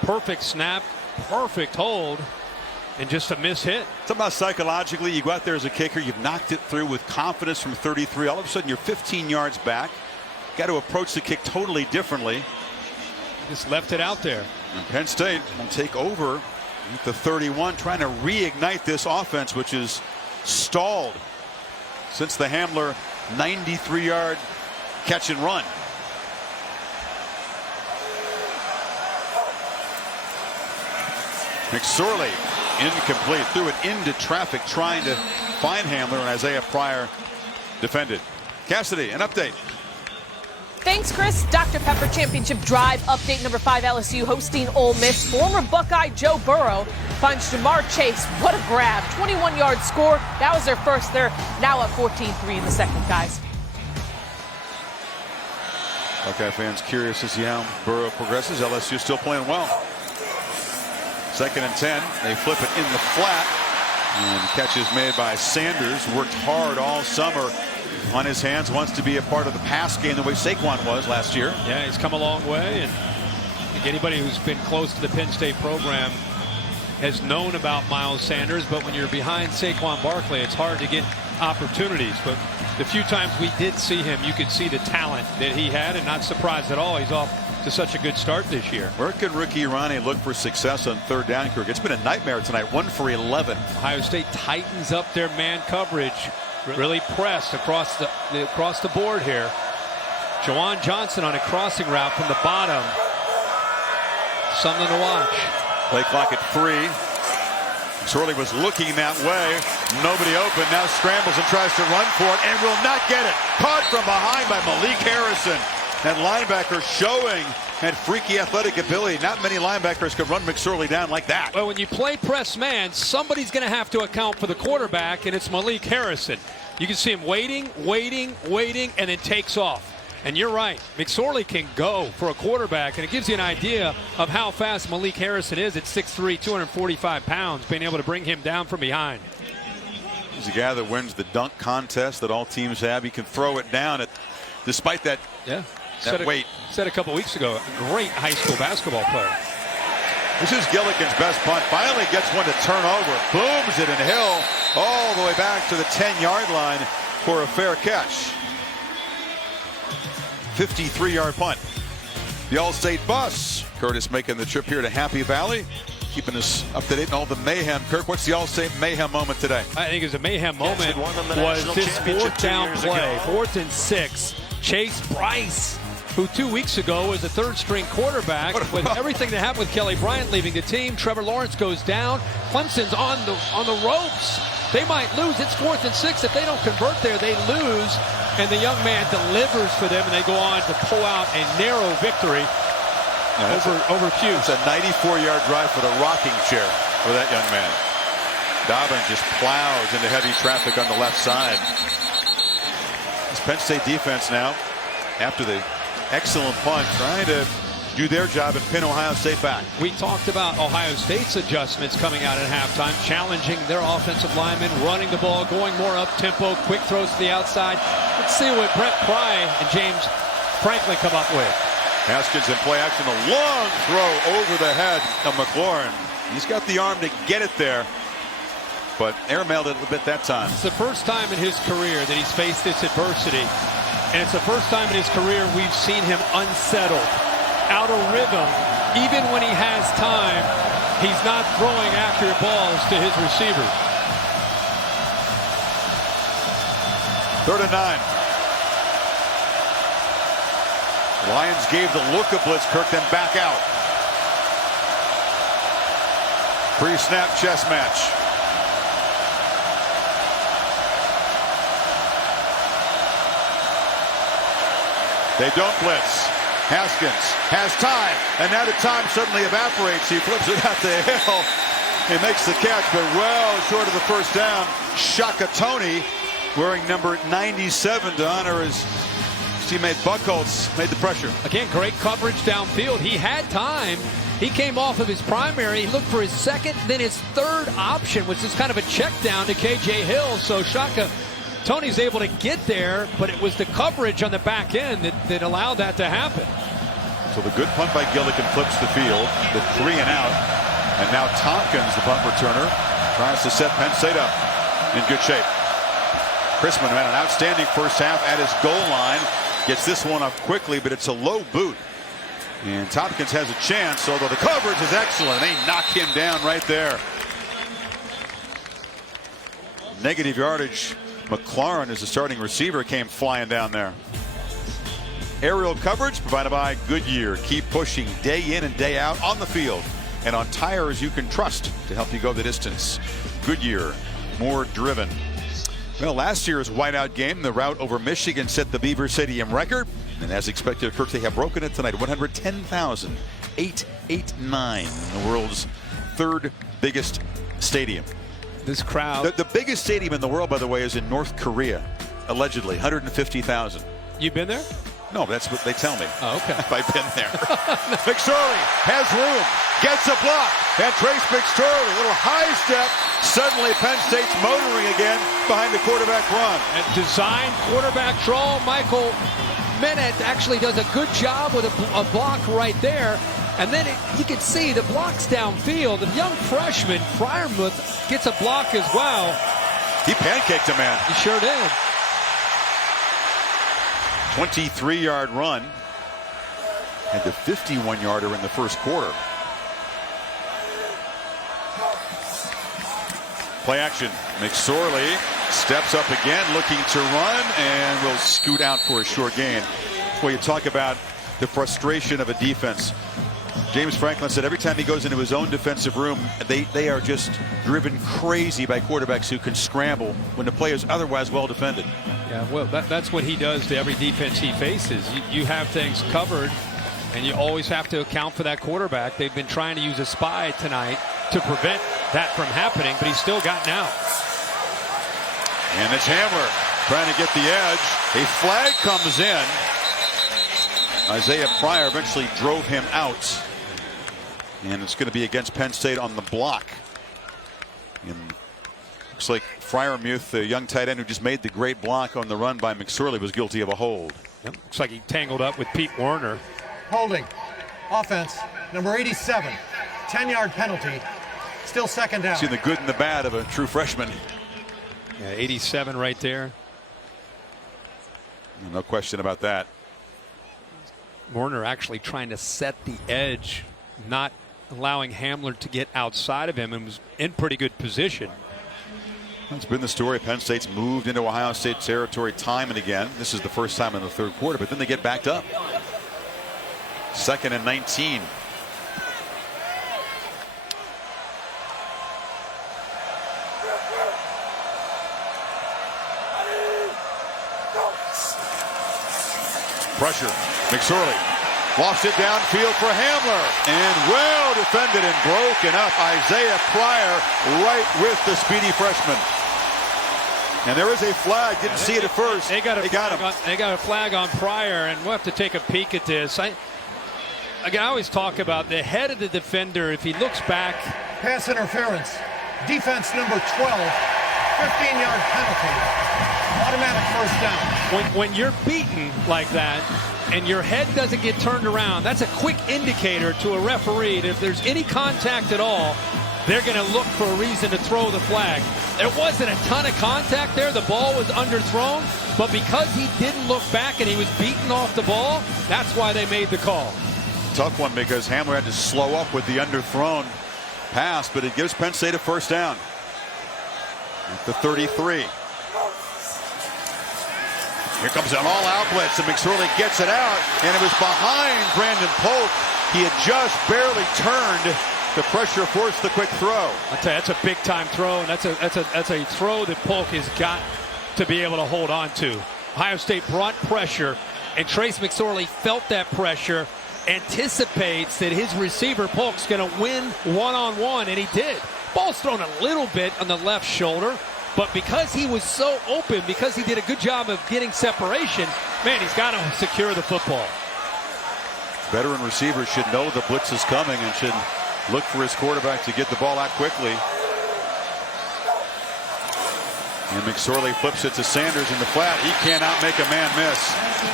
Perfect snap, perfect hold, and just a miss hit. Something about psychologically, you go out there as a kicker, you've knocked it through with confidence from 33. All of a sudden, you're 15 yards back. Got to approach the kick totally differently. Just left it out there. And Penn State will take over at the 31, trying to reignite this offense, which is stalled since the Hamler 93-yard catch and run. McSorley incomplete, threw it into traffic trying to find Hamler, and Isaiah Pryor defended. Cassidy, an update. Thanks, Chris. Dr. Pepper Championship Drive update number 5, LSU hosting Ole Miss. Former Buckeye Joe Burrow finds Jamar Chase. What a grab. 21-yard score. That was their first. They're now up 14-3 in the second, guys. Buckeye fans curious to see how Burrow progresses. LSU still playing well. 2nd and 10. They flip it in the flat. And the catch is made by Sanders. Worked hard all summer on his hands. Wants to be a part of the pass game the way Saquon was last year. Yeah, he's come a long way. And I think anybody who's been close to the Penn State program has known about Miles Sanders. But when you're behind Saquon Barkley, it's hard to get opportunities. But the few times we did see him, you could see the talent that he had, and not surprised at all. He's off to such a good start this year. Where can rookie Ronnie look for success on 3rd down? It's been a nightmare tonight. 1 for 11. Ohio State tightens up their man coverage. Really pressed across the board here. Jawan Johnson on a crossing route from the bottom. Something to watch. Play clock at 3. Shorley was looking that way. Nobody open. Now scrambles and tries to run for it and will not get it. Caught from behind by Malik Harrison. That linebacker showing had freaky athletic ability. Not many linebackers could run McSorley down like that. Well, when you play press man, somebody's going to have to account for the quarterback, and it's Malik Harrison. You can see him waiting, and then takes off. And you're right, McSorley can go for a quarterback, and it gives you an idea of how fast Malik Harrison is at 6'3", 245 pounds, being able to bring him down from behind. He's a guy that wins the dunk contest that all teams have. He can throw it down despite that. Yeah. Weight. Said a couple weeks ago, a great high school basketball player. This is Gilligan's best punt. Finally gets one to turn over. Booms it, and Hill all the way back to the 10-yard line for a fair catch. 53-yard punt. The All-State bus. Curtis making the trip here to Happy Valley. Keeping us up to date on all the mayhem. Kirk, what's the All-State mayhem moment today? I think it was a mayhem moment was this 4th down play. 4th and 6. Chase Bryce, who 2 weeks ago was a 3rd-string quarterback, with everything that happened with Kelly Bryant leaving the team. Trevor Lawrence goes down. Clemson's on the ropes. They might lose. It's 4th and 6. If they don't convert there, they lose. And the young man delivers for them, and they go on to pull out a narrow victory over Hughes. It's a 94-yard drive for the rocking chair for that young man. Dobbins just plows into heavy traffic on the left side. This Penn State defense now, after the excellent punt, trying to do their job and pin Ohio State back. We talked about Ohio State's adjustments coming out at halftime, challenging their offensive linemen, running the ball, going more up-tempo, quick throws to the outside. Let's see what Brent Pry and James Franklin come up with. Haskins in play action, a long throw over the head of McLaurin. He's got the arm to get it there, but airmailed it a little bit that time. It's the first time in his career that he's faced this adversity, and it's the first time in his career we've seen him unsettled, out of rhythm. Even when he has time, he's not throwing accurate balls to his receivers. 3rd and 9. Lions gave the look of Blitzkirk, then back out. Pre-snap chess match. They don't blitz. Haskins has time, and now the time suddenly evaporates. He flips it out the hill. He makes the catch, but well short of the first down. Shaka Toney, wearing number 97 to honor his teammate Buchholz, made the pressure. Again, great coverage downfield. He had time. He came off of his primary. He looked for his second, then his third option, which is kind of a check down to K.J. Hill. So Shaka Toney's able to get there, but it was the coverage on the back end that allowed that to happen. So the good punt by Gillikin flips the field, the 3 and out. And now Tompkins, the punt returner, tries to set Penn State up in good shape. Chrisman had an outstanding first half at his goal line. Gets this one up quickly, but it's a low boot. And Tompkins has a chance, although the coverage is excellent. They knock him down right there. Negative yardage. McLaurin, as the starting receiver, came flying down there. Aerial coverage provided by Goodyear. Keep pushing day in and day out on the field and on tires you can trust to help you go the distance. Goodyear, more driven. Well, last year's whiteout game, the rout over Michigan set the Beaver Stadium record. And as expected, of course, they have broken it tonight. 110,889, the world's 3rd biggest stadium. This crowd. The biggest stadium in the world, by the way, is in North Korea, allegedly, 150,000. You been there? No, that's what they tell me. Oh, okay. If I've been there. McSorley has room, gets a block, and Trace McSorley, a little high step. Suddenly Penn State's motoring again behind the quarterback run. And design quarterback draw. Michael Menet actually does a good job with a block right there. And then you can see the blocks downfield. The young freshman, Freiermuth, gets a block as well. He pancaked a man. He sure did. 23-yard run. And the 51-yarder in the first quarter. Play action. McSorley steps up again, looking to run, and will scoot out for a short gain. Well, you talk about the frustration of a defense. James Franklin said every time he goes into his own defensive room, they are just driven crazy by quarterbacks who can scramble when the play is otherwise well defended. Yeah, well, that's what he does to every defense he faces. You have things covered, and you always have to account for that quarterback. They've been trying to use a spy tonight to prevent that from happening, but he's still gotten out. And it's Hamler trying to get the edge. A flag comes in. Isaiah Pryor eventually drove him out. And it's going to be against Penn State on the block. And looks like Freiermuth, the young tight end who just made the great block on the run by McSorley, was guilty of a hold. Yep. Looks like he tangled up with Pete Werner. Holding. Offense, number 87. 10-yard penalty. Still second down. Seen the good and the bad of a true freshman. Yeah, 87 right there. No question about that. Werner actually trying to set the edge, not allowing Hamler to get outside of him, and was in pretty good position. That's been the story. Penn State's moved into Ohio State territory time and again. This is the first time in the third quarter, but then they get backed up. 2nd and 19. Pressure. McSorley lost it downfield for Hamler. And well defended and broken up. Isaiah Pryor right with the speedy freshman. And there is a flag. Didn't see it at first. They got him. They got a flag on Pryor, and we'll have to take a peek at this. I always talk about the head of the defender. If he looks back. Pass interference. Defense number 12. 15-yard penalty. Automatic first down. When you're beaten like that and your head doesn't get turned around, that's a quick indicator to a referee that if there's any contact at all, they're going to look for a reason to throw the flag. There wasn't a ton of contact there. The ball was underthrown, but because he didn't look back and he was beaten off the ball, that's why they made the call. Tough one because Hamler had to slow up with the underthrown pass, but it gives Penn State a first down at the 33. Here comes an all-out blitz, and McSorley gets it out, and it was behind Brandon Polk. He had just barely turned. The pressure forced the quick throw. I'll tell you, that's a big-time throw, and that's a throw that Polk has got to be able to hold on to. Ohio State brought pressure, and Trace McSorley felt that pressure, anticipates that his receiver Polk's going to win one-on-one, and he did. Ball's thrown a little bit on the left shoulder, but because he was so open, because he did a good job of getting separation, man, he's got to secure the football. Veteran receivers should know the blitz is coming and should look for his quarterback to get the ball out quickly. And McSorley flips it to Sanders in the flat. He cannot make a man miss.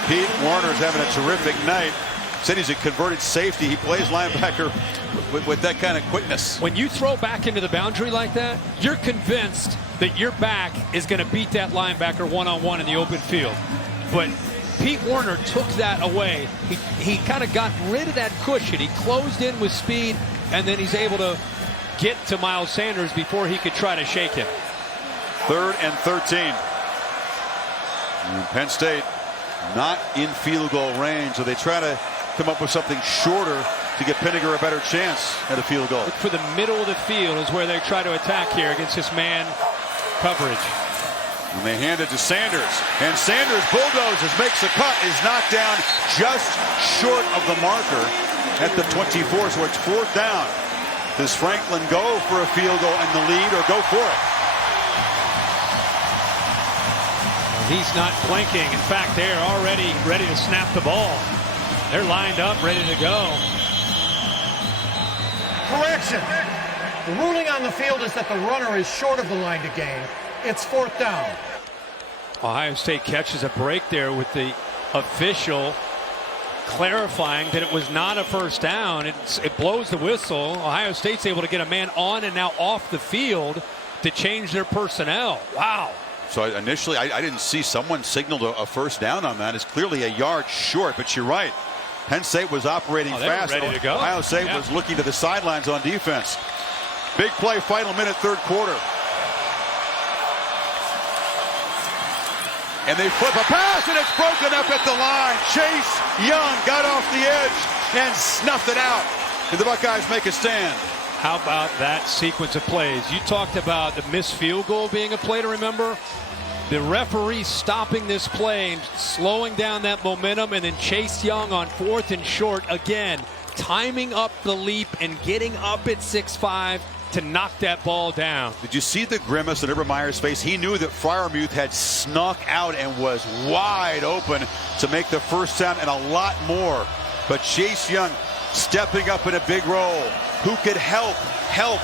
Pete Warner's having a terrific night. Said he's a converted safety. He plays linebacker with that kind of quickness. When you throw back into the boundary like that, you're convinced that your back is going to beat that linebacker one-on-one in the open field. But Pete Warner took that away. He kind of got rid of that cushion. He closed in with speed, and then he's able to get to Miles Sanders before he could try to shake him. 3rd and 13. And Penn State not in field goal range, so they try to come up with something shorter to get Pinniger a better chance at a field goal. Look for the middle of the field is where they try to attack here against this man coverage. And they hand it to Sanders, and Sanders bulldozes, makes a cut, is knocked down just short of the marker at the 24, so it's 4th down. Does Franklin go for a field goal and the lead, or go for it? He's not blinking. In fact, they're already ready to snap the ball. They're lined up, ready to go. Correction. The ruling on the field is that the runner is short of the line to gain. It's 4th down. Ohio State catches a break there with the official clarifying that it was not a first down. It blows the whistle. Ohio State's able to get a man on and now off the field to change their personnel. Wow. So initially, I didn't see someone signaled a first down on that. It's clearly a yard short, but you're right. Penn State was operating fast. Ready to go. Ohio State was looking to the sidelines on defense. Big play, final minute, 3rd quarter. And they flip a pass, and it's broken up at the line. Chase Young got off the edge and snuffed it out. And the Buckeyes make a stand. How about that sequence of plays? You talked about the missed field goal being a play to remember. The referee stopping this play and slowing down that momentum, and then Chase Young on 4th and short again, timing up the leap and getting up at 6'5" to knock that ball down. Did you see the grimace on Urban Meyer's face? He knew that Freiermuth had snuck out and was wide open to make the first down and a lot more. But Chase Young stepping up in a big role. Who could help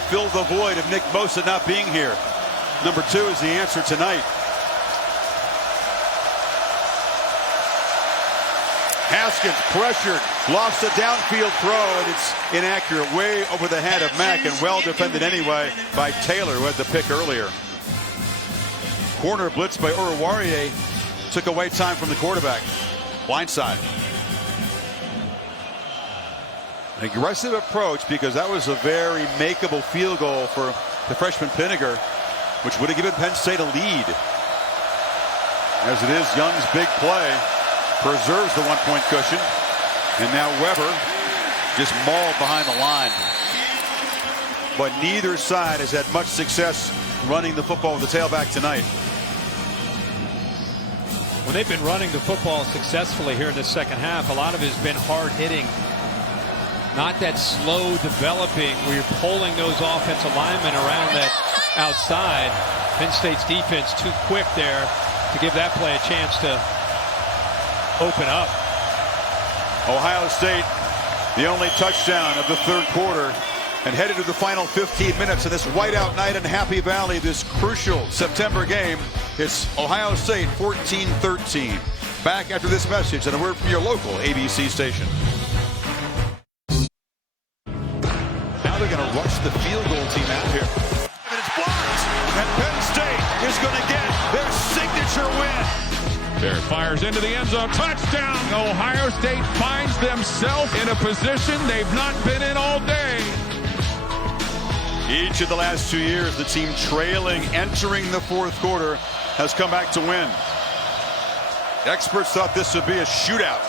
fill the void of Nick Bosa not being here? Number 2 is the answer tonight. Haskins pressured, lost a downfield throw, and it's inaccurate, way over the head of Mack, and well defended anyway by Taylor, who had the pick earlier. Corner blitz by Uruguaye took away time from the quarterback. Blindside. An aggressive approach, because that was a very makeable field goal for the freshman Pinniger, which would have given Penn State a lead. As it is, Young's big play preserves the 1-point cushion, and now Weber just mauled behind the line. But neither side has had much success running the football with the tailback tonight. When they've been running the football successfully here in the second half, a lot of it has been hard hitting. Not that slow developing where you're pulling those offensive linemen around that outside. Penn State's defense too quick there to give that play a chance to open up. Ohio State, the only touchdown of the third quarter, and headed to the final 15 minutes of this whiteout night in Happy Valley, this crucial September game. It's Ohio State 14-13. Back after this message and a word from your local ABC station. Now they're going to rush the field goal team out here. And it's blocked. And Penn State is going to get their signature win. There, fires into the end zone. Touchdown. Ohio State finds themselves in a position they've not been in all day. Each of the last 2 years, the team trailing, entering the fourth quarter, has come back to win. Experts thought this would be a shootout.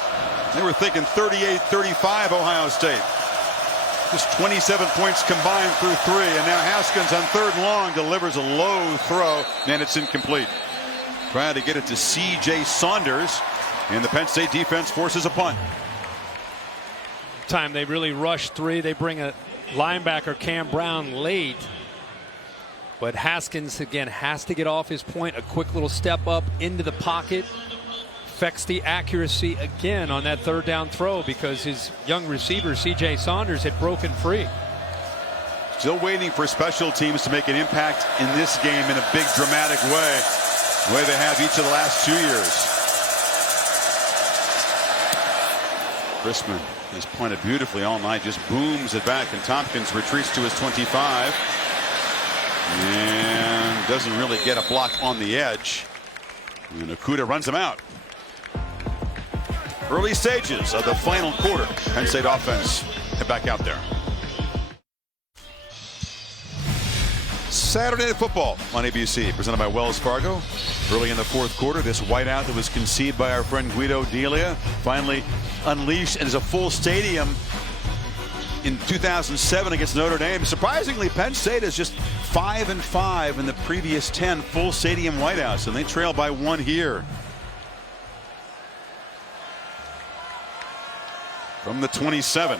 They were thinking 38-35 Ohio State. Just 27 points combined through 3, and now Haskins on 3rd and long delivers a low throw, and it's incomplete. Trying to get it to C.J. Saunders, and the Penn State defense forces a punt. Time they really rush 3. They bring a linebacker, Cam Brown, late. But Haskins, again, has to get off his point. A quick little step up into the pocket. Affects the accuracy again on that 3rd down throw because his young receiver, C.J. Saunders, had broken free. Still waiting for special teams to make an impact in this game in a big, dramatic way. The way they have each of the last 2 years. Chrisman has pointed beautifully all night, just booms it back, and Tompkins retreats to his 25 and doesn't really get a block on the edge, and Okudah runs him out. Early stages of the final quarter. Penn State offense head back out there. Saturday Night Football on ABC, presented by Wells Fargo. Early in the fourth quarter, this whiteout that was conceived by our friend Guido Delia finally unleashed, and is a full stadium in 2007 against Notre Dame. Surprisingly, Penn State is just 5-5 in the previous 10 full stadium whiteouts, and they trail by 1 here. From the 27.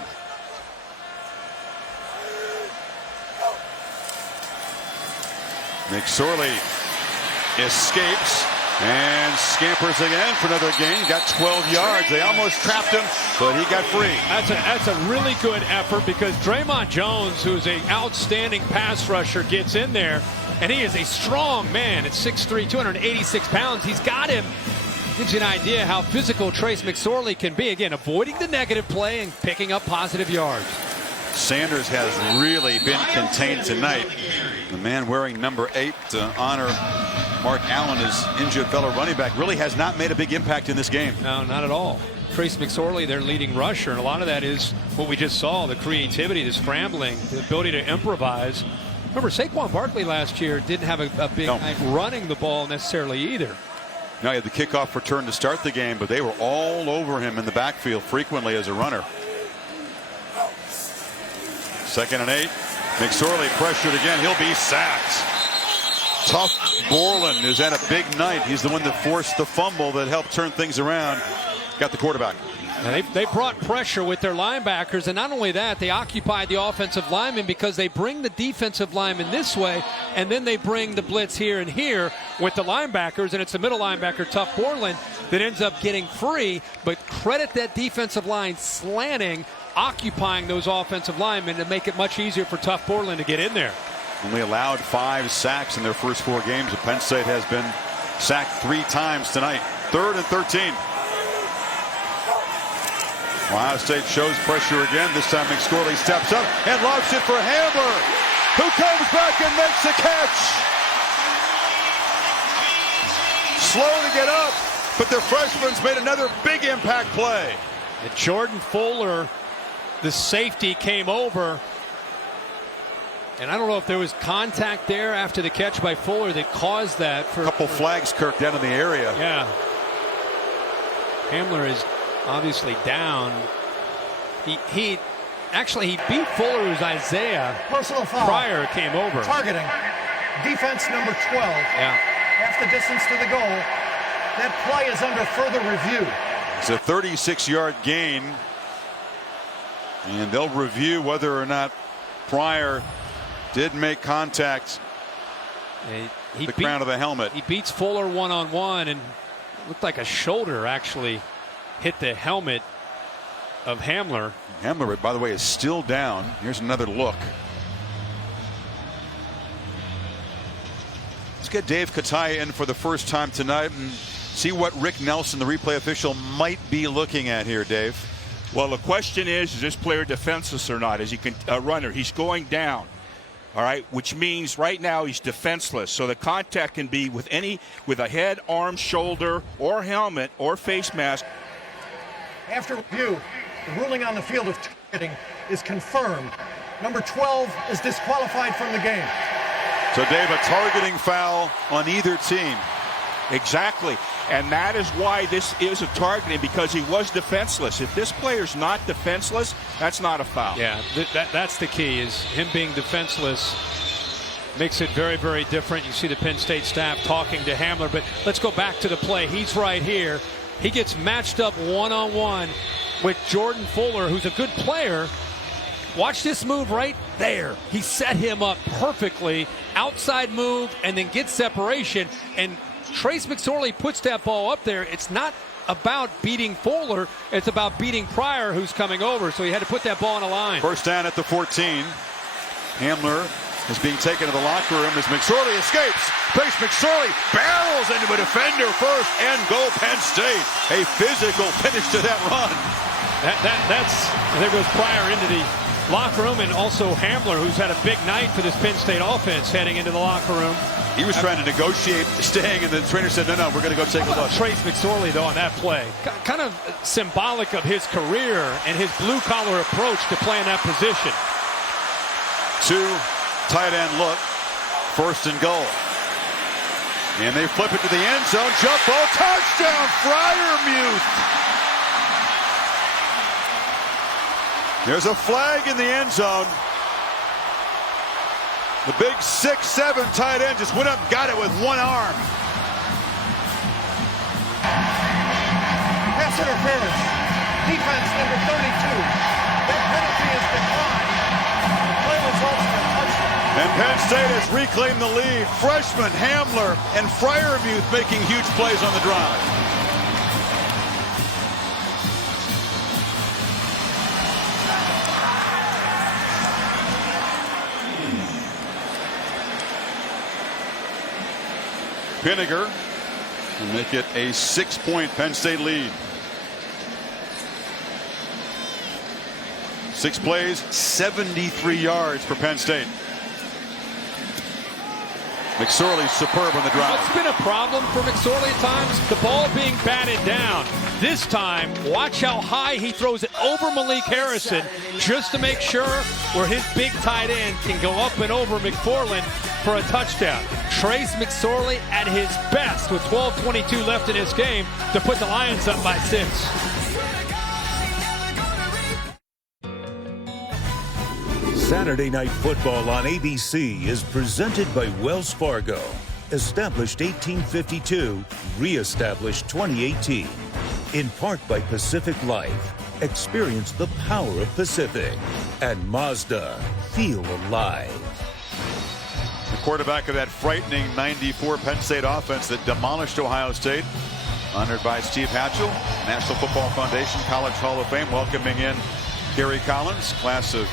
McSorley escapes and scampers again for another gain. Got 12 yards. They almost trapped him, but he got free. That's a really good effort because Draymond Jones, who's an outstanding pass rusher, gets in there, and he is a strong man at 6'3", 286 pounds. He's got him. Gives you an idea how physical Trace McSorley can be. Again, avoiding the negative play and picking up positive yards. Sanders has really been contained tonight. The man wearing number 8 to honor Mark Allen, his injured fellow running back, really has not made a big impact in this game. No, not at all. Trace McSorley, their leading rusher, and a lot of that is what we just saw, the creativity, the scrambling, the ability to improvise. Remember, Saquon Barkley last year didn't have a big night running the ball necessarily either. Now he had the kickoff return to start the game, but they were all over him in the backfield frequently as a runner. 2nd and 8. McSorley pressured again. He'll be sacked. Tough Borland is at a big night. He's the one that forced the fumble that helped turn things around. Got the quarterback. And they brought pressure with their linebackers, and not only that, they occupied the offensive linemen because they bring the defensive linemen this way, and then they bring the blitz here and here with the linebackers, and it's the middle linebacker, Tough Borland, that ends up getting free. But credit that defensive line slanting, occupying those offensive linemen to make it much easier for Tough Borland to get in there. Only allowed 5 sacks in their first 4 games. Penn State has been sacked 3 times tonight. 3rd and 13. Ohio State shows pressure again. This time McSorley steps up and lobs it for Hamler, who comes back and makes the catch. Slow to get up, but the freshman's made another big impact play. And Jordan Fuller, the safety, came over. And I don't know if there was contact there after the catch by Fuller that caused that. For a couple flags, Kirk, down in the area. Yeah. Hamler is obviously down. He beat Fuller, who's Isaiah. Personal foul. Pryor came over. Targeting. Defense number 12. Yeah. Half the distance to the goal. That play is under further review. It's a 36-yard gain. And they'll review whether or not Pryor did make contact with the crown of the helmet. He beats Fuller one-on-one, and it looked like a shoulder actually hit the helmet of Hamler. Hamler, by the way, is still down. Here's another look. Let's get Dave Kataya in for the first time tonight and see what Rick Nelson, the replay official, might be looking at here, Dave. Well, the question is this player defenseless or not? As he can a runner, he's going down. All right, which means right now he's defenseless. So the contact can be with a head, arm, shoulder, or helmet, or face mask. After review, the ruling on the field of targeting is confirmed. Number 12 is disqualified from the game. So, Dave, a targeting foul on either team. Exactly. And that is why this is a targeting, because he was defenseless. If this player's not defenseless, that's not a foul. Yeah, that's the key, is him being defenseless makes it very, very different. You see the Penn State staff talking to Hamler, but let's go back to the play. He's right here. He gets matched up one-on-one with Jordan Fuller, who's a good player. Watch this move right there. He set him up perfectly. Outside move and then gets separation. And Trace McSorley puts that ball up there. It's not about beating Fuller. It's about beating Pryor, who's coming over. So he had to put that ball on a line. First down at the 14. Hamler is being taken to the locker room as McSorley escapes. Trace McSorley barrels into a defender first and goal Penn State. A physical finish to that run. There goes Pryor into the locker room, and also Hamler, who's had a big night for this Penn State offense, heading into the locker room. He was trying to negotiate staying, and the trainer said, no, we're going to go take a look. Trace McSorley, though, on that play, kind of symbolic of his career and his blue-collar approach to playing that position. Two tight end look, first and goal. And they flip it to the end zone. Jump ball, touchdown, Freiermuth. There's a flag in the end zone. The big 6'7" tight end just went up and got it with one arm. Pass interference. Defense number 32. That penalty is declined. The play results in a touchdown. And Penn State has reclaimed the lead. Freshman Hamler and Freiermuth making huge plays on the drive. Pinniger will make it a 6-point Penn State lead. 6 plays, 73 yards for Penn State. McSorley superb on the drive. What's been a problem for McSorley at times? The ball being batted down. This time, watch how high he throws it over Malik Harrison just to make sure where his big tight end can go up and over McFarland for a touchdown. Trace McSorley at his best with 12:22 left in his game to put the Lions up by 6. Saturday Night Football on ABC is presented by Wells Fargo. Established 1852, re-established 2018. In part by Pacific Life. Experience the power of Pacific. And Mazda. Feel alive. The quarterback of that frightening 94 Penn State offense that demolished Ohio State. Honored by Steve Hatchell, National Football Foundation College Hall of Fame, welcoming in Gary Collins, class of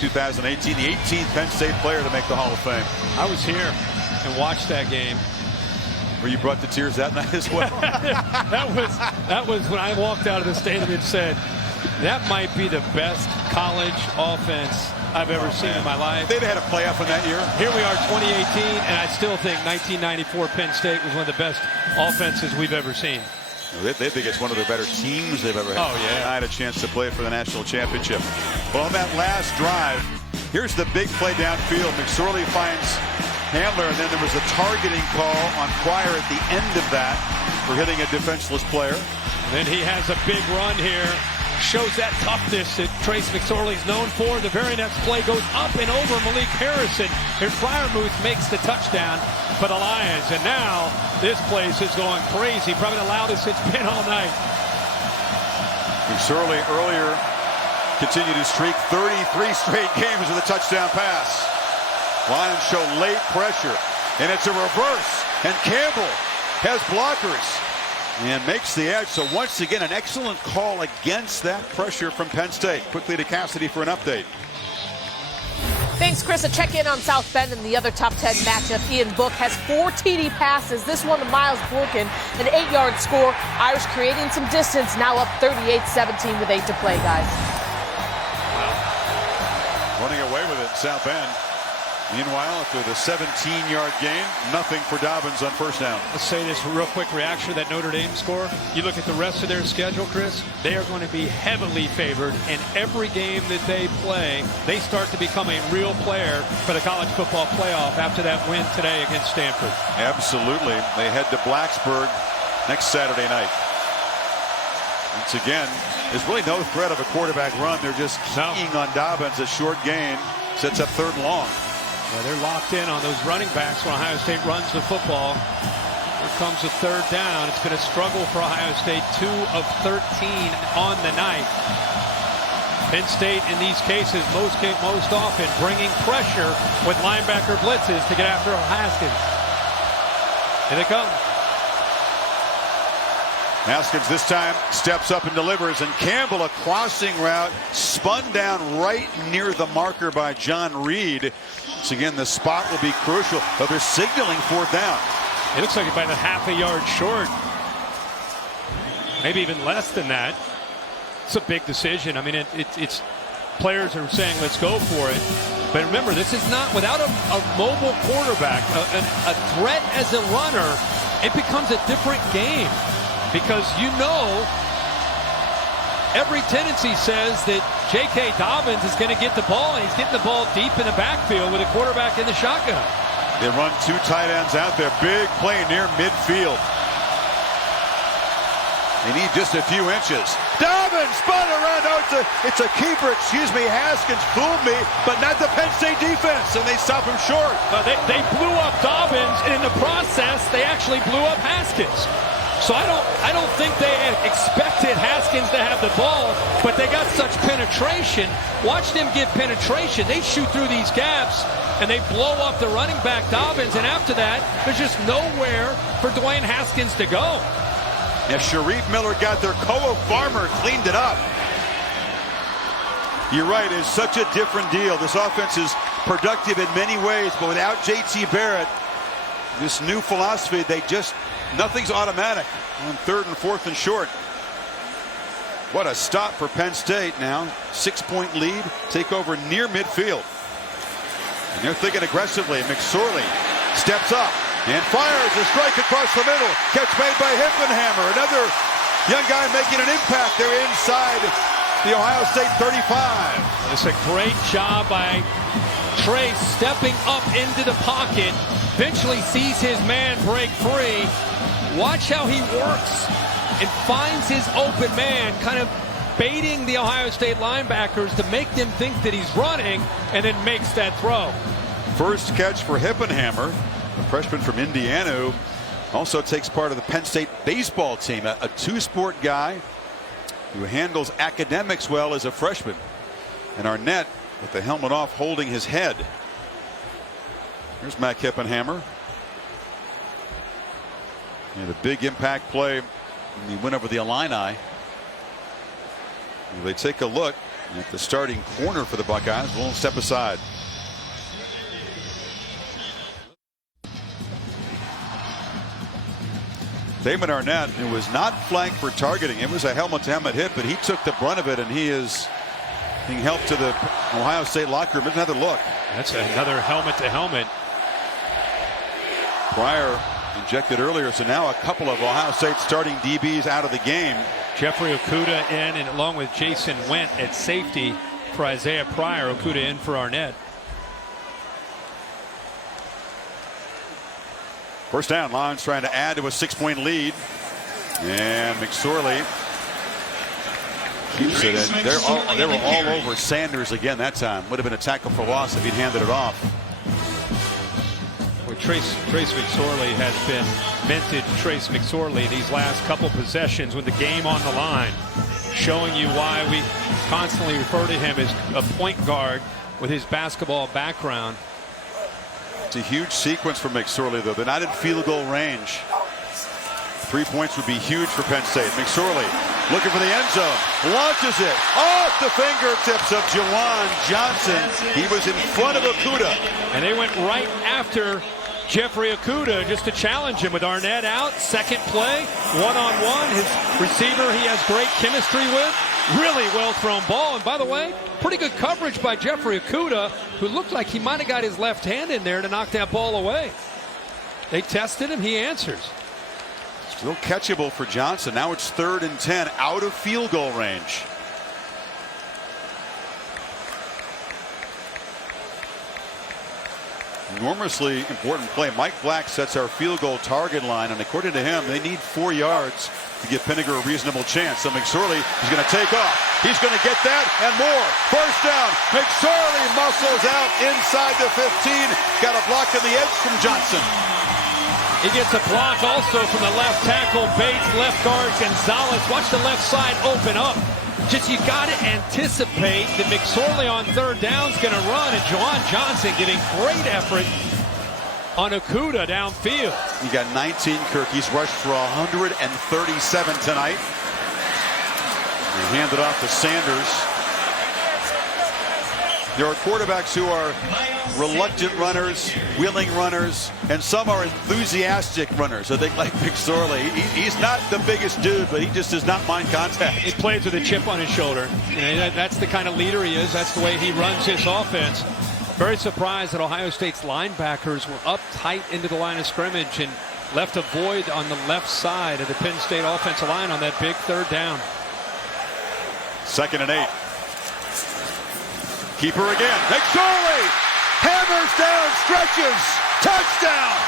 2018, the 18th Penn State player to make the Hall of Fame. I was here and watched that game. Were you brought to tears that night as well? that was when I walked out of the stadium and said, that might be the best college offense I've ever seen in my life. They'd had a playoff in that year. Here we are, 2018, and I still think 1994 Penn State was one of the best offenses we've ever seen. They think it's one of their better teams they've ever had. Oh, yeah. I had a chance to play for the national championship. Well, on that last drive, here's the big play downfield. McSorley finds Hamler, and then there was a targeting call on Pryor at the end of that for hitting a defenseless player. Then he has a big run here. shows that toughness that Trace McSorley's known for. The very next play goes up and over Malik Harrison. And Fryermuth makes the touchdown for the Lions. And now this place is going crazy. Probably the loudest it's been all night. McSorley earlier continued his streak, 33 straight games with a touchdown pass. Lions show late pressure, and it's a reverse. And Campbell has blockers and makes the edge. So once again, an excellent call against that pressure from Penn State. Quickly to Cassidy for an update. Thanks, Chris. A check-in on South Bend and the other top 10 matchup. Ian Book has 4 TD passes. This one to Miles Bourkin, an 8-yard score. Irish creating some distance, now up 38-17 with 8 to play, guys. Wow. Running away with it, South Bend. Meanwhile, after the 17-yard gain, nothing for Dobbins on first down. Let's say this real quick reaction to that Notre Dame score. You look at the rest of their schedule, Chris, they are going to be heavily favored in every game that they play. They start to become a real player for the college football playoff after that win today against Stanford. Absolutely. They head to Blacksburg next Saturday night. Once again, there's really no threat of a quarterback run. They're just keying on Dobbins. A short gain sets up 3rd and long. Yeah, they're locked in on those running backs when Ohio State runs the football. Here comes a 3rd down. It's been a struggle for Ohio State, 2 of 13 on the night. Penn State, in these cases, most often bringing pressure with linebacker blitzes to get after Haskins. Here they come. Haskins this time steps up and delivers, and Campbell, a crossing route, spun down right near the marker by John Reed. Once again, the spot will be crucial, but they're signaling 4th down. It looks like about a half a yard short, maybe even less than that. It's a big decision. I mean, it's players are saying let's go for it, but remember, this is not without a mobile quarterback, a threat as a runner. It becomes a different game. Because every tendency says that J.K. Dobbins is going to get the ball, and he's getting the ball deep in the backfield with a quarterback in the shotgun. They run 2 tight ends out there. Big play near midfield. They need just a few inches. Dobbins spun around. Oh, it's a keeper. Excuse me. Haskins fooled me, but not the Penn State defense, and they stop him short. They blew up Dobbins, and in the process, they actually blew up Haskins. So I don't think they expected Haskins to have the ball, but they got such penetration. Watch them get penetration. They shoot through these gaps, and they blow up the running back Dobbins, and after that, there's just nowhere for Dwayne Haskins to go. Yeah, Sharif Miller got there. Koa Farmer cleaned it up. You're right, it's such a different deal. This offense is productive in many ways, but without J.T. Barrett, this new philosophy, nothing's automatic on 3rd and 4th and short. What a stop for Penn State now. 6-point lead, take over near midfield. And they're thinking aggressively. McSorley steps up and fires a strike across the middle. Catch made by Hippenhammer. Another young guy making an impact. They're inside the Ohio State 35. It's a great job by Trace stepping up into the pocket. Eventually sees his man break free. Watch how he works and finds his open man, kind of baiting the Ohio State linebackers to make them think that he's running, and then makes that throw. First catch for Hippenhammer, a freshman from Indiana, who also takes part of the Penn State baseball team, a 2-sport guy who handles academics well as a freshman. And Arnett with the helmet off, holding his head. Here's Mac Hippenhammer. And a big impact play. And he went over the Illini. They take a look at the starting corner for the Buckeyes. Won't step aside. Damon Arnett, who was not flanked for targeting. It was a helmet-to-helmet hit, but he took the brunt of it, and he is being helped to the Ohio State locker room. Another look. That's another helmet-to-helmet. Pryor injected earlier, so now a couple of Ohio State starting DBs out of the game. Jeffrey Okudah in, and along with Jason Went at safety for Isaiah Pryor. Okudah in for Arnett. First down. Lions trying to add to a 6-point lead. And McSorley Keeps it in. They were all over Sanders again that time. Would have been a tackle for loss if he'd handed it off. Well, Trace McSorley has been vintage Trace McSorley these last couple possessions with the game on the line, showing you why we constantly refer to him as a point guard with his basketball background. It's a huge sequence for McSorley, though. They're not in field goal range. 3 points would be huge for Penn State. McSorley looking for the end zone. Launches it off the fingertips of Juwan Johnson. He was in front of Okudah. And they went right after Jeffrey Okudah just to challenge him with Arnett out. Second play, one-on-one. His receiver he has great chemistry with. Really well thrown ball. And by the way, pretty good coverage by Jeffrey Okudah, who looked like he might have got his left hand in there to knock that ball away. They tested him. He answers. Still catchable for Johnson. Now it's 3rd and 10 out of field goal range. Enormously important play. Mike Black sets our field goal target line, and according to him, they need 4 yards to give Pinniger a reasonable chance. So McSorley is going to take off. He's going to get that and more. First down. McSorley muscles out inside the 15. Got a block on the edge from Johnson. He gets a block also from the left tackle, Bates, left guard, Gonzalez. Watch the left side open up. Just you got to anticipate that McSorley on 3rd down is going to run, and Juwan Johnson getting great effort on Okudah downfield. He got 19, Kirk. He's rushed for 137 tonight. He handed off to Sanders. There are quarterbacks who are reluctant runners, willing runners, and some are enthusiastic runners. I think like McSorley, he's not the biggest dude, but he just does not mind contact. He plays with a chip on his shoulder. You know, that's the kind of leader he is. That's the way he runs his offense. Very surprised that Ohio State's linebackers were up tight into the line of scrimmage and left a void on the left side of the Penn State offensive line on that big 3rd down. 2nd and 8. Keeper again. McSorley hammers down, stretches, touchdown.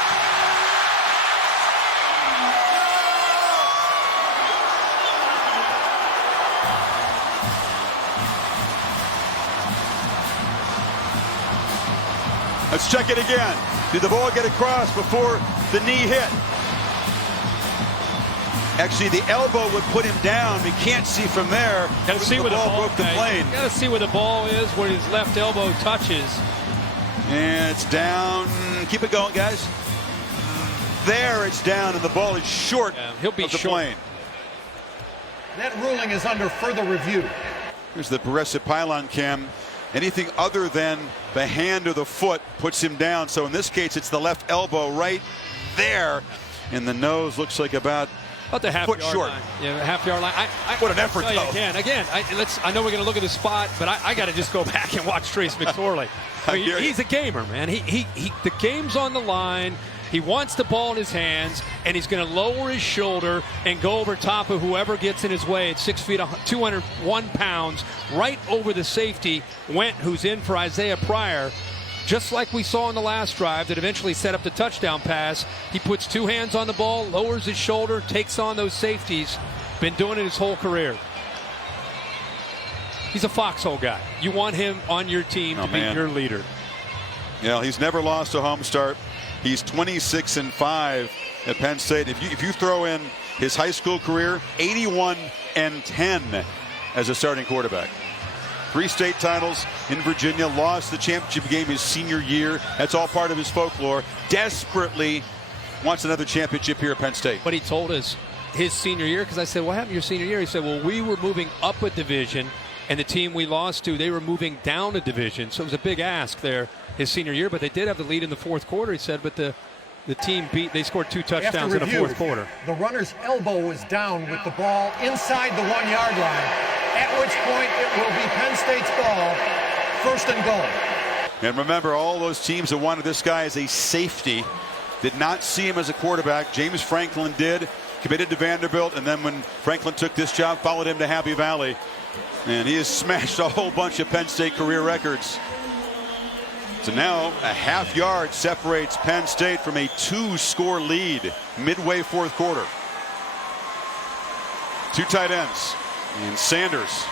Let's check it again. Did the ball get across before the knee hit? Actually, the elbow would put him down. We can't see from there. Got to see where the ball broke the plane. Got to see where the ball is, where his left elbow touches. And it's down. Keep it going, guys. There, it's down, and the ball is short he'll be of the short. plane. That ruling is under further review. Here's the progressive pylon cam. Anything other than the hand or the foot puts him down. So in this case, it's the left elbow right there. And the nose looks like about the foot short. Line. Yeah, half-yard line. What an effort, though. Again, I know we're going to look at the spot, but I got to just go back and watch Trace McSorley. I mean, he's a gamer, man. The game's on the line. He wants the ball in his hands, and he's going to lower his shoulder and go over top of whoever gets in his way at 6 feet, 201 pounds, right over the safety, Went, who's in for Isaiah Pryor. Just like we saw in the last drive that eventually set up the touchdown pass, he puts 2 hands on the ball, lowers his shoulder, takes on those safeties. Been doing it his whole career. He's a foxhole guy. You want him on your team to be your leader. Yeah, he's never lost a home start. He's 26-5 at Penn State. If you throw in his high school career, 81-10 as a starting quarterback. 3 state titles in Virginia, lost the championship game his senior year. That's all part of his folklore. Desperately wants another championship here at Penn State. But he told us his senior year, because I said, what happened your senior year? He said, well, we were moving up a division, and the team we lost to, they were moving down a division. So it was a big ask there his senior year, but they did have the lead in the 4th quarter, he said, but the team they scored 2 touchdowns in the 4th quarter. The runner's elbow was down with the ball inside the 1-yard line, at which point it will be Penn State's ball, 1st and goal. And remember, all those teams that wanted this guy as a safety did not see him as a quarterback. James Franklin did, committed to Vanderbilt, and then when Franklin took this job, followed him to Happy Valley. And he has smashed a whole bunch of Penn State career records. So now a half-yard separates Penn State from a 2-score lead midway 4th quarter. 2 tight ends. And Sanders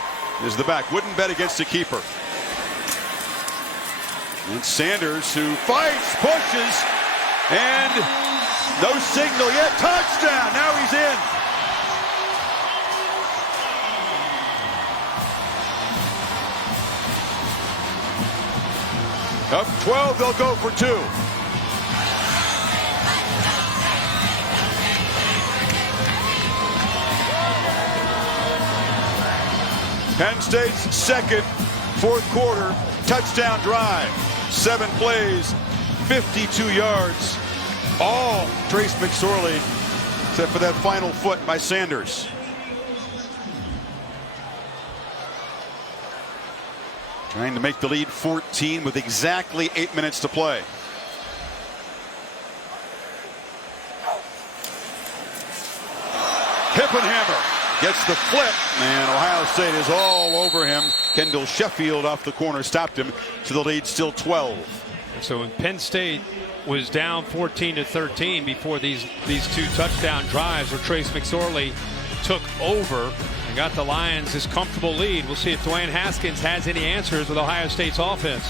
is the back. Wouldn't bet against a keeper. And Sanders, who fights, pushes, and no signal yet. Touchdown. Now he's in. Up 12, they'll go for 2. Penn State's second fourth quarter touchdown drive. 7 plays, 52 yards. All Trace McSorley, except for that final foot by Sanders. Trying to make the lead 14 with exactly 8 minutes to play. Hippenhammer gets the flip, and Ohio State is all over him. Kendall Sheffield off the corner stopped him, so the lead still 12. So when Penn State was down 14-13 before these 2 touchdown drives where Trace McSorley took over and got the Lions this comfortable lead. We'll see if Dwayne Haskins has any answers with Ohio State's offense.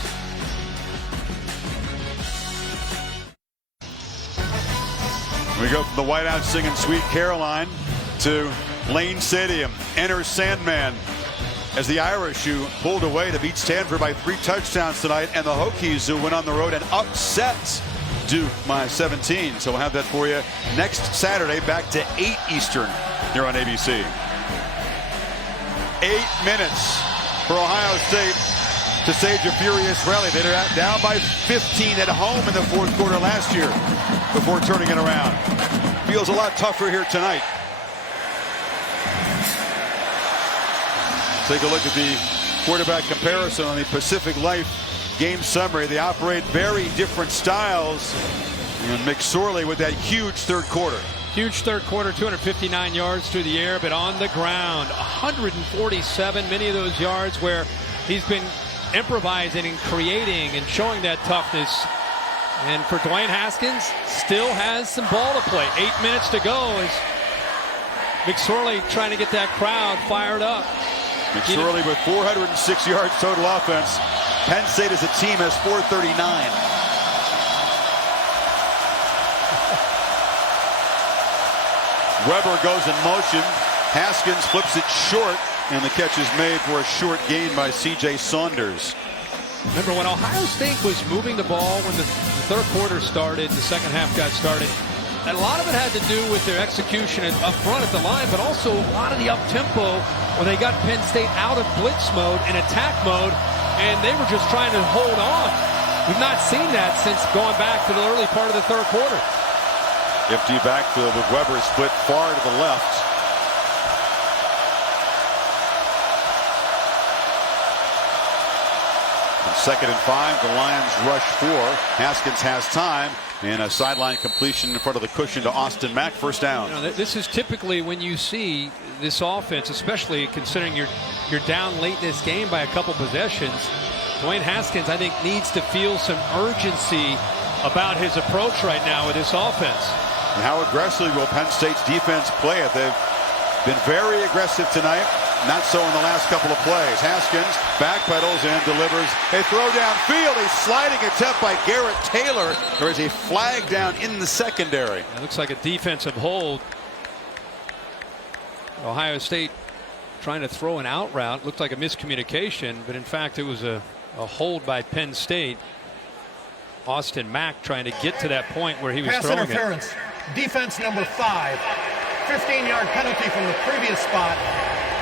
We go from the whiteout singing Sweet Caroline to Lane Stadium. Enter Sandman as the Irish, who pulled away to beat Stanford by 3 touchdowns tonight, and the Hokies, who went on the road and upset Duke by 17. So we'll have that for you next Saturday, back to 8 Eastern here on ABC. 8 minutes for Ohio State to stage a furious rally. They were down by 15 at home in the fourth quarter last year before turning it around. Feels a lot tougher here tonight. Take a look at the quarterback comparison on the Pacific Life game summary. They operate very different styles. And McSorley with that huge third quarter. Huge third quarter, 259 yards through the air, but on the ground, 147, many of those yards where he's been improvising and creating and showing that toughness. And for Dwayne Haskins, still has some ball to play. 8 minutes to go as McSorley trying to get that crowd fired up. McSorley with 406 yards total offense. Penn State as a team has 439. Weber goes in motion. Haskins flips it short, and the catch is made for a short gain by C.J. Saunders. Remember when Ohio State was moving the ball when the third quarter started, the second half got started, and a lot of it had to do with their execution up front at the line, but also a lot of the up-tempo when they got Penn State out of blitz mode and attack mode, and they were just trying to hold on. We've not seen that since going back to the early part of the third quarter. Empty backfield with Weber split far to the left. And 2nd and 5, the Lions rush 4. Haskins has time, and a sideline completion in front of the cushion to Austin Mack, first down. You know, this is typically when you see this offense, especially considering you're down late in this game by a couple possessions. Dwayne Haskins, I think, needs to feel some urgency about his approach right now with this offense. And how aggressively will Penn State's defense play it? They've been very aggressive tonight. Not so in the last couple of plays. Haskins backpedals and delivers a throw downfield. A sliding attempt by Garrett Taylor. There is a flag down in the secondary. It looks like a defensive hold. Ohio State trying to throw an out route. Looked like a miscommunication, but in fact it was a hold by Penn State. Austin Mack trying to get to that point where he was Pass throwing interference. it. Defense number 5. 15-yard penalty from the previous spot.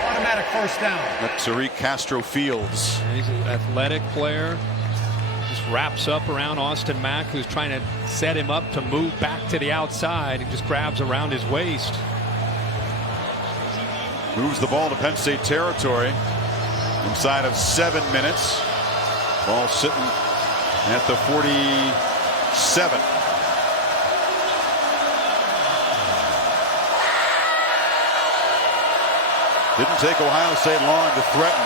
Automatic first down. That's Tariq Castro Fields. He's an athletic player. Just wraps up around Austin Mack, who's trying to set him up to move back to the outside, and just grabs around his waist. Moves the ball to Penn State territory inside of 7 minutes. Ball sitting at the 47. Didn't take Ohio State long to threaten.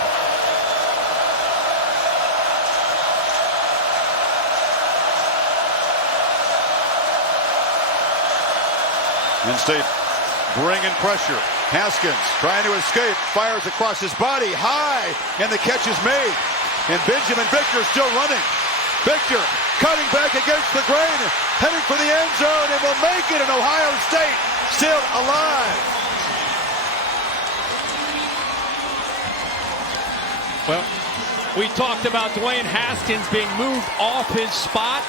Penn State bringing pressure. Haskins trying to escape, fires across his body, high, and the catch is made. And Benjamin Victor still running. Victor cutting back against the grain, heading for the end zone, and will make it, in Ohio State still alive. Well, we talked about Dwayne Haskins being moved off his spot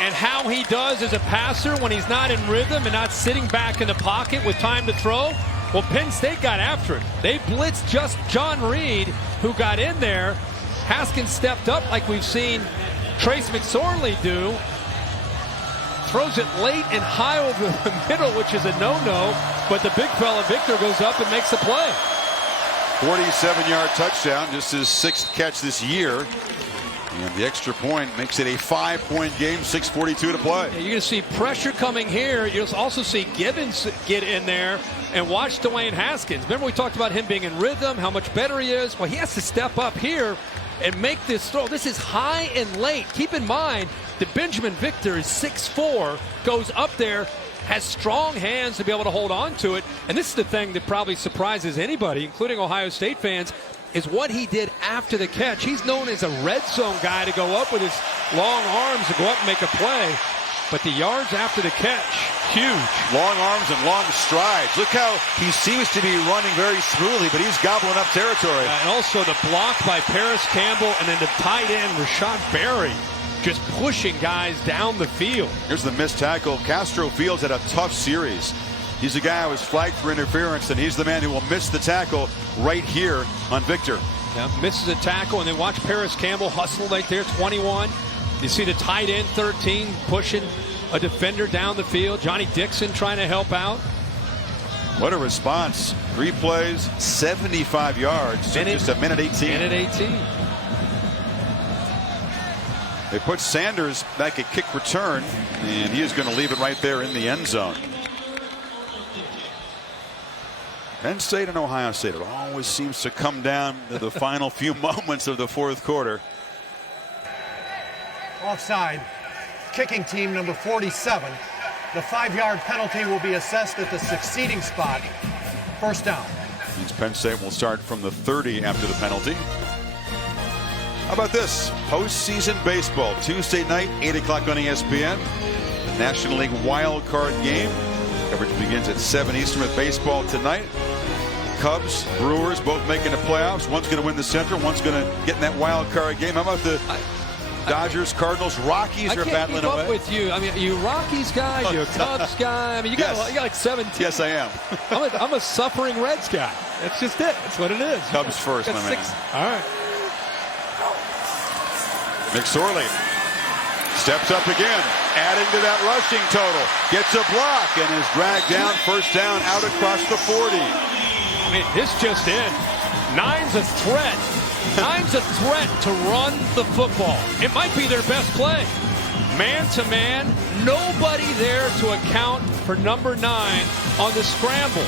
and how he does as a passer when he's not in rhythm and not sitting back in the pocket with time to throw. Well, Penn State got after it. They blitzed just John Reed, who got in there. Haskins stepped up like we've seen Trace McSorley do. Throws it late and high over the middle, which is a no-no. But the big fella Victor goes up and makes the play. 47-yard touchdown, just his 6th catch this year. And the extra point makes it a 5-point game, 6:42 to play. Yeah, you're going to see pressure coming here. You'll also see Gibbons get in there and watch Dwayne Haskins. Remember we talked about him being in rhythm, how much better he is? Well, he has to step up here and make this throw. This is high and late. Keep in mind that Benjamin Victor is 6'4", goes up there, has strong hands to be able to hold on to it. And this is the thing that probably surprises anybody, including Ohio State fans, is what he did after the catch. He's known as a red zone guy to go up with his long arms and go up and make a play. But the yards after the catch, huge. Long arms and long strides. Look how he seems to be running very smoothly, but he's gobbling up territory. And also the block by Paris Campbell, and then the tight end, Rashad Berry, just pushing guys down the field. Here's the missed tackle. Castro Fields had a tough series. He's a guy who was flagged for interference, and he's the man who will miss the tackle right here on Victor. Yeah, misses a tackle, and then watch Paris Campbell hustle right there, 21. You see the tight end, 13, pushing a defender down the field. Johnny Dixon trying to help out. What a response. 3 plays, 75 yards, just a minute 18. Minute 18. They put Sanders back at kick return, and he is going to leave it right there in the end zone. Penn State and Ohio State, it always seems to come down to the final few moments of the 4th quarter. Offside. Kicking team number 47. The 5-yard penalty will be assessed at the succeeding spot. First down. Means Penn State will start from the 30 after the penalty. How about this? Postseason baseball, Tuesday night, 8 o'clock on ESPN. The National League wild card game. Coverage begins at 7 Eastern with baseball tonight. Cubs, Brewers, both making the playoffs. One's going to win the Central. One's going to get in that wild card game. How about the Dodgers, Cardinals, Rockies are battling away? I can't keep up with you. I mean, you Rockies guy, you Cubs guy. I mean, you got like 17. Yes, I am. I'm a suffering Reds guy. That's just it. That's what it is. Cubs first, my man. All right. McSorley steps up again, adding to that rushing total. Gets a block and is dragged down. First down out across the 40. I mean, this just in. Nine's a threat. Nine's a threat to run the football. It might be their best play. Man to man, nobody there to account for number 9 on the scramble.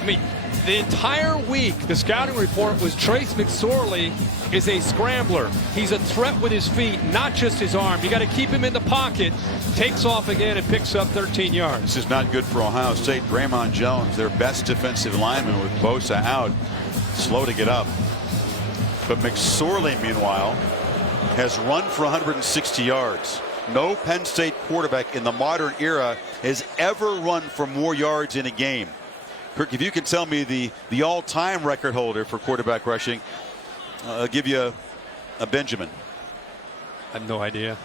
I mean, the entire week, the scouting report was Trace McSorley is a scrambler. He's a threat with his feet, not just his arm. You got to keep him in the pocket. Takes off again and picks up 13 yards. This is not good for Ohio State. Draymond Jones, their best defensive lineman with Bosa out, slow to get up. But McSorley, meanwhile, has run for 160 yards. No Penn State quarterback in the modern era has ever run for more yards in a game. Kirk, if you can tell me the all-time record holder for quarterback rushing, I'll give you a Benjamin. I have no idea.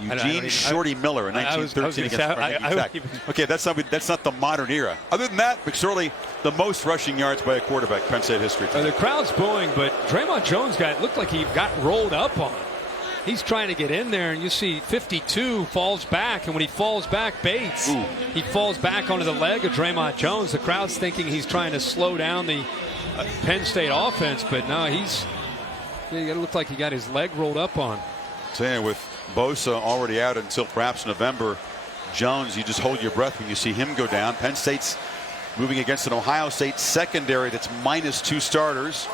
Eugene Shorty Miller in 1913 against Okay, that's not the modern era. Other than that, McSorley, the most rushing yards by a quarterback Penn State history. The crowd's booing, but Draymond Jones it looked like he got rolled up on. He's trying to get in there, and you see 52 falls back, and when he falls back, Bates, he falls back onto the leg of Draymond Jones. The crowd's thinking he's trying to slow down the Penn State offense, but no, it looked like he got his leg rolled up on. Saying with Bosa already out until perhaps November, Jones, you just hold your breath when you see him go down. Penn State's moving against an Ohio State secondary that's -2 starters.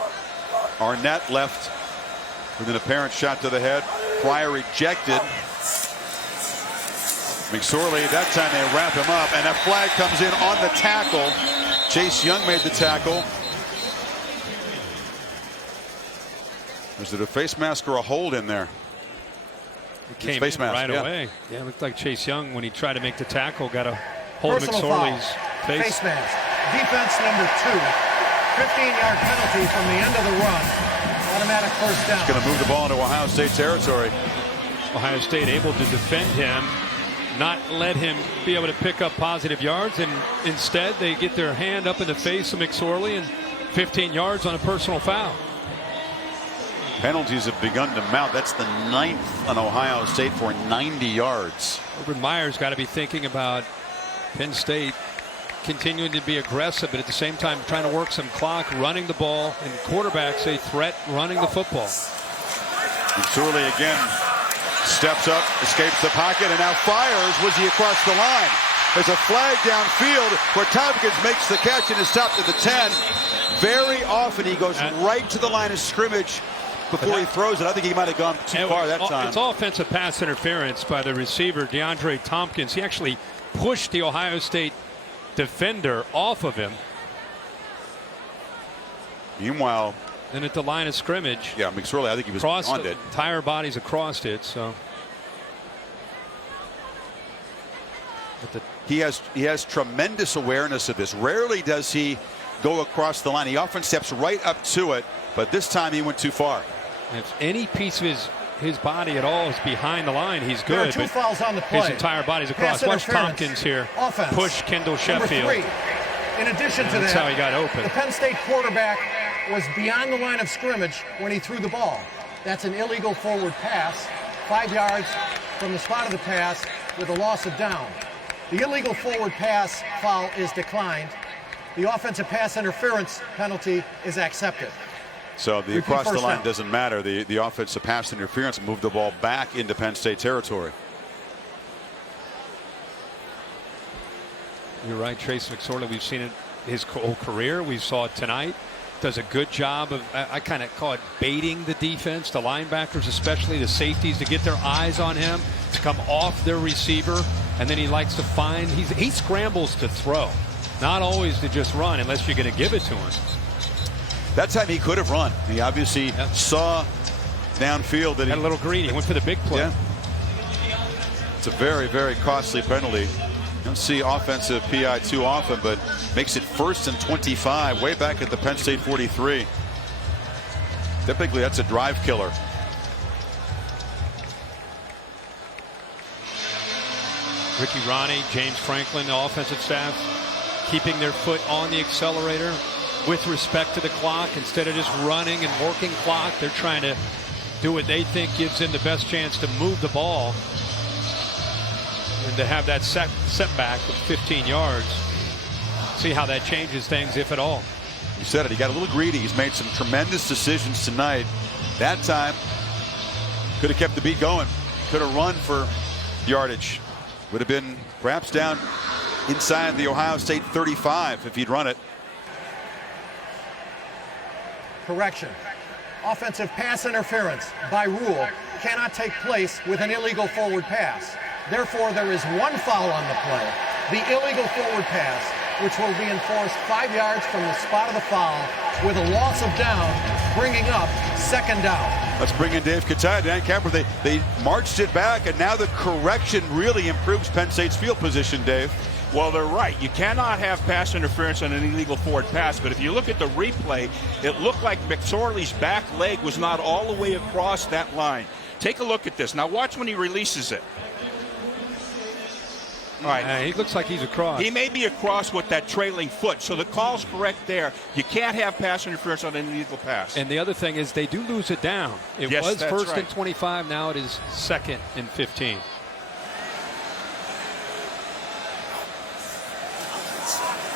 Arnett left with an apparent shot to the head. Pryor ejected. McSorley, that time they wrap him up, and a flag comes in on the tackle. Chase Young made the tackle. Was it a face mask or a hold in there? It came face in mask, right yeah. away. Yeah, it looked like Chase Young, when he tried to make the tackle, got a hold of Personal McSorley's foul. face. Face mask. Defense number 2. 15-yard penalty from the end of the run. Automatic first down. Going to move the ball into Ohio State territory. Ohio State able to defend him, not let him be able to pick up positive yards, and instead they get their hand up in the face of McSorley and 15 yards on a personal foul. Penalties have begun to mount. That's the 9th on Ohio State for 90 yards. Urban Meyer's got to be thinking about Penn State continuing to be aggressive, but at the same time trying to work some clock, running the ball, and quarterbacks a threat running the football. McSorley again steps up, escapes the pocket, and now fires. Was he across the line? There's a flag downfield where Tompkins makes the catch and is stopped at the 10. Very often he goes right to the line of scrimmage before he throws it. I think he might have gone too far that time. It's offensive pass interference by the receiver, DeAndre Tompkins. He actually pushed the Ohio State defender off of him. Meanwhile, then at the line of scrimmage, yeah, McSorley, I think he was beyond it. Entire body's across it. So he has tremendous awareness of this. Rarely does he go across the line. He often steps right up to it, but this time he went too far. If any piece of his body at all is behind the line, he's good. There are 2 fouls on the play. His entire body's across. Watch Tompkins here. Offense. Push Kendall Sheffield. Number 3. In addition to that's that, how he got open. The Penn State quarterback was beyond the line of scrimmage when he threw the ball. That's an illegal forward pass, 5 yards from the spot of the pass with a loss of down. The illegal forward pass foul is declined. The offensive pass interference penalty is accepted. So the across the line doesn't matter. The offensive pass interference moved the ball back into Penn State territory. You're right, Trace McSorley. We've seen it his whole career. We saw it tonight. Does a good job of, I kind of call it baiting the defense, the linebackers especially, the safeties, to get their eyes on him, to come off their receiver, and then he likes to find, he scrambles to throw, not always to just run unless you're going to give it to him. That time he could have run. He obviously saw downfield that he got a little greedy. He went for the big play. Yeah. It's a very, very costly penalty. You don't see offensive PI too often, but makes it 1st and 25, way back at the Penn State 43. Typically, that's a drive killer. Ricky Ronnie, James Franklin, the offensive staff, keeping their foot on the accelerator with respect to the clock. Instead of just running and working clock, they're trying to do what they think gives them the best chance to move the ball and to have that setback of 15 yards. See how that changes things, if at all. You said it. He got a little greedy. He's made some tremendous decisions tonight. That time, could have kept the beat going. Could have run for yardage. Would have been perhaps down inside the Ohio State 35 if he'd run it. Correction. Offensive pass interference by rule cannot take place with an illegal forward pass. Therefore, there is 1 foul on the play, the illegal forward pass, which will be enforced 5 yards from the spot of the foul with a loss of down, bringing up 2nd down. Let's bring in Dave Kataya. Dan Capper, they marched it back, and now the correction really improves Penn State's field position, Dave. Well, they're right. You cannot have pass interference on an illegal forward pass, but if you look at the replay, it looked like McSorley's back leg was not all the way across that line. Take a look at this. Now watch when he releases it. All right. He looks like he's across. He may be across with that trailing foot, so the call's correct there. You can't have pass interference on an illegal pass. And the other thing is they do lose it down. It was 1st and 25. Now it is 2nd and 15.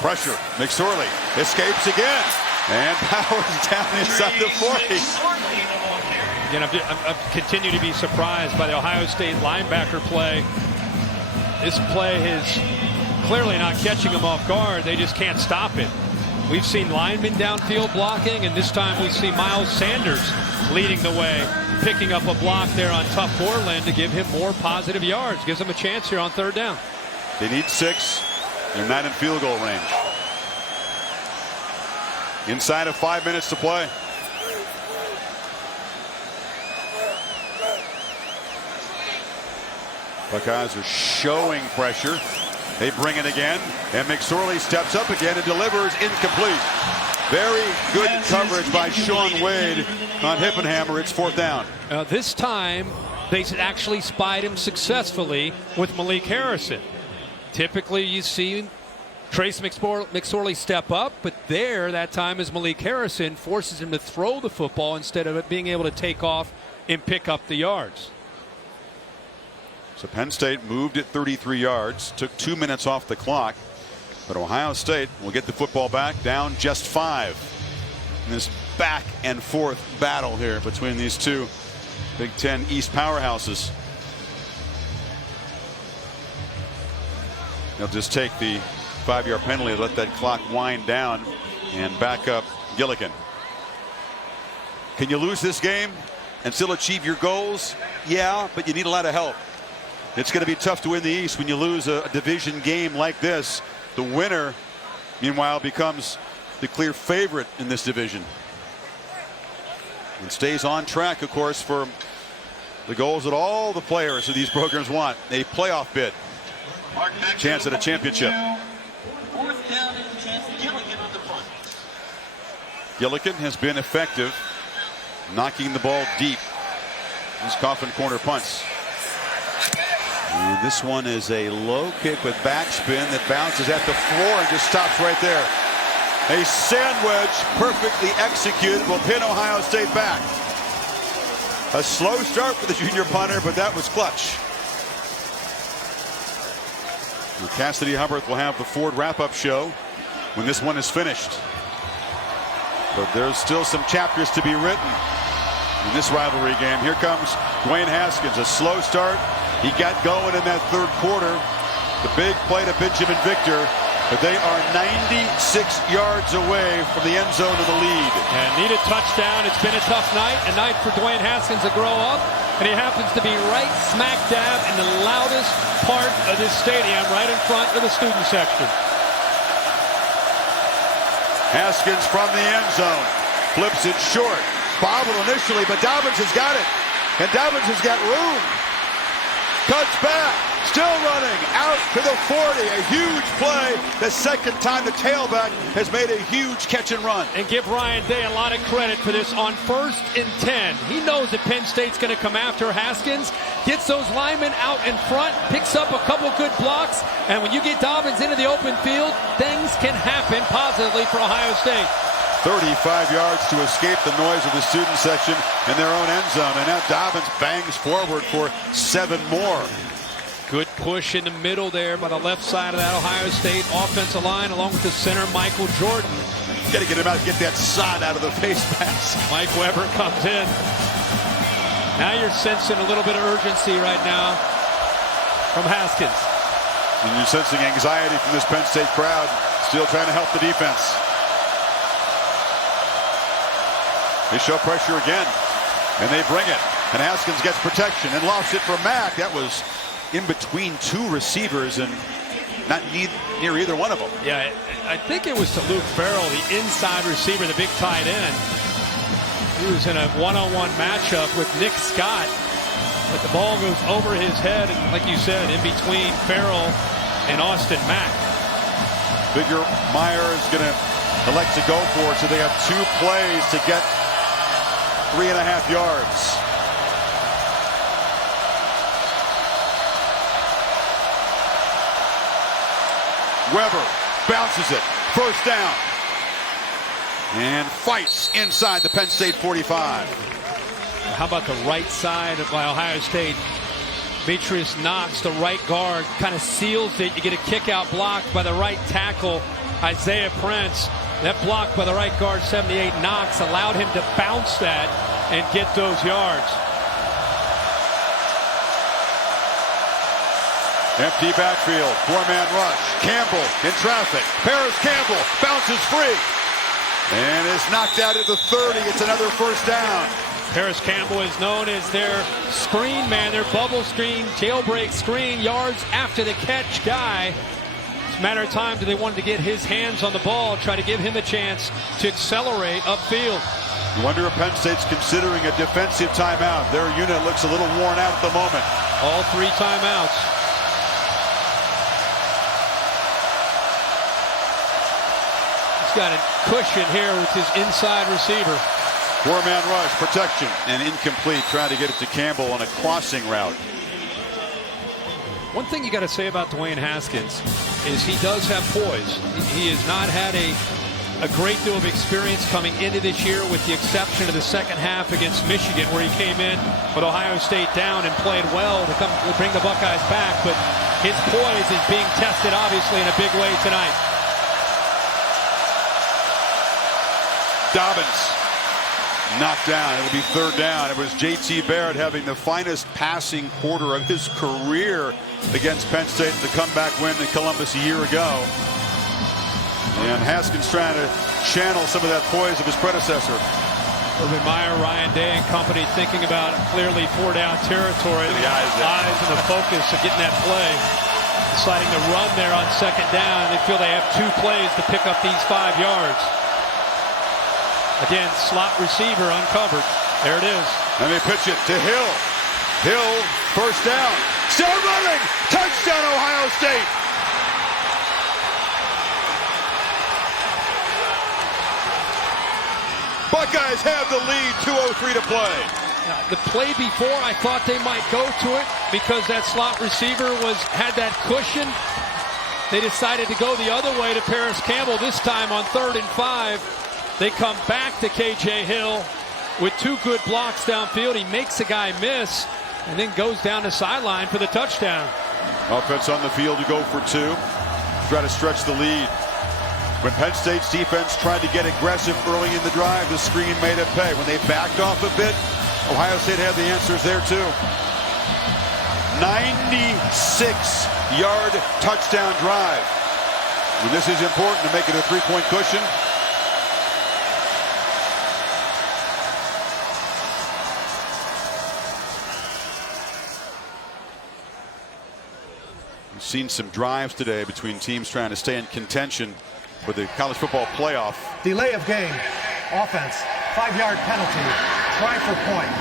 Pressure. McSorley escapes again and powers down inside the 40. Again, I'm continue to be surprised by the Ohio State linebacker play. This play is clearly not catching them off guard. They just can't stop it. We've seen linemen downfield blocking, and this time we see Miles Sanders leading the way picking up a block there on tough Borland to give him more positive yards. Gives him a chance here on 3rd down. They need 6. They're not in field goal range. Inside of 5 minutes to play. Buckeyes are showing pressure. They bring it again, and McSorley steps up again and delivers incomplete. Very good coverage by Sean Wade on Hippenhammer. It's 4th down. This time, they actually spied him successfully with Malik Harrison. Typically, you see Trace McSorley step up, but that time is Malik Harrison forces him to throw the football instead of it being able to take off and pick up the yards. So Penn State moved it 33 yards, took 2 minutes off the clock, but Ohio State will get the football back, down just 5 in this back and forth battle here between these two Big Ten East powerhouses. They'll just take the 5-yard penalty, let that clock wind down, and back up Gillikin. Can you lose this game and still achieve your goals? Yeah, but you need a lot of help. It's going to be tough to win the East when you lose a division game like this. The winner, meanwhile, becomes the clear favorite in this division. And stays on track, of course, for the goals that all the players of these programs want. A playoff bid. Chance at a championship. Gillikin has been effective, knocking the ball deep. These coffin corner punts. And this one is a low kick with backspin that bounces at the floor and just stops right there. A sandwich perfectly executed will pin Ohio State back. A slow start for the junior punter, but that was clutch. And Cassidy Hubbard will have the Ford wrap-up show when this one is finished. But there's still some chapters to be written in this rivalry game. Here comes Dwayne Haskins. A slow start. He got going in that 3rd quarter. The big play to Benjamin Victor, but they are 96 yards away from the end zone of the lead. And need a touchdown. It's been a tough night, a night for Dwayne Haskins to grow up, and he happens to be right smack dab in the loudest part of this stadium, right in front of the student section. Haskins from the end zone, flips it short. Bobble initially, but Dobbins has got it, and Dobbins has got room. Cuts back, still running, out to the 40. A huge play. The second time the tailback has made a huge catch and run. And give Ryan Day a lot of credit for this on 1st and 10. He knows that Penn State's going to come after Haskins, gets those linemen out in front, picks up a couple good blocks, and when you get Dobbins into the open field, things can happen positively for Ohio State. 35 yards to escape the noise of the student section in their own end zone. And now Dobbins bangs forward for 7 more. Good push in the middle there by the left side of that Ohio State offensive line, along with the center, Michael Jordan. Got to get him out, get that sod out of the face mask. Mike Weber comes in. Now you're sensing a little bit of urgency right now from Haskins. And you're sensing anxiety from this Penn State crowd, still trying to help the defense. They show pressure again, and they bring it. And Haskins gets protection and lofts it for Mack. That was in between 2 receivers and not near either one of them. Yeah, I think it was to Luke Farrell, the inside receiver, the big tight end. He was in a one-on-one matchup with Nick Scott, but the ball goes over his head, and like you said, in between Farrell and Austin Mack. Bigger Meyer is going to elect to go for it, so they have 2 plays to get 3.5 yards. Weber bounces it. 1st down. And fights inside the Penn State 45. How about the right side of Ohio State? Demetrius Knox, the right guard, kind of seals it. You get a kick-out block by the right tackle, Isaiah Prince. That block by the right guard, 78 Knox, allowed him to bounce that and get those yards. Empty backfield, 4-man rush. Campbell in traffic. Paris Campbell bounces free and is knocked out at the 30. It's another 1st down. Paris Campbell is known as their screen man, their bubble screen, jailbreak screen, yards after the catch guy. It's a matter of time do they want to get his hands on the ball, try to give him a chance to accelerate upfield. You wonder if Penn State's considering a defensive timeout. Their unit looks a little worn out at the moment. All 3 timeouts. He's got a cushion here with his inside receiver. 4-man rush, protection, and incomplete. Trying to get it to Campbell on a crossing route. One thing you got to say about Dwayne Haskins is he does have poise. He has not had a great deal of experience coming into this year, with the exception of the second half against Michigan, where he came in with Ohio State down and played well to bring the Buckeyes back. But his poise is being tested, obviously, in a big way tonight. Dobbins knocked down. It'll be 3rd down. It was J.T. Barrett having the finest passing quarter of his career against Penn State in the comeback win in Columbus a year ago. And Haskins trying to channel some of that poise of his predecessor. Urban Meyer, Ryan Day, and company thinking about clearly 4-down territory. The eyes and the focus of getting that play. Deciding to run there on 2nd down. They feel they have 2 plays to pick up these 5 yards. Again, slot receiver uncovered. There it is. And they pitch it to Hill. Hill, 1st down. Still running. Touchdown, Ohio State. Buckeyes have the lead, 2:03 to play. Now, the play before, I thought they might go to it because that slot receiver had that cushion. They decided to go the other way to Paris Campbell. This time on 3rd and 5. They come back to K.J. Hill with 2 good blocks downfield. He makes the guy miss and then goes down the sideline for the touchdown. Offense on the field to go for 2. Try to stretch the lead. When Penn State's defense tried to get aggressive early in the drive, the screen made it pay. When they backed off a bit, Ohio State had the answers there too. 96-yard touchdown drive. And this is important to make it a 3-point cushion. We've seen some drives today between teams trying to stay in contention for the college football playoff. Delay of game. Offense. 5-yard penalty. Try for point.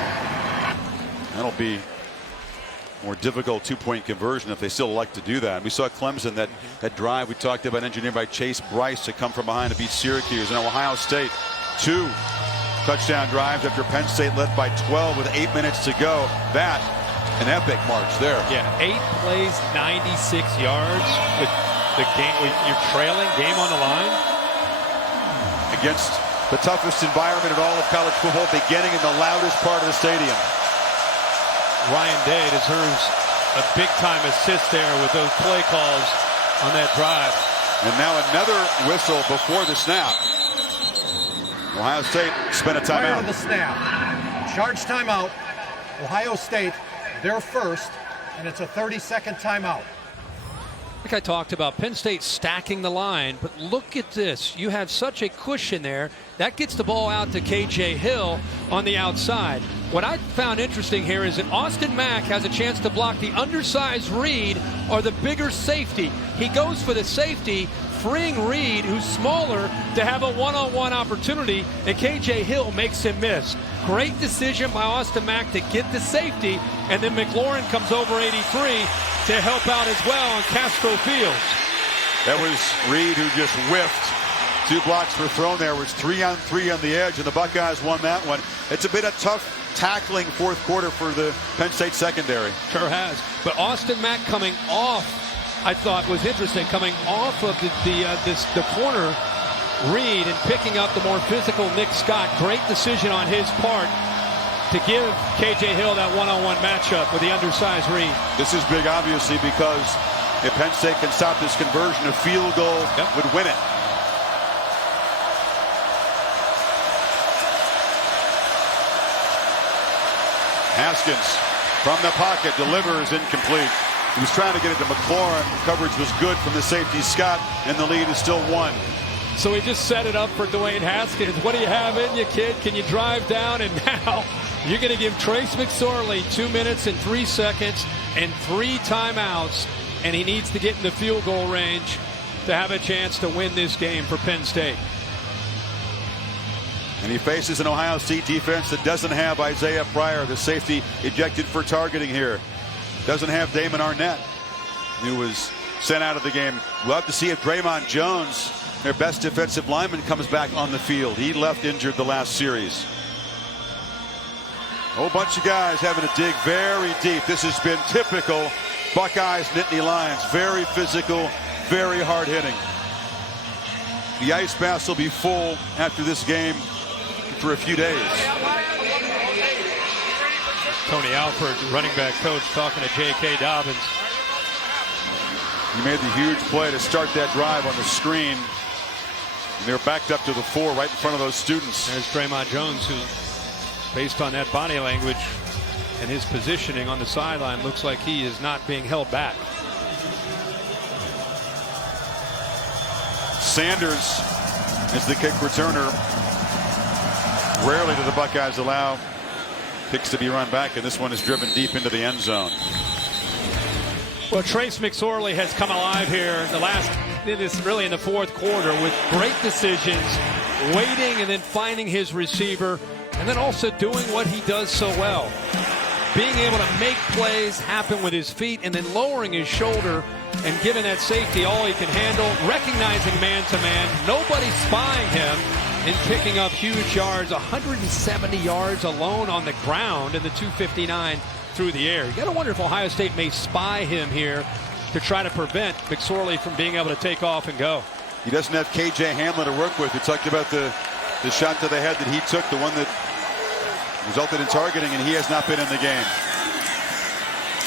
That'll be more difficult 2-point conversion if they still like to do that. We saw Clemson, that drive we talked about, engineered by Chase Bryce, to come from behind to beat Syracuse. And Ohio State, 2 touchdown drives after Penn State led by 12 with 8 minutes to go. That, an epic march there. Yeah, 8 plays, 96 yards with the game. You're trailing, game on the line. Against the toughest environment in all of college football, beginning in the loudest part of the stadium. Ryan Day deserves a big-time assist there with those play calls on that drive. And now another whistle before the snap. Ohio State spent a timeout. Prior to the snap. Charge timeout. Ohio State, their first, and it's a 30-second timeout. Like I talked about, Penn State stacking the line, but look at this. You have such a cushion there. That gets the ball out to K.J. Hill on the outside. What I found interesting here is that Austin Mack has a chance to block the undersized Reed or the bigger safety. He goes for the safety, freeing Reed, who's smaller, to have a one-on-one opportunity, and K.J. Hill makes him miss. Great decision by Austin Mack to get the safety, and then McLaurin comes over 83 to help out as well on Castro Fields. That was Reed who just whiffed. 2 blocks were thrown there. It was 3-on-3 on the edge, and the Buckeyes won that one. It's been a tough tackling fourth quarter for the Penn State secondary. Sure has. But Austin Mack coming off, I thought was interesting, coming off of the corner Reed and picking up the more physical Nick Scott. Great decision on his part to give K.J. Hill that one-on-one matchup with the undersized Reed. This is big, obviously, because if Penn State can stop this conversion, a field goal would win it. Haskins from the pocket delivers incomplete. He was trying to get it to McLaurin. Coverage was good from the safety Scott, and the lead is still 1. So he just set it up for Dwayne Haskins. What do you have in you, kid? Can you drive down? And now You're going to give Trace McSorley 2 minutes and 3 seconds and 3 timeouts, and he needs to get in the field goal range to have a chance to win this game for Penn State. And he faces an Ohio State defense that doesn't have Isaiah Pryor, the safety ejected for targeting here. Doesn't have Damon Arnett, who was sent out of the game. Love to see if Draymond Jones, their best defensive lineman, comes back on the field. He left injured the last series. A whole bunch of guys having to dig very deep. This has been typical Buckeyes, Nittany Lions. Very physical, very hard hitting. The ice baths will be full after this game for a few days. Tony Alford, running back coach, talking to J.K. Dobbins. He made the huge play to start that drive on the screen. And they're backed up to the 4 right in front of those students. There's Draymond Jones, who, based on that body language and his positioning on the sideline, looks like he is not being held back. Sanders is the kick returner. Rarely do the Buckeyes allow kicks to be run back, and this one is driven deep into the end zone. Well, Trace McSorley has come alive here really in the fourth quarter with great decisions, waiting and then finding his receiver, and then also doing what he does so well. Being able to make plays happen with his feet and then lowering his shoulder and giving that safety all he can handle, recognizing man-to-man, nobody spying him, and picking up huge yards, 170 yards alone on the ground, and the 259 through the air. You got to wonder if Ohio State may spy him here to try to prevent McSorley from being able to take off and go. He doesn't have KJ Hamlin to work with. We talked about the shot to the head that he took, the one that resulted in targeting, and he has not been in the game.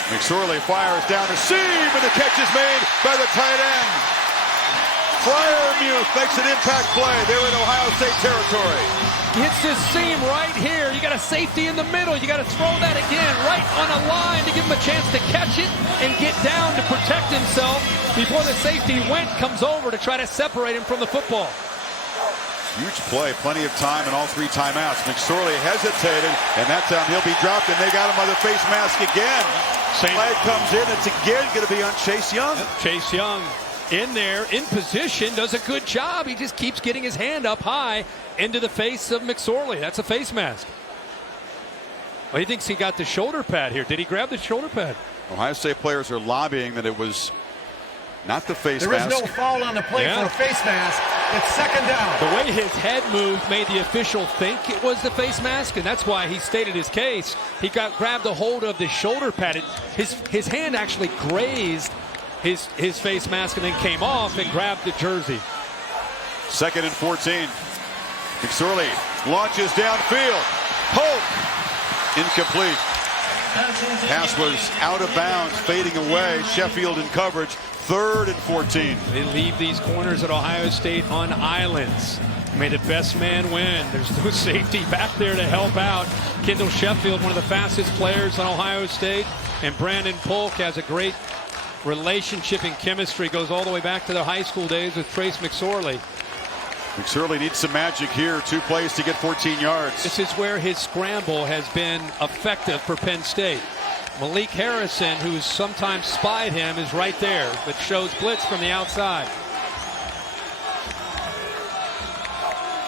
McSorley fires down the seam, and the catch is made by the tight end. Fryermuth makes an impact play. They're in Ohio State territory. Hits this seam right here. You got a safety in the middle. You got to throw that again right on a line to give him a chance to catch it and get down to protect himself before the safety comes over to try to separate him from the football. Huge play, plenty of time and all 3 timeouts. McSorley hesitated, and that time he'll be dropped, and they got him by the face mask again. Flag comes in. It's again going to be on Chase Young. Chase Young in there, in position, does a good job. He just keeps getting his hand up high into the face of McSorley. That's a face mask. Well, he thinks he got the shoulder pad here. Did he grab the shoulder pad? Ohio State players are lobbying that it was not the face mask. There is no foul on the play for a face mask. It's second down. The way his head moved made the official think it was the face mask, and that's why he stated his case. He grabbed a hold of the shoulder pad. His hand actually grazed his face mask and then came off and grabbed the jersey. 2nd and 14. McSorley launches downfield. Pope. Incomplete. Pass was out of bounds, fading away. Sheffield in coverage. 3rd and 14. They leave these corners at Ohio State on islands. May the best man win. There's no safety back there to help out. Kendall Sheffield, one of the fastest players on Ohio State, and Brandon Polk has a great relationship and chemistry, goes all the way back to their high school days with Trace McSorley. McSorley needs some magic here. 2 plays to get 14 yards. This is where his scramble has been effective for Penn State. Malik Harrison, who's sometimes spied him, is right there, but shows blitz from the outside.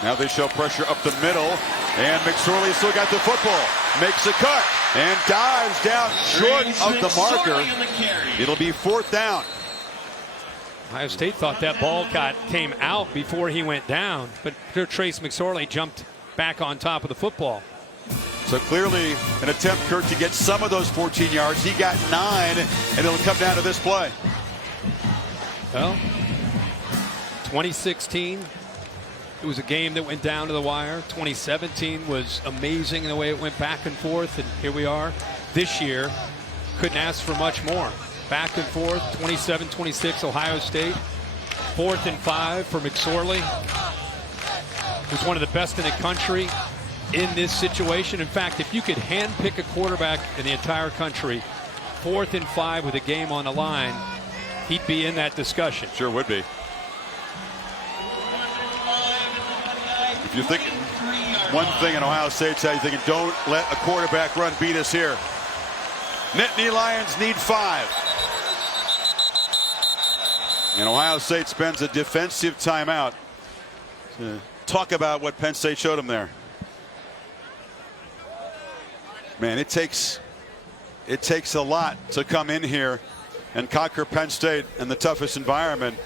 Now they show pressure up the middle, and McSorley still got the football. Makes a cut and dives down short of the marker. It'll be 4th down. Ohio State thought that ball came out before he went down, but Trace McSorley jumped back on top of the football. So clearly an attempt, Kurt, to get some of those 14 yards. He got 9, and it'll come down to this play. Well, 2016, it was a game that went down to the wire. 2017 was amazing in the way it went back and forth, and here we are this year. Couldn't ask for much more. Back and forth, 27-26 Ohio State. 4th and 5 for McSorley, who's one of the best in the country in this situation. In fact, if you could handpick a quarterback in the entire country, 4th and 5 with a game on the line, he'd be in that discussion. Sure would be. If you're thinking one thing in Ohio State's how you're thinking, don't let a quarterback run beat us here. Nittany Lions need 5. And Ohio State spends a defensive timeout to talk about what Penn State showed them there. Man, it takes a lot to come in here and conquer Penn State in the toughest environment.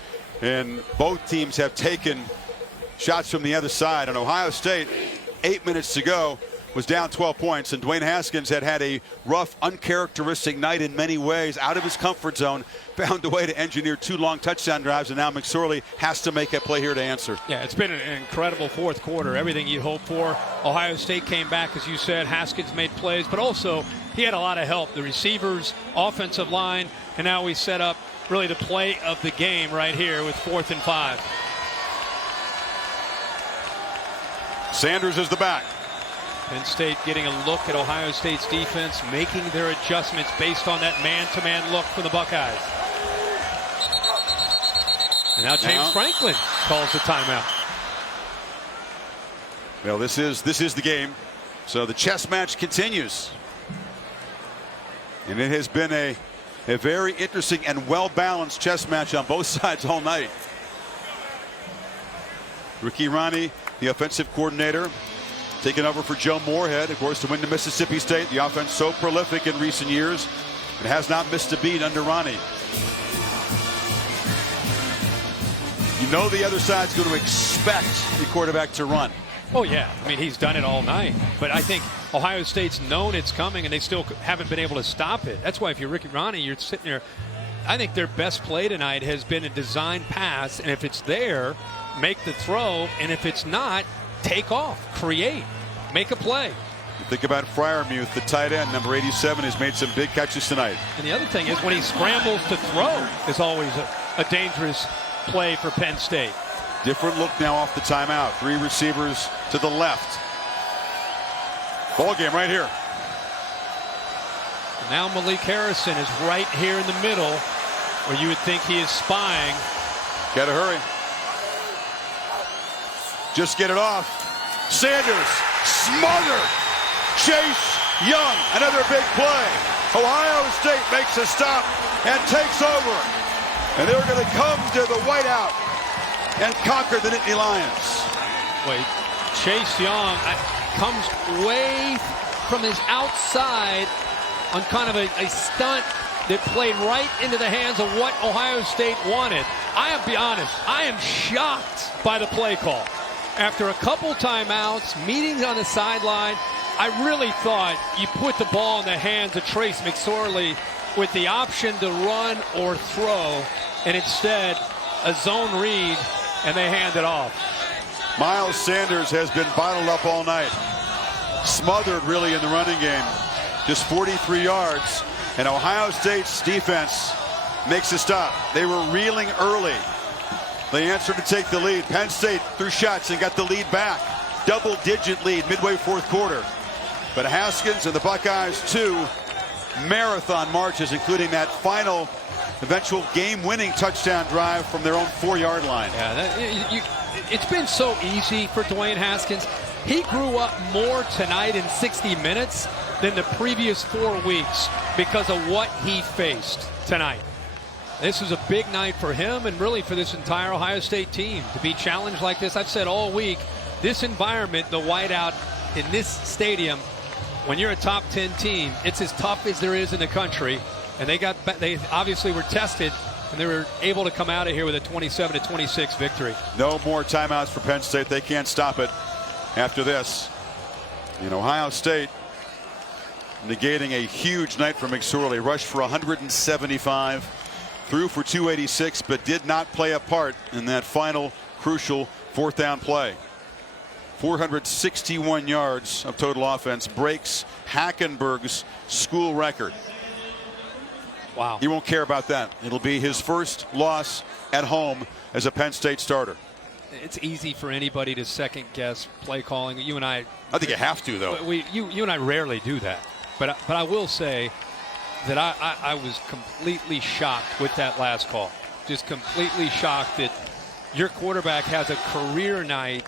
And both teams have taken shots from the other side. And Ohio State, 8 minutes to go, was down 12 points. And Dwayne Haskins had a rough, uncharacteristic night in many ways, out of his comfort zone, found a way to engineer 2 long touchdown drives, and now McSorley has to make a play here to answer. Yeah, it's been an incredible fourth quarter. Everything you'd hope for. Ohio State came back, as you said. Haskins made plays, but also he had a lot of help. The receivers, offensive line, and now we set up really the play of the game right here with 4th and 5. Sanders is the back. Penn State getting a look at Ohio State's defense, making their adjustments based on that man-to-man look for the Buckeyes. And now James Franklin calls the timeout. Well, this is the game. So the chess match continues. And it has been a very interesting and well-balanced chess match on both sides all night. Ricky Ronnie, the offensive coordinator, taking over for Joe Moorhead, of course, to win to Mississippi State. The offense so prolific in recent years. It has not missed a beat under Ronnie. You know the other side's going to expect the quarterback to run. Oh, yeah. I mean, he's done it all night. But I think Ohio State's known it's coming, and they still haven't been able to stop it. That's why if you're Ricky Ronnie, you're sitting there. I think their best play tonight has been a design pass, and if it's there, make the throw, and if it's not, take off, create, make a play. You think about Freiermuth, the tight end, number 87, has made some big catches tonight. And the other thing is when he scrambles to throw is always a dangerous play for Penn State. Different look now off the timeout. 3 receivers to the left. Ball game right here. Now Malik Harrison is right here in the middle where you would think he is spying. Got to hurry. Just get it off. Sanders smothered. Chase Young, another big play. Ohio State makes a stop and takes over. And they're going to come to the whiteout and conquer the Nittany Lions. Wait, Chase Young comes way from his outside on kind of a stunt that played right into the hands of what Ohio State wanted. I'll be honest, I am shocked by the play call. After a couple timeouts, meetings on the sideline, I really thought you put the ball in the hands of Trace McSorley with the option to run or throw, and instead a zone read, and they hand it off. Miles Sanders has been bottled up all night. Smothered really in the running game. Just 43 yards, and Ohio State's defense makes a stop. They were reeling early. They answered to take the lead. Penn State threw shots and got the lead back. Double-digit lead midway fourth quarter. But Haskins and the Buckeyes, 2 marathon marches, including that final eventual game-winning touchdown drive from their own 4-yard line. Yeah, it's been so easy for Dwayne Haskins. He grew up more tonight in 60 minutes than the previous 4 weeks because of what he faced tonight. This is a big night for him and really for this entire Ohio State team to be challenged like this. I've said all week, this environment, the whiteout in this stadium, when you're a top 10 team, it's as tough as there is in the country. And they obviously were tested, and they were able to come out of here with a 27-26 victory. No more timeouts for Penn State. They can't stop it after this. In Ohio State, negating a huge night for McSorley. Rushed for 175, threw for 286, but did not play a part in that final crucial 4th down play. 461 yards of total offense, breaks Hackenberg's school record. Wow. He won't care about that. It'll be his first loss at home as a Penn State starter. It's easy for anybody to second guess play calling. You and I think you have to, though. You and I rarely do that. But I will say that I was completely shocked with that last call. Just completely shocked that your quarterback has a career night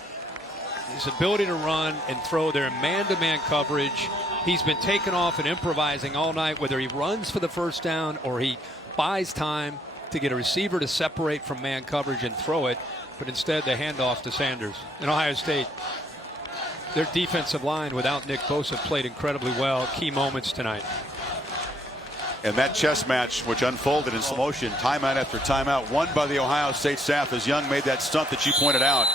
his ability to run and throw their man-to-man coverage. He's been taken off and improvising all night, whether he runs for the first down or he buys time to get a receiver to separate from man coverage and throw it, but instead they hand off to Sanders. In Ohio State, their defensive line without Nick Bosa played incredibly well. Key moments tonight. And that chess match, which unfolded in slow motion, timeout after timeout, won by the Ohio State staff as Young made that stunt that you pointed out.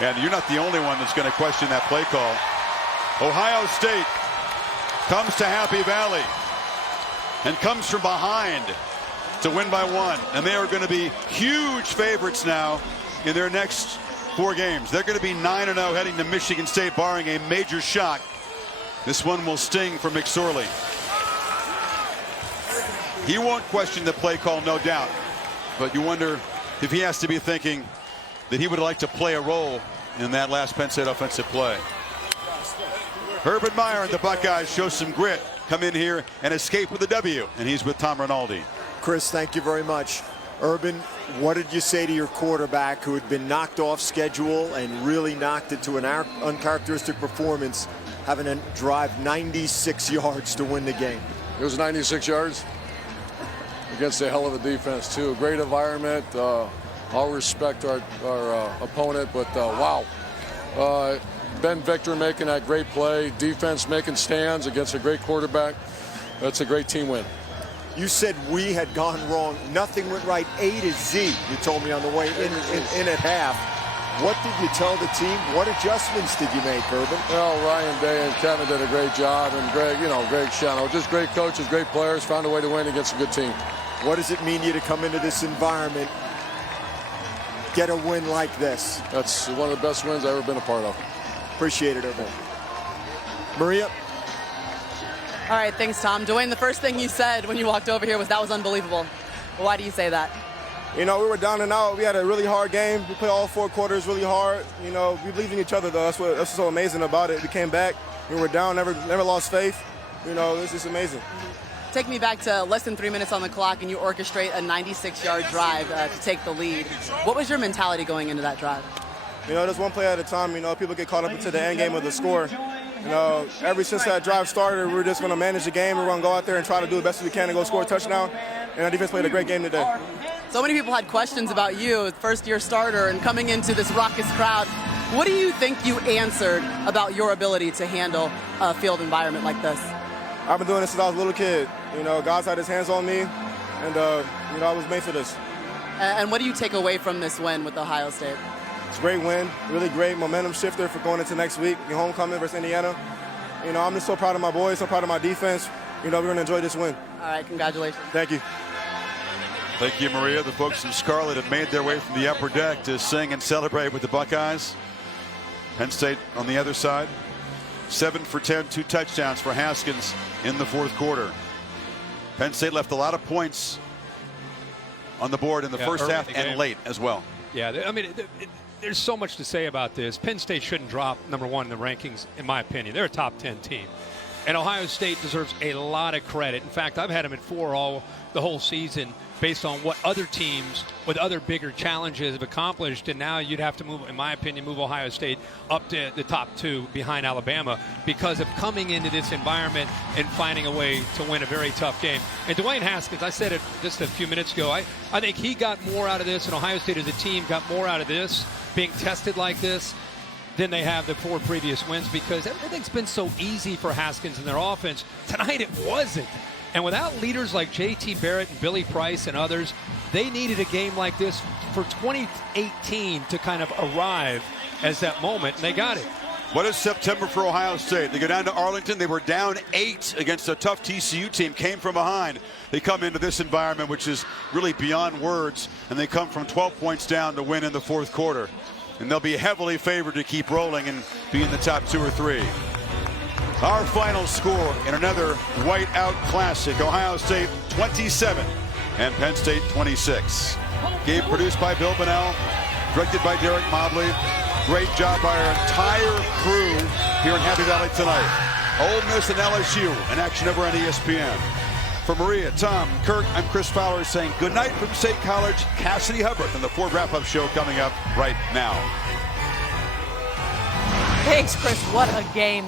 And you're not the only one that's going to question that play call. Ohio State comes to Happy Valley and comes from behind to win by 1. And they are going to be huge favorites now in their next 4 games. They're going to be 9-0 heading to Michigan State, barring a major shock. This one will sting for McSorley. He won't question the play call, no doubt. But you wonder if he has to be thinking that he would like to play a role in that last Penn State offensive play. Urban Meyer and the Buckeyes show some grit, come in here and escape with a W. And he's with Tom Rinaldi. Chris, thank you very much. Urban, what did you say to your quarterback who had been knocked off schedule and really knocked it to an uncharacteristic performance, having to drive 96 yards to win the game? It was 96 yards against a hell of a defense, too. Great environment. I'll respect our opponent, but wow. Ben Victor making that great play. Defense making stands against a great quarterback. That's a great team win. You said we had gone wrong. Nothing went right A to Z, you told me on the way in at half. What did you tell the team? What adjustments did you make, Urban? Well, Ryan Day and Kevin did a great job, and Greg Schiano. Just great coaches, great players, found a way to win against a good team. What does it mean to you to come into this environment, get a win like this? That's one of the best wins I've ever been a part of. Appreciate it, Urban. Maria? All right, thanks, Tom. Dwayne, the first thing you said when you walked over here was that was unbelievable. Why do you say that? You know, we were down and out. We had a really hard game. We played all 4 quarters really hard. You know, we believed in each other, though. That's what's so amazing about it. We came back. We were down, never lost faith. You know, it's just amazing. Take me back to less than 3 minutes on the clock, and you orchestrate a 96-yard drive to take the lead. What was your mentality going into that drive? You know, just one play at a time. You know, people get caught up into the end game of the score. You know, ever since that drive started, we're just going to manage the game. We're going to go out there and try to do the best we can and go score a touchdown. And our defense played a great game today. So many people had questions about you, first-year starter, and coming into this raucous crowd. What do you think you answered about your ability to handle a field environment like this? I've been doing this since I was a little kid. You know, God's had his hands on me, and, you know, I was made for this. And what do you take away from this win with Ohio State? It's a great win, really great momentum shifter for going into next week, your homecoming versus Indiana. You know, I'm just so proud of my boys, so proud of my defense. You know, we're going to enjoy this win. All right, congratulations. Thank you. Thank you, Maria. The folks in Scarlet have made their way from the upper deck to sing and celebrate with the Buckeyes. Penn State on the other side. 7 for 10, 2 touchdowns for Haskins in the 4th quarter. Penn State left a lot of points on the board in the first half and late as well. Yeah, I mean, there's so much to say about this. Penn State shouldn't drop number 1 in the rankings, in my opinion. They're a top 10 team. And Ohio State deserves a lot of credit. In fact, I've had them at 4 the whole season based on what other teams with other bigger challenges have accomplished. And now you'd have to move, in my opinion, move Ohio State up to the top 2 behind Alabama because of coming into this environment and finding a way to win a very tough game. And Dwayne Haskins, I said it just a few minutes ago, I think he got more out of this, and Ohio State as a team got more out of this, being tested like this, than they have the 4 previous wins because everything's been so easy for Haskins and their offense. Tonight it wasn't. And without leaders like J.T. Barrett and Billy Price and others, they needed a game like this for 2018 to kind of arrive as that moment, and they got it. What is September for Ohio State? They go down to Arlington. They were down 8 against a tough TCU team, came from behind. They come into this environment, which is really beyond words, and they come from 12 points down to win in the 4th quarter. And they'll be heavily favored to keep rolling and be in the top 2 or 3. Our final score in another whiteout classic, Ohio State 27 and Penn State 26. Game produced by Bill Bonnell, directed by Derek Mobley. Great job by our entire crew here in Happy Valley tonight. Ole Miss and LSU in action over on ESPN. For Maria, Tom, Kirk, I'm Chris Fowler saying good night from State College. Cassidy Hubbard and the Ford Wrap-Up Show coming up right now. Thanks, Chris. What a game.